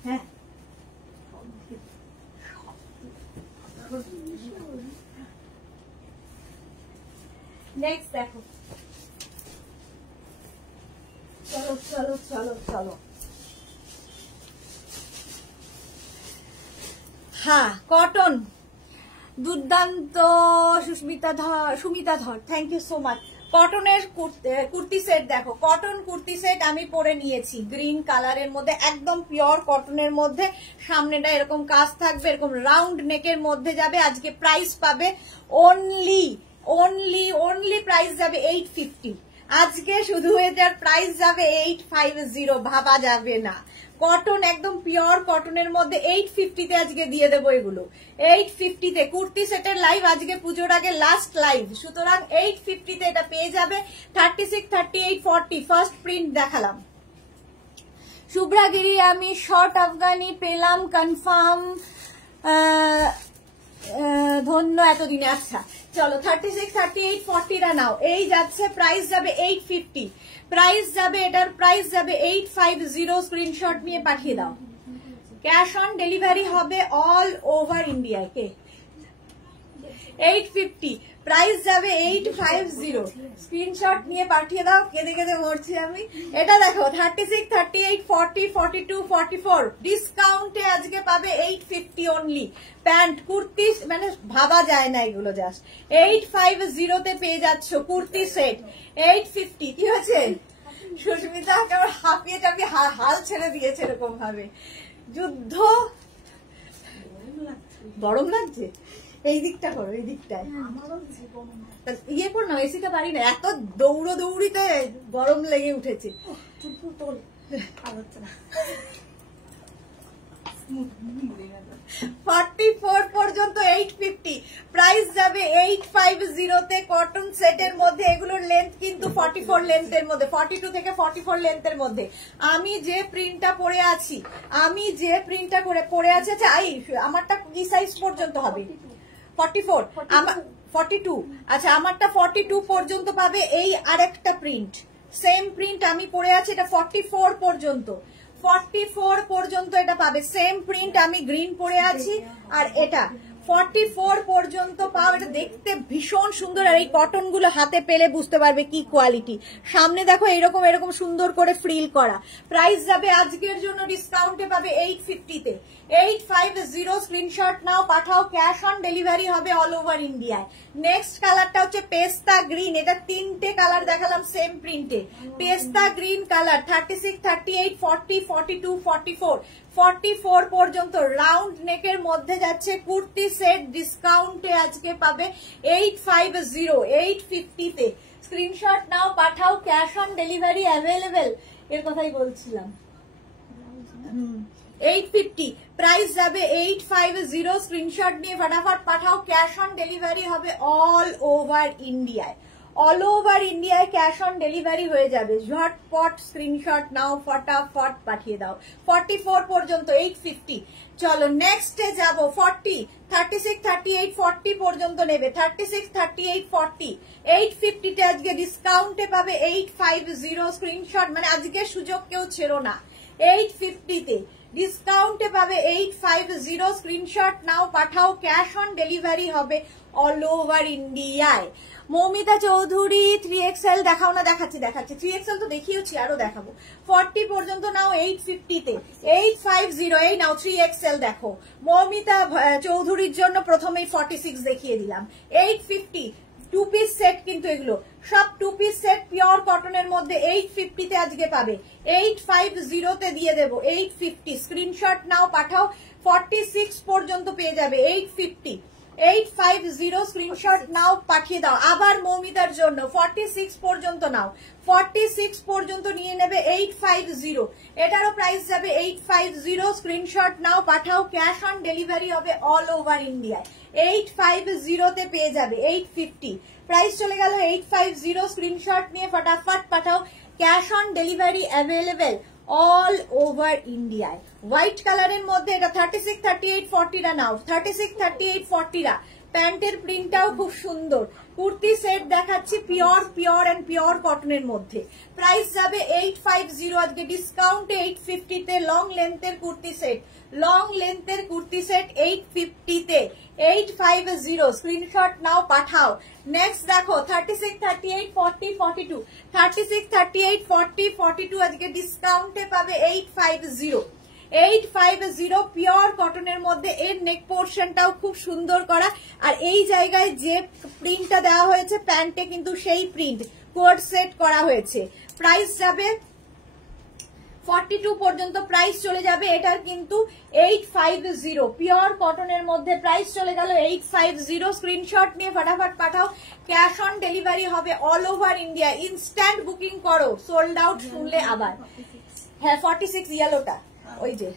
হ্যাঁ নেক্সট দেখো, চলো চলো চলো চলো। হ্যাঁ কটন, দুর্দান্ত সুমিতা ধর, থ্যাংক ইউ সো মাচ। কটনের কুর্তি সেট দেখো, কটন কুর্তি সেট আমি পরে নিয়েছি গ্রিন কালারের মধ্যে, একদম পিওর কটনের মধ্যে। সামনেটা এরকম কাজ থাকবে, এরকম রাউন্ড নেকের মধ্যে যাবে। আজকে প্রাইস পাবে অনলি প্রাইস যাবে 850। আজকে শুধু এটার প্রাইস যাবে 850, ভাবা যাবে না। কটন একদম পিওর কটনের মধ্যে 850-তে আজকে দিয়ে দেবো এগুলো। 850-তে কুর্তি সেটের লাইভ আজকে পুজোর আগে লাস্ট লাইভ, সুতরাং 850-তে এটা পেয়ে যাবে। 36, 38, 40 ফার্স্ট প্রিন্ট দেখালাম। শুভ্রাগিরি আমি শর্ট আফগানি পেলাম কনফার্ম, ধন্য এতদিনে। আচ্ছা চলো 36, 38, 40টা নাও। এই যাচ্ছে, প্রাইস যাবে 850, প্রাইস যাবে, এটার প্রাইস যাবে 850। স্ক্রিনশট নিয়ে পাঠিয়ে দাও। ক্যাশ অন ডেলিভারি হবে অল ওভার ইন্ডিয়ায়। কে 850, প্রাইস যাবে 850। স্ক্রিনশট নিয়ে পাঠিয়ে দাও। কেঁদে কেঁদে মরছি আমি। এটা দেখো 36, 38, 40, 42, 44 ডিসকাউন্টে আজকে পাবে 850 অনলি। প্যান্ট কুর্তি মানে ভাবা যায় না, এগুলো জাস্ট 850-তে পেয়ে যাচ্ছ কুর্তি সেট 850। কি হয়েছে সুস্মিতা? কেমন হাঁপিয়ে টাপিয়ে হাল ছেড়ে দিয়েছে এরকম ভাবে। যুদ্ধ গরম লাগছে, এই দিকটা করো, এই দিকটায় ইয়ে কর না, এসিটা পারি না, এত দৌড়িতে গরম লেগে উঠেছে। 44 পর্যন্ত 850, প্রাইস যাবে 850-তে কটন সেটের মধ্যে। এগুলোর লেন্থ কিন্তু 44 লেন্থের মধ্যে, 42 থেকে 44 লেন্থের মধ্যে। আমি যে প্রিন্টটা পরে আছি, আচ্ছা আমারটা কি সাইজ পর্যন্ত হবে? 44, 42। আচ্ছা আমারটা 42 পর্যন্ত পাবে। এই আরেকটা প্রিন্ট, সেম প্রিন্ট আমি পরে আছি, এটা 44 পর্যন্ত, 44 পর্যন্ত এটা পাবে। সেম প্রিন্ট আমি গ্রিন পরে আছি, আর এটা 44 পর্যন্ত পাও। এটা দেখতে ভীষণ সুন্দর, আর এই কটন গুলো হাতে পেলে বুঝতে পারবে কি কোয়ালিটি। সামনে দেখো এরকম সুন্দর করে ফ্রিল করা। প্রাইস যাবে আজকের জন্য ডিসকাউন্টে পাবে 850-তে, 850। স্ক্রিনশট নাও, পাঠাও। ক্যাশ অন ডেলিভারি হবে অল ওভার ইন্ডিয়ায়। নেক্সট কালারটা হচ্ছে পেস্তা গ্রিন। এটা 3টে কালার দেখালাম সেম প্রিন্টে। পেস্তা গ্রিন কালার 36, 38, 40, 42, 44 44 পর্যন্ত রাউন্ড নেকের মধ্যে যাচ্ছে কুর্তি সেট। ডিসকাউন্টে আজকে পাবে 850, 850-তে। স্ক্রিনশট নাও, পাঠাও। ক্যাশ অন ডেলিভারি অ্যাভেলেবেল, এর কথাই বলছিলাম। 850, প্রাইস যাবে 850। স্ক্রিনশট নিয়ে ফটাফট পাঠাও। ক্যাশ অন ডেলিভারি হবে অল ওভার ইন্ডিয়ায়, অল ওভার ইন্ডিয়ায় ক্যাশ অন ডেলিভারি হয়ে যাবে। ঝটপট স্ক্রিনশট নাও, ফটাফট পাঠিয়ে দাও। 44 পর্যন্ত 850। চলো নেক্সটে যাব। 40, 36, 38, 40 পর্যন্ত নেবে। 36, 38, 40 850-তে আজকে ডিসকাউন্টে পাবে 850। স্ক্রিনশট মানে আজকে সুযোগ কেউ ছেড়ো না। 850-তে ডিসকাউন্টে পাবে 850। স্ক্রিনশট নাও, পাঠাও। ক্যাশ অন ডেলিভারি হবে অল ওভার ইন্ডিয়ায়। মৌমিতা চৌধুরী 3XL দেখাও না? দেখাচ্ছি 3XL তো দেখিয়েছি, আরো দেখাবো। 40 পর্যন্ত নাও 850-তে, 850। এই নাও 3XL দেখো। মৌমিতা চৌধুরীর জন্য প্রথমেই 46 দেখিয়ে দিলাম। 850 2 পিস সেট, কিন্তু এগুলো সব 2 পিস সেট পিওর কটনের মধ্যে 850-তে আজকে পাবে। 850-তে দিয়ে দেবো 850। স্ক্রিনশট নাও, পাঠাও। 46 পর্যন্ত পেয়ে যাবে 850, 850। স্ক্রিনশট নাও, পাঠিয়ে দাও। আবার মৌমিতার জন্য 46 পর্যন্ত নাও, 46 পর্যন্ত নিয়ে নেবে 850। এটারও প্রাইস যাবে 850। স্ক্রিনশট নাও, পাঠাও। ক্যাশ অন ডেলিভারি হবে অল ওভার ইন্ডিয়ায়। 850-তে পেয়ে যাবে 850। প্রাইস চলে গেল 850। স্ক্রিনশট নিয়ে ফটাফট পাঠাও। Cash on delivery available all over ইন্ডিয়ায়। হোয়াইট কালারের মধ্যে এটা 36, 38, 40রা নাও, 36, 38, 40রা। প্যান্টের প্রিন্টটাও খুব সুন্দর। কুর্তি সেট দেখাচ্ছি পিওর এন্ড পিওর কটনের মধ্যে। প্রাইস যাবে 850, আজকে ডিসকাউন্টে 850 তে। লং লেন্থের কুর্তি সেট, লং লেন্থের কুর্তি সেট 850 তে, 850। স্ক্রিনশট নাও, পাঠাও। নেক্সট দেখো 36, 38, 40, 42, 36, 38, 40, 42 আজকে ডিসকাউন্টে পাবে 850, 850 পিওর কটনের মধ্যে। এর নেক পোর্শনটাও খুব সুন্দর করা, আর এই জায়গায় যে প্রিন্টটা দেওয়া হয়েছে প্যান্টে কিন্তু সেই প্রিন্ট কোড সেট করা হয়েছে। প্রাইস যাবে 42 পর্যন্ত প্রাইস চলে যাবে এটার কিন্তু 850 পিওর কটনের মধ্যে। প্রাইস চলে গেল 850। স্ক্রিনশট নিয়ে ফটাফট পাঠাও। ক্যাশ অন ডেলিভারি হবে all over India. Instant booking করো, সোল্ড আউট শুনলে আবার। হ্যাঁ 46 ইয়েলোটা ওই যে।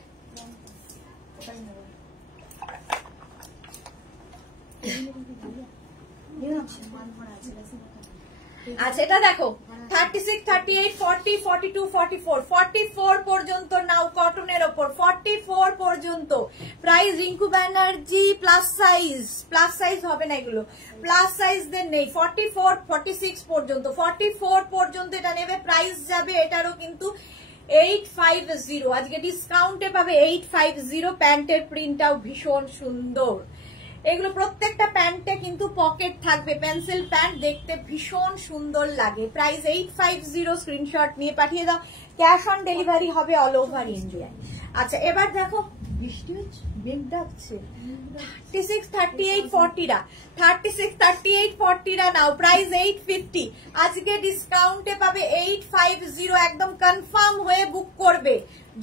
আচ্ছা এটা দেখো 36, 38, 40, 42, 44, 44 পর্যন্ত নাও কটনের ওপর। 44 পর্যন্ত price. Rinku Banerjee plus size হবে না এগুলো, প্লাস সাইজদের নেই। 44, 46 পর্যন্ত, 44 পর্যন্ত এটা নেবে। প্রাইস যাবে এটারও কিন্তু 850, আজকে ডিসকাউন্টে পাবে 850। প্যান্টের প্রিন্টটাও ভীষণ সুন্দর। এগুলো প্রত্যেকটা প্যান্টে কিন্তু পকেট থাকবে, পেন্সিল প্যান্ট, দেখতে ভীষণ সুন্দর লাগে। প্রাইস 850। স্ক্রিনশট নিয়ে পাঠিয়ে দাও। ক্যাশ অন ডেলিভারি হবে অল ওভার ইন্ডিয়ায়। আচ্ছা এবার দেখো বৃষ্টি হচ্ছে, মেঘ ডাকছে। 36, 38, 40রা, 36, 38, 40রা নাও। প্রাইস 850, আজকে ডিসকাউন্টে পাবে 850। একদম কনফার্ম হয়ে বুক করবে।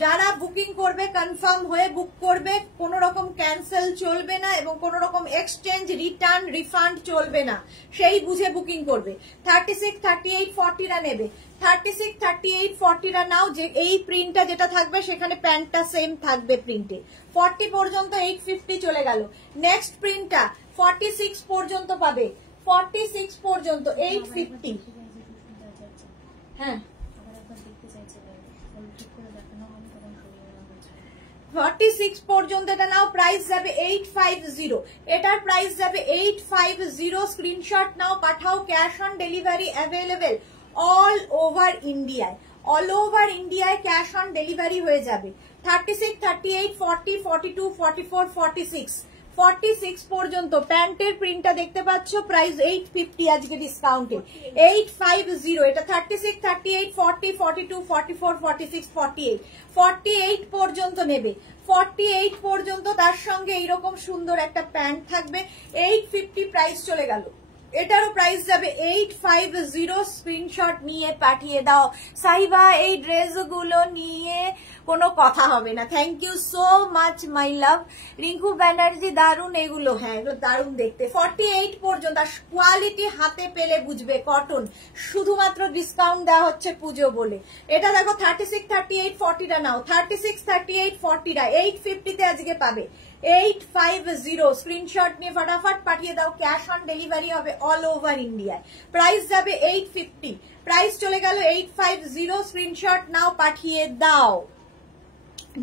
যারা বুকিং করবে কনফার্ম হয়ে বুক করবে, কোনো রকম ক্যান্সেল চলবে না এবং কোনো রকম এক্সচেঞ্জ, রিটার্ন, রিফান্ড চলবে না, সেই বুঝে বুকিং করবে। 36, 38, 40রা নেবে। 36, 38, 40রা নাও। যে এই প্রিন্টটা যেটা থাকবে সেখানে প্যান্টটা সেম থাকবে প্রিন্টে। 40 পর্যন্ত 850 চলে গেল। নেক্সট প্রিন্টটা 46 পর্যন্ত পাবে, 46 পর্যন্ত 850। হ্যাঁ 46 পর্যন্ত এটা নাও। প্রাইস যাবে 850, এটার প্রাইস যাবে 850। স্ক্রিনশট নাও, পাঠাও। Cash on delivery available all over ইন্ডিয়ায়। অল ওভার ইন্ডিয়ায় ক্যাশ অন ডেলিভারি হয়ে যাবে। 36, 38, 40, 42, 44, 46, 46 পর্যন্ত প্যান্টের প্রিন্টটা দেখতে পাচ্ছ। প্রাইস 850, আজকে ডিসকাউন্টে 850। এটা 36, 38, 40, 42, 44, 46, 48, 48 পর্যন্ত নেবে। 48 পর্যন্ত তার সঙ্গে এইরকম সুন্দর একটা প্যান্ট থাকবে। 850 প্রাইস চলে গেল। এটারও প্রাইস যাবে 850। স্ক্রিনশট নিয়ে পাঠিয়ে দাও। সাইবা এই ড্রেসগুলো নিয়ে কোনো কথা হবে না। Thank you so much my love. Rinku Banerjee দারুন এগুলো। হ্যাঁ এগুলো দারুন দেখতে। 48 পর্যন্ত, কোয়ালিটি হাতে পেলে বুঝবে কটন। শুধুমাত্র ডিসকাউন্ট দেওয়া হচ্ছে পুজো বলে। এটা দেখো 36, 38, 40টা নাও। 36, 38, 40টা 850 তে আজকে পাবে। 850। স্ক্রিনশট নিয়ে ফটাফট পাঠিয়ে দাও। ক্যাশ অন ডেলিভারি হবে অল ওভার ইন্ডিয়ায়। প্রাইস যাবে 850, প্রাইস চলে গেল 850। স্ক্রিনশট নাও, পাঠিয়ে দাও।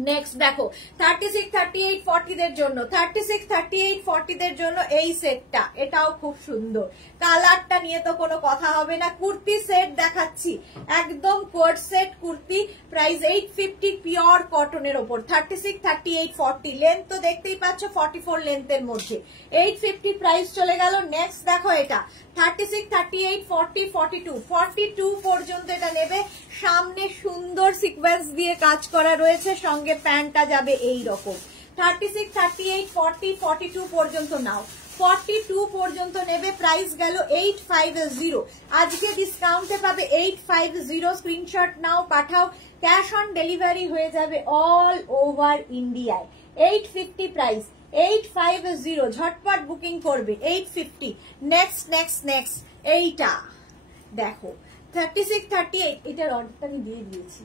নেক্সট দেখো 36, 38, 40দের জন্য, 36, 38, 40দের জন্য এই সেটটা, এটাও খুব সুন্দর। কালারটা নিয়ে তো কোনো কথা হবে না। কুর্তি সেট দেখাচ্ছি, একদম coat set kurti. Price 850 pure কটনের ওপর। 36, 38, 40 লেন্থ তো দেখতেই পাচ্ছ, 44 লেন্থের মধ্যে 850 প্রাইস চলে গেল। নেক্সট দেখো এটা 36, 38, 40, 42, 42 পর্যন্ত এটা নেবে। সামনে সুন্দর সিকোয়েন্স দিয়ে কাজ করা রয়েছে, সঙ্গে প্যান্টটা যাবে এই রকম। 36, 38, 40, 42 পর্যন্ত নাও। 42 পর্যন্ত নেবে। প্রাইস গেল 850, আজকে ডিসকাউন্টে পাবে 850। স্ক্রিনশট নাও, পাঠাও। ক্যাশ অন ডেলিভারি হয়ে যাবে অল ওভার ইন্ডিয়ায়। 850 প্রাইস, 850 ঝটপট বুকিং করবে। 850। নেক্সট নেক্সট নেক্সট এইটা দেখো 36, 38, এটার অর্ডারটা আমি দিয়ে দিয়েছি।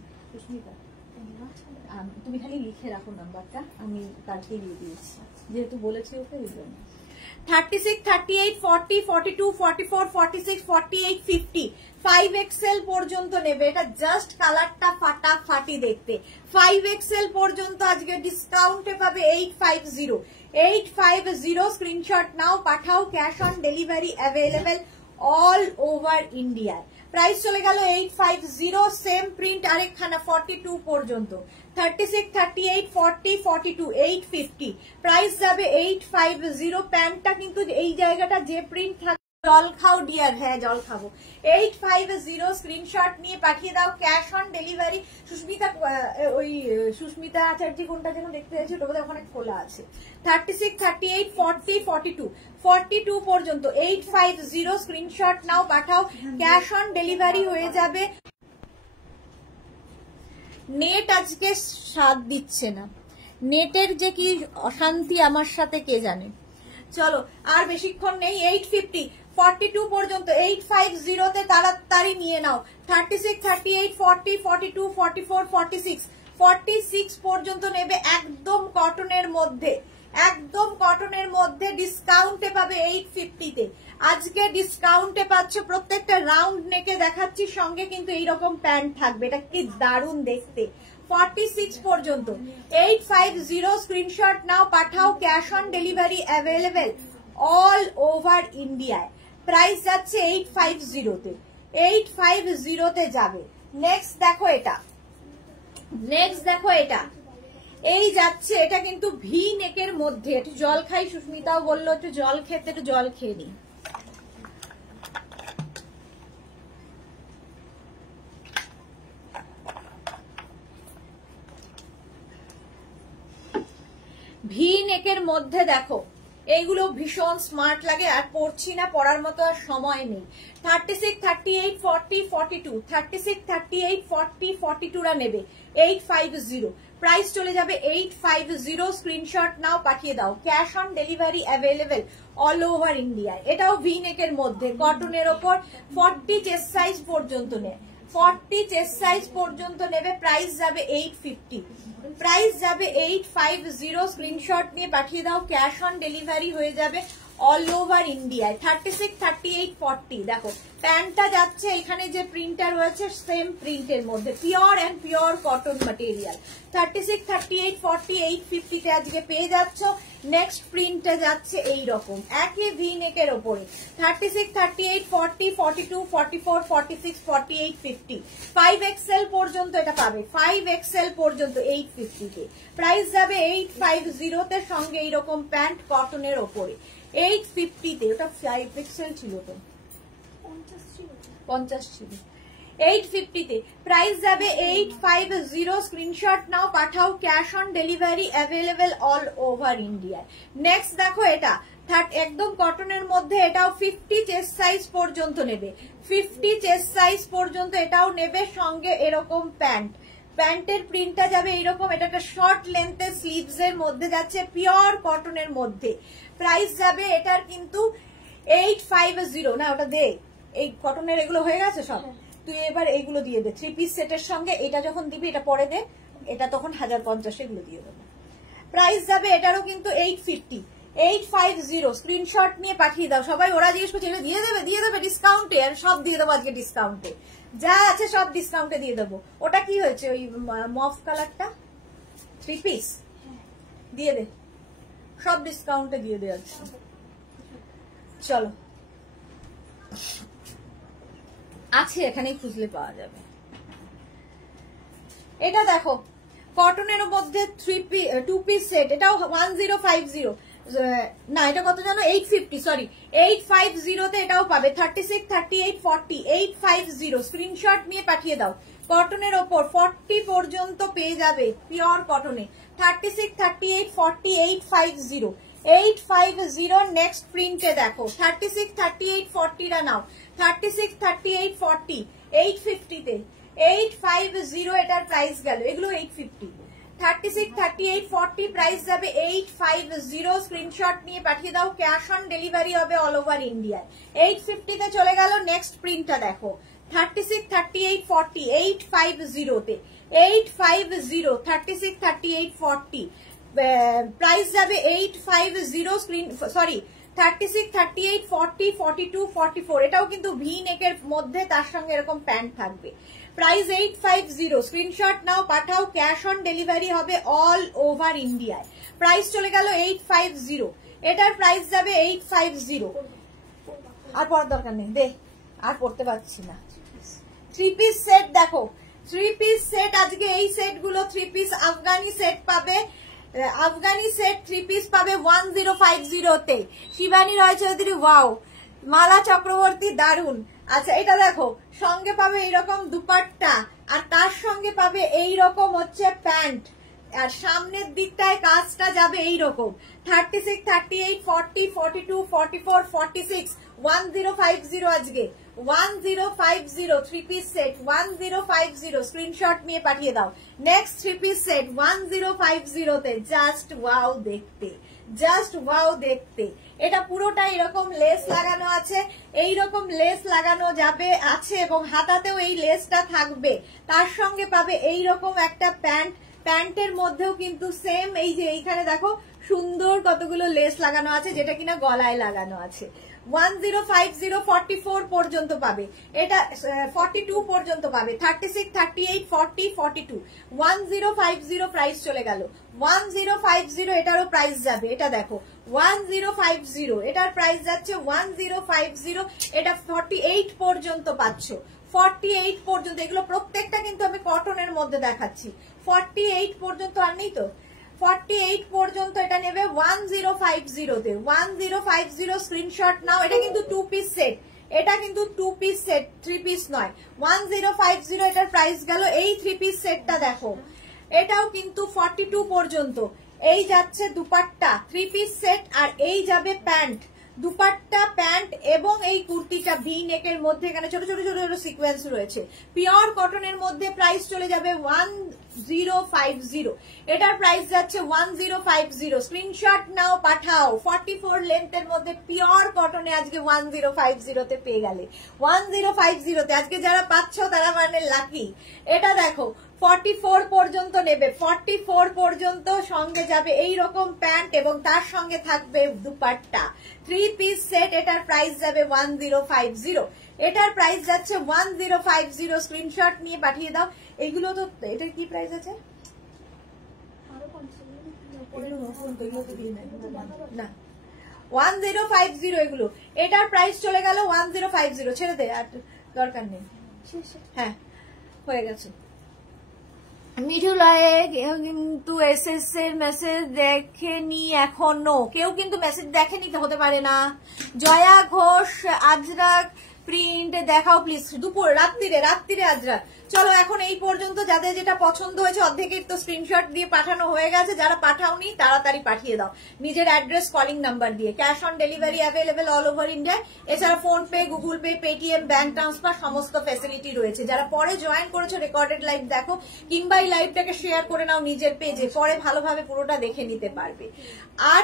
তুমি খালি লিখে রাখো নাম্বারটা, আমি কালকে দিয়ে দিয়েছি, যেহেতু বলেছি ওকে। 36, 38, 40, 42, 44, 46, 48, 50 5XL পর্যন্ত নেবে। এটা জাস্ট কালারটা ফাটাফাটি দেখতে। 5XL পর্যন্ত আজকে ডিসকাউন্টে পাবে 850। 850 স্ক্রিনশট নাও, পাঠাও, cash on delivery available all over India. Price চলে গেল 850। সেম প্রিন্ট আরেকখানা 42 পর্যন্ত। 36, 38, 40, 42 850। প্রাইস যাবে 850। প্যান্টটা কিন্তু এই জায়গাটা যে প্রিন্ট থাকে, জল খাও ডিয়ার, হ্যাঁ জল খাবো। 850 স্ক্রিনশট নিয়ে পাঠিয়ে দাও, ক্যাশ অন ডেলিভারি। সুস্মিতা, ওই সুস্মিতা আচার্য কোনটা যেন দেখতে যাচ্ছি, ওটা বোধহয় ওখানে খোলা আছে। 36, 38, 40, 42 42 পর্যন্ত 850 স্ক্রিনশট নাও, পাঠাও, ক্যাশ অন ডেলিভারি হয়ে যাবে। নেট আজকে সাথ দিচ্ছে না, নেটের যে কি অশান্তি আমার সাথে কে জানে। চলো আর বেশিক্ষণ নেই। 850 42 পর্যন্ত 850 তে তাড়াতাড়ি নিয়ে নাও। 36, 38, 40, 42, 44, 46 46 পর্যন্ত নেবে। একদম কটনের মধ্যে, একদম কটনের মধ্যে ডিসকাউন্টে পাবে 850 তে। আজকে ডিসকাউন্টে পাচ্ছ। প্রত্যেকটা রাউন্ড নেকে দেখাচ্ছি, সঙ্গে কিন্তু এইরকম প্যান্ট থাকবে। এটা কি দারুণ দেখতে। 46 পর্যন্ত 850 স্ক্রিনশট নাও, পাঠাও, cash on delivery available all over ইন্ডিয়ায়। প্রাইস যাচ্ছে 850 তে। 850 তে যাবে। নেক্সট দেখো এটা, নেক্সট দেখো এটা, এই যাচ্ছে। এটা কিন্তু ভি নেকের মধ্যে। একটু জল খাই, সুস্মিতাও বললো একটু জল খেতে, একটু জল খেয়ে নি। ভি নেকের মধ্যে দেখো, এইগুলো ভীষণ স্মার্ট লাগে। আর পরছি না, পরার মতো আর সময় নেই। 36, 38, 40, 42 36, 38, 40, 42 রা নেবে 850। প্রাইস চলে যাবে 850। স্ক্রিনশট নাও, পাঠিয়ে দাও, cash on delivery available all over India. এটাও ভি নেকের মধ্যে, কটনের ওপর। 40 চেস্ট সাইজ পর্যন্ত নেয়, 40 চেস্ট সাইজ পর্যন্ত নেবে। প্রাইস যাবে 850। প্রাইস যাবে 850। স্ক্রিনশট নিয়ে পাঠিয়ে দাও, ক্যাশ অন ডেলিভারি হয়ে যাবে অল ওভার ইন্ডিয়ায়। 36, 38, 40 দেখো প্যান্টটা যাচ্ছে। এখানে যে প্রিন্টটা রয়েছে সেম প্রিন্টের মধ্যে, pure and pure cotton material. 36, 38, 40 850 তে আজকে পেয়ে যাচ্ছ। নেক্সট প্রিন্টটা যাচ্ছে এইরকম, একই ভি নেকের ওপরে। 36, 38, 40, 42, 44, 46, 48, 50 5XL পর্যন্ত এটা পাবে। 5XL পর্যন্ত 850 তে। প্রাইস যাবে 850 তে, সঙ্গে এইরকম প্যান্ট কটনের ওপরে। 850 তে। ওটা 5XL ছিল তো, 50 ছিল। 850 তে। প্রাইস যাবে 850। স্ক্রিনশট নাও, পাঠাও, cash on delivery available all over India. Next দেখো এটা একদম কটনের মধ্যে। এটাও 50 চেস্ট সাইজ পর্যন্ত নেবে। 50 চেস্ট সাইজ পর্যন্ত এটাও নেবে, সঙ্গে এরকম প্যান্ট। প্যান্টের প্রিন্টটা যাবে এইরকম। এটা একটা শর্ট লেন্থের স্লিভস এর মধ্যে যাচ্ছে, পিওর কটনের মধ্যে। প্রাইস যাবে এটার কিন্তু 850। না ওটা দে, এই কটনের এগুলো হয়ে গেছে সব, তুই এবার এইগুলো দিয়ে দে। 3 পিস সেটের সঙ্গে এটা যখন দিবি, এটা পরে দে, এটা তখন 1050 এগুলো দিয়ে দেবো। প্রাইস যাবে এটারও কিন্তু 850। 850 স্ক্রিনশট নিয়ে পাঠিয়ে দাও। সবাই ওরা জিজ্ঞেস করছে দিয়ে দেবে, দিয়ে দেবে ডিসকাউন্টে। আর সব দিয়ে দেবো আজকে ডিসকাউন্টে, যা আছে সব ডিসকাউন্টে দিয়ে দেবো। ওটা কি হয়েছে, ওই মফ কালারটা 3 পিস দিয়ে দে, সব ডিসকাউন্টে দিয়ে দে আজকে। চলো আছে, এখানেই খুঁজলে পাওয়া যাবে। এটা দেখো কটনের মধ্যে 2 পিস সেট। এটাও 1050। না এটা কত জানো, 850, সরি 850 তে এটাও পাবে। 36, 38, 40 850। স্ক্রিনশট নিয়ে পাঠিয়ে দাও। কটনের ওপর 40 পর্যন্ত পেয়ে যাবে, পিওর কটনে। 36, 38, 40 850 850। নেক্সট প্রিন্টে দেখো 36, 38, 40 রা নাও। 36, 38, 40 850 তে। 850 এটার প্রাইস গেল, এগুলো 850। 36, 38, 40 প্রাইস যাবে 850। স্ক্রিনশট নিয়ে পাঠিয়ে দাও, ক্যাশ অন ডেলিভারি হবে অল ওভার ইন্ডিয়া। 850 তে চলে গেল। নেক্সট প্রিন্টটা দেখো 36, 38, 40 850 তে। 850 36, 38, 40 প্রাইস যাবে 850। স্ক্রিন সরি 36, 38, 40, 42, 44 এটাও কিন্তু ভি নেকের মধ্যে, তার সঙ্গে এরকম প্যান্ট থাকবে। প্রাইস 850, স্ক্রিনশট নাও, পাঠাও, ক্যাশ অন ডেলিভারি হবে অল ওভার ইন্ডিয়ায়। প্রাইস চলে গেল 850, এটার প্রাইস যাবে 850। আর পড়ার দরকার নেই, দে আর পড়তে পারছি না। 3 পিস সেট দেখো, 3 পিস সেট, আজকে এই সেট গুলো 3 পিস আফগানি সেট পাবে, আফগানি সেট 3 পিস পাবে 1050 তে। শিবানী রয় চৌধুরী ওয়াও, মালা চক্রবর্তী দারুন। আচ্ছা এটা দেখো, সঙ্গে পাবে এইরকম দুপাট্টা, আর তার সঙ্গে পাবে এইরকম হচ্ছে প্যান্ট, আর সামনের দিকটায় কাজটা যাবে এইরকম। 36, 38, 40, 42, 44, 46, 1050 আজকে 1050 3 পিস সেট 1050, স্ক্রিনশট নিয়ে পাঠিয়ে দাও। নেক্সট 3 পিস সেট 1050 তে, জাস্ট ওয়াও দেখতে, জাস্ট ওয়াও দেখতে। এটা পুরোটা এরকম লেস লাগানো আছে, এইরকম লেস লাগানো যাবে আছে, এবং হাতাতেও এই লেসটা থাকবে। তার সঙ্গে পাবে এইরকম একটা প্যান্ট, প্যান্টের মধ্যেও কিন্তু সেম এই যে এইখানে দেখো সুন্দর কতগুলো লেস লাগানো আছে, যেটা কিনা গলায় লাগানো আছে। 1050 44 পর্যন্ত পাবে, এটা 42 পর্যন্ত পাবে, 36, 38, 40, 42, 1050 প্রাইস চলে গেল। 1050 এটারও প্রাইস যাবে, এটা দেখো 1050 এটার প্রাইস যাচ্ছে 1050, এটা 48 পর্যন্ত পাচ্ছ, 48 পর্যন্ত। এগুলো প্রত্যেকটা কিন্তু আমি কটনের মধ্যে দেখাচ্ছি। 48 পর্যন্ত আর নেই তো, 48 পর্যন্ত এটা নেবে 1050 তে। 1050 স্ক্রিনশট নাও। এটা কিন্তু 2 পিস সেট, এটা কিন্তু 2 পিস সেট, 3 পিস নয়। 1050 এটার প্রাইস গেল। এই 3 পিস সেটটা দেখো, এটাও কিন্তু 42 পর্যন্ত। এই যাচ্ছে দুপাট্টা 3 পিস সেট, আর এই যাবে প্যান্ট, দুপাট্টা প্যান্ট, এবং এই কুর্তিটা ভি নেকের মধ্যে এখানে ছোট ছোট ছোট ছোট সিকোয়েন্স রয়েছে, পিওর কটনের মধ্যে। প্রাইস চলে যাবে 1050, এটার প্রাইস যাচ্ছে 1050। স্ক্রিনশট নাও, পাঠাও। 44 লেন্থের মধ্যে পিওর কটনে আজকে 1050 তে পেয়ে গেলে। 1050 তে আজকে যারা পাচ্ছ তারা মানে লাকি। এটা দেখো 44 পর্যন্ত নেবে, 44 পর্যন্ত সঙ্গে যাবে এইরকম প্যান্ট, এবং তার সঙ্গে থাকবে দুপাট্টা। 3 পিস সেট, এটার প্রাইস যাবে 1050, এটার প্রাইস যাচ্ছে 1050। স্ক্রিনশট নিয়ে পাঠিয়ে দাও। এগুলো তো, এটার কি প্রাইস আছে না, 1050 এগুলো। এটার প্রাইস চলে গেল 1050, ছেড়ে দে, আর দরকার নেই। হ্যাঁ হয়ে গেছে। মিঠুলয়ে কিন্তু এসএস এর মেসেজ দেখেনি এখনো, কেউ কিন্তু মেসেজ দেখেনি, হতে পারে না। জয়া ঘোষ, আজরাক প্রিন্ট দেখাও প্লিজ, দুপুর রাত্রিরে আজরাক। চলো এখন এই পর্যন্ত, যাদের যেটা পছন্দ হয়েছে অর্ধেকের তো স্ক্রিনশট দিয়ে পাঠানো হয়ে গেছে, যারা পাঠাওনি তাড়াতাড়ি পাঠিয়ে দাও নিজের অ্যাড্রেস, কলিং নাম্বার দিয়ে। Cash on delivery available all over India. এছাড়া PhonePe, Google Pay, Paytm, bank transfer সমস্ত ফ্যাসিলিটি রয়েছে। যারা পরে জয়েন করেছো রেকর্ডেড লাইভ দেখো, কিংবা এই লাইভটাকে শেয়ার করে নাও নিজের পেজে, পরে ভালোভাবে পুরোটা দেখে নিতে পারবে। আর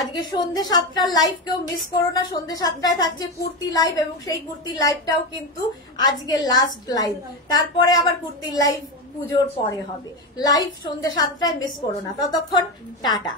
আজকে সন্ধ্যে 7টার লাইভ কেউ মিস করো না, সন্ধ্যে 7টায় থাকছে কুর্তি লাইভ, এবং সেই কুর্তি লাইভটাও কিন্তু আজকে লাস্ট লাইভ। তারপরে আবার কুর্তির লাইভ পুজোর পরে হবে। লাইভ সন্ধ্যে 7টায় মিস করো না। ততক্ষণ টাটা।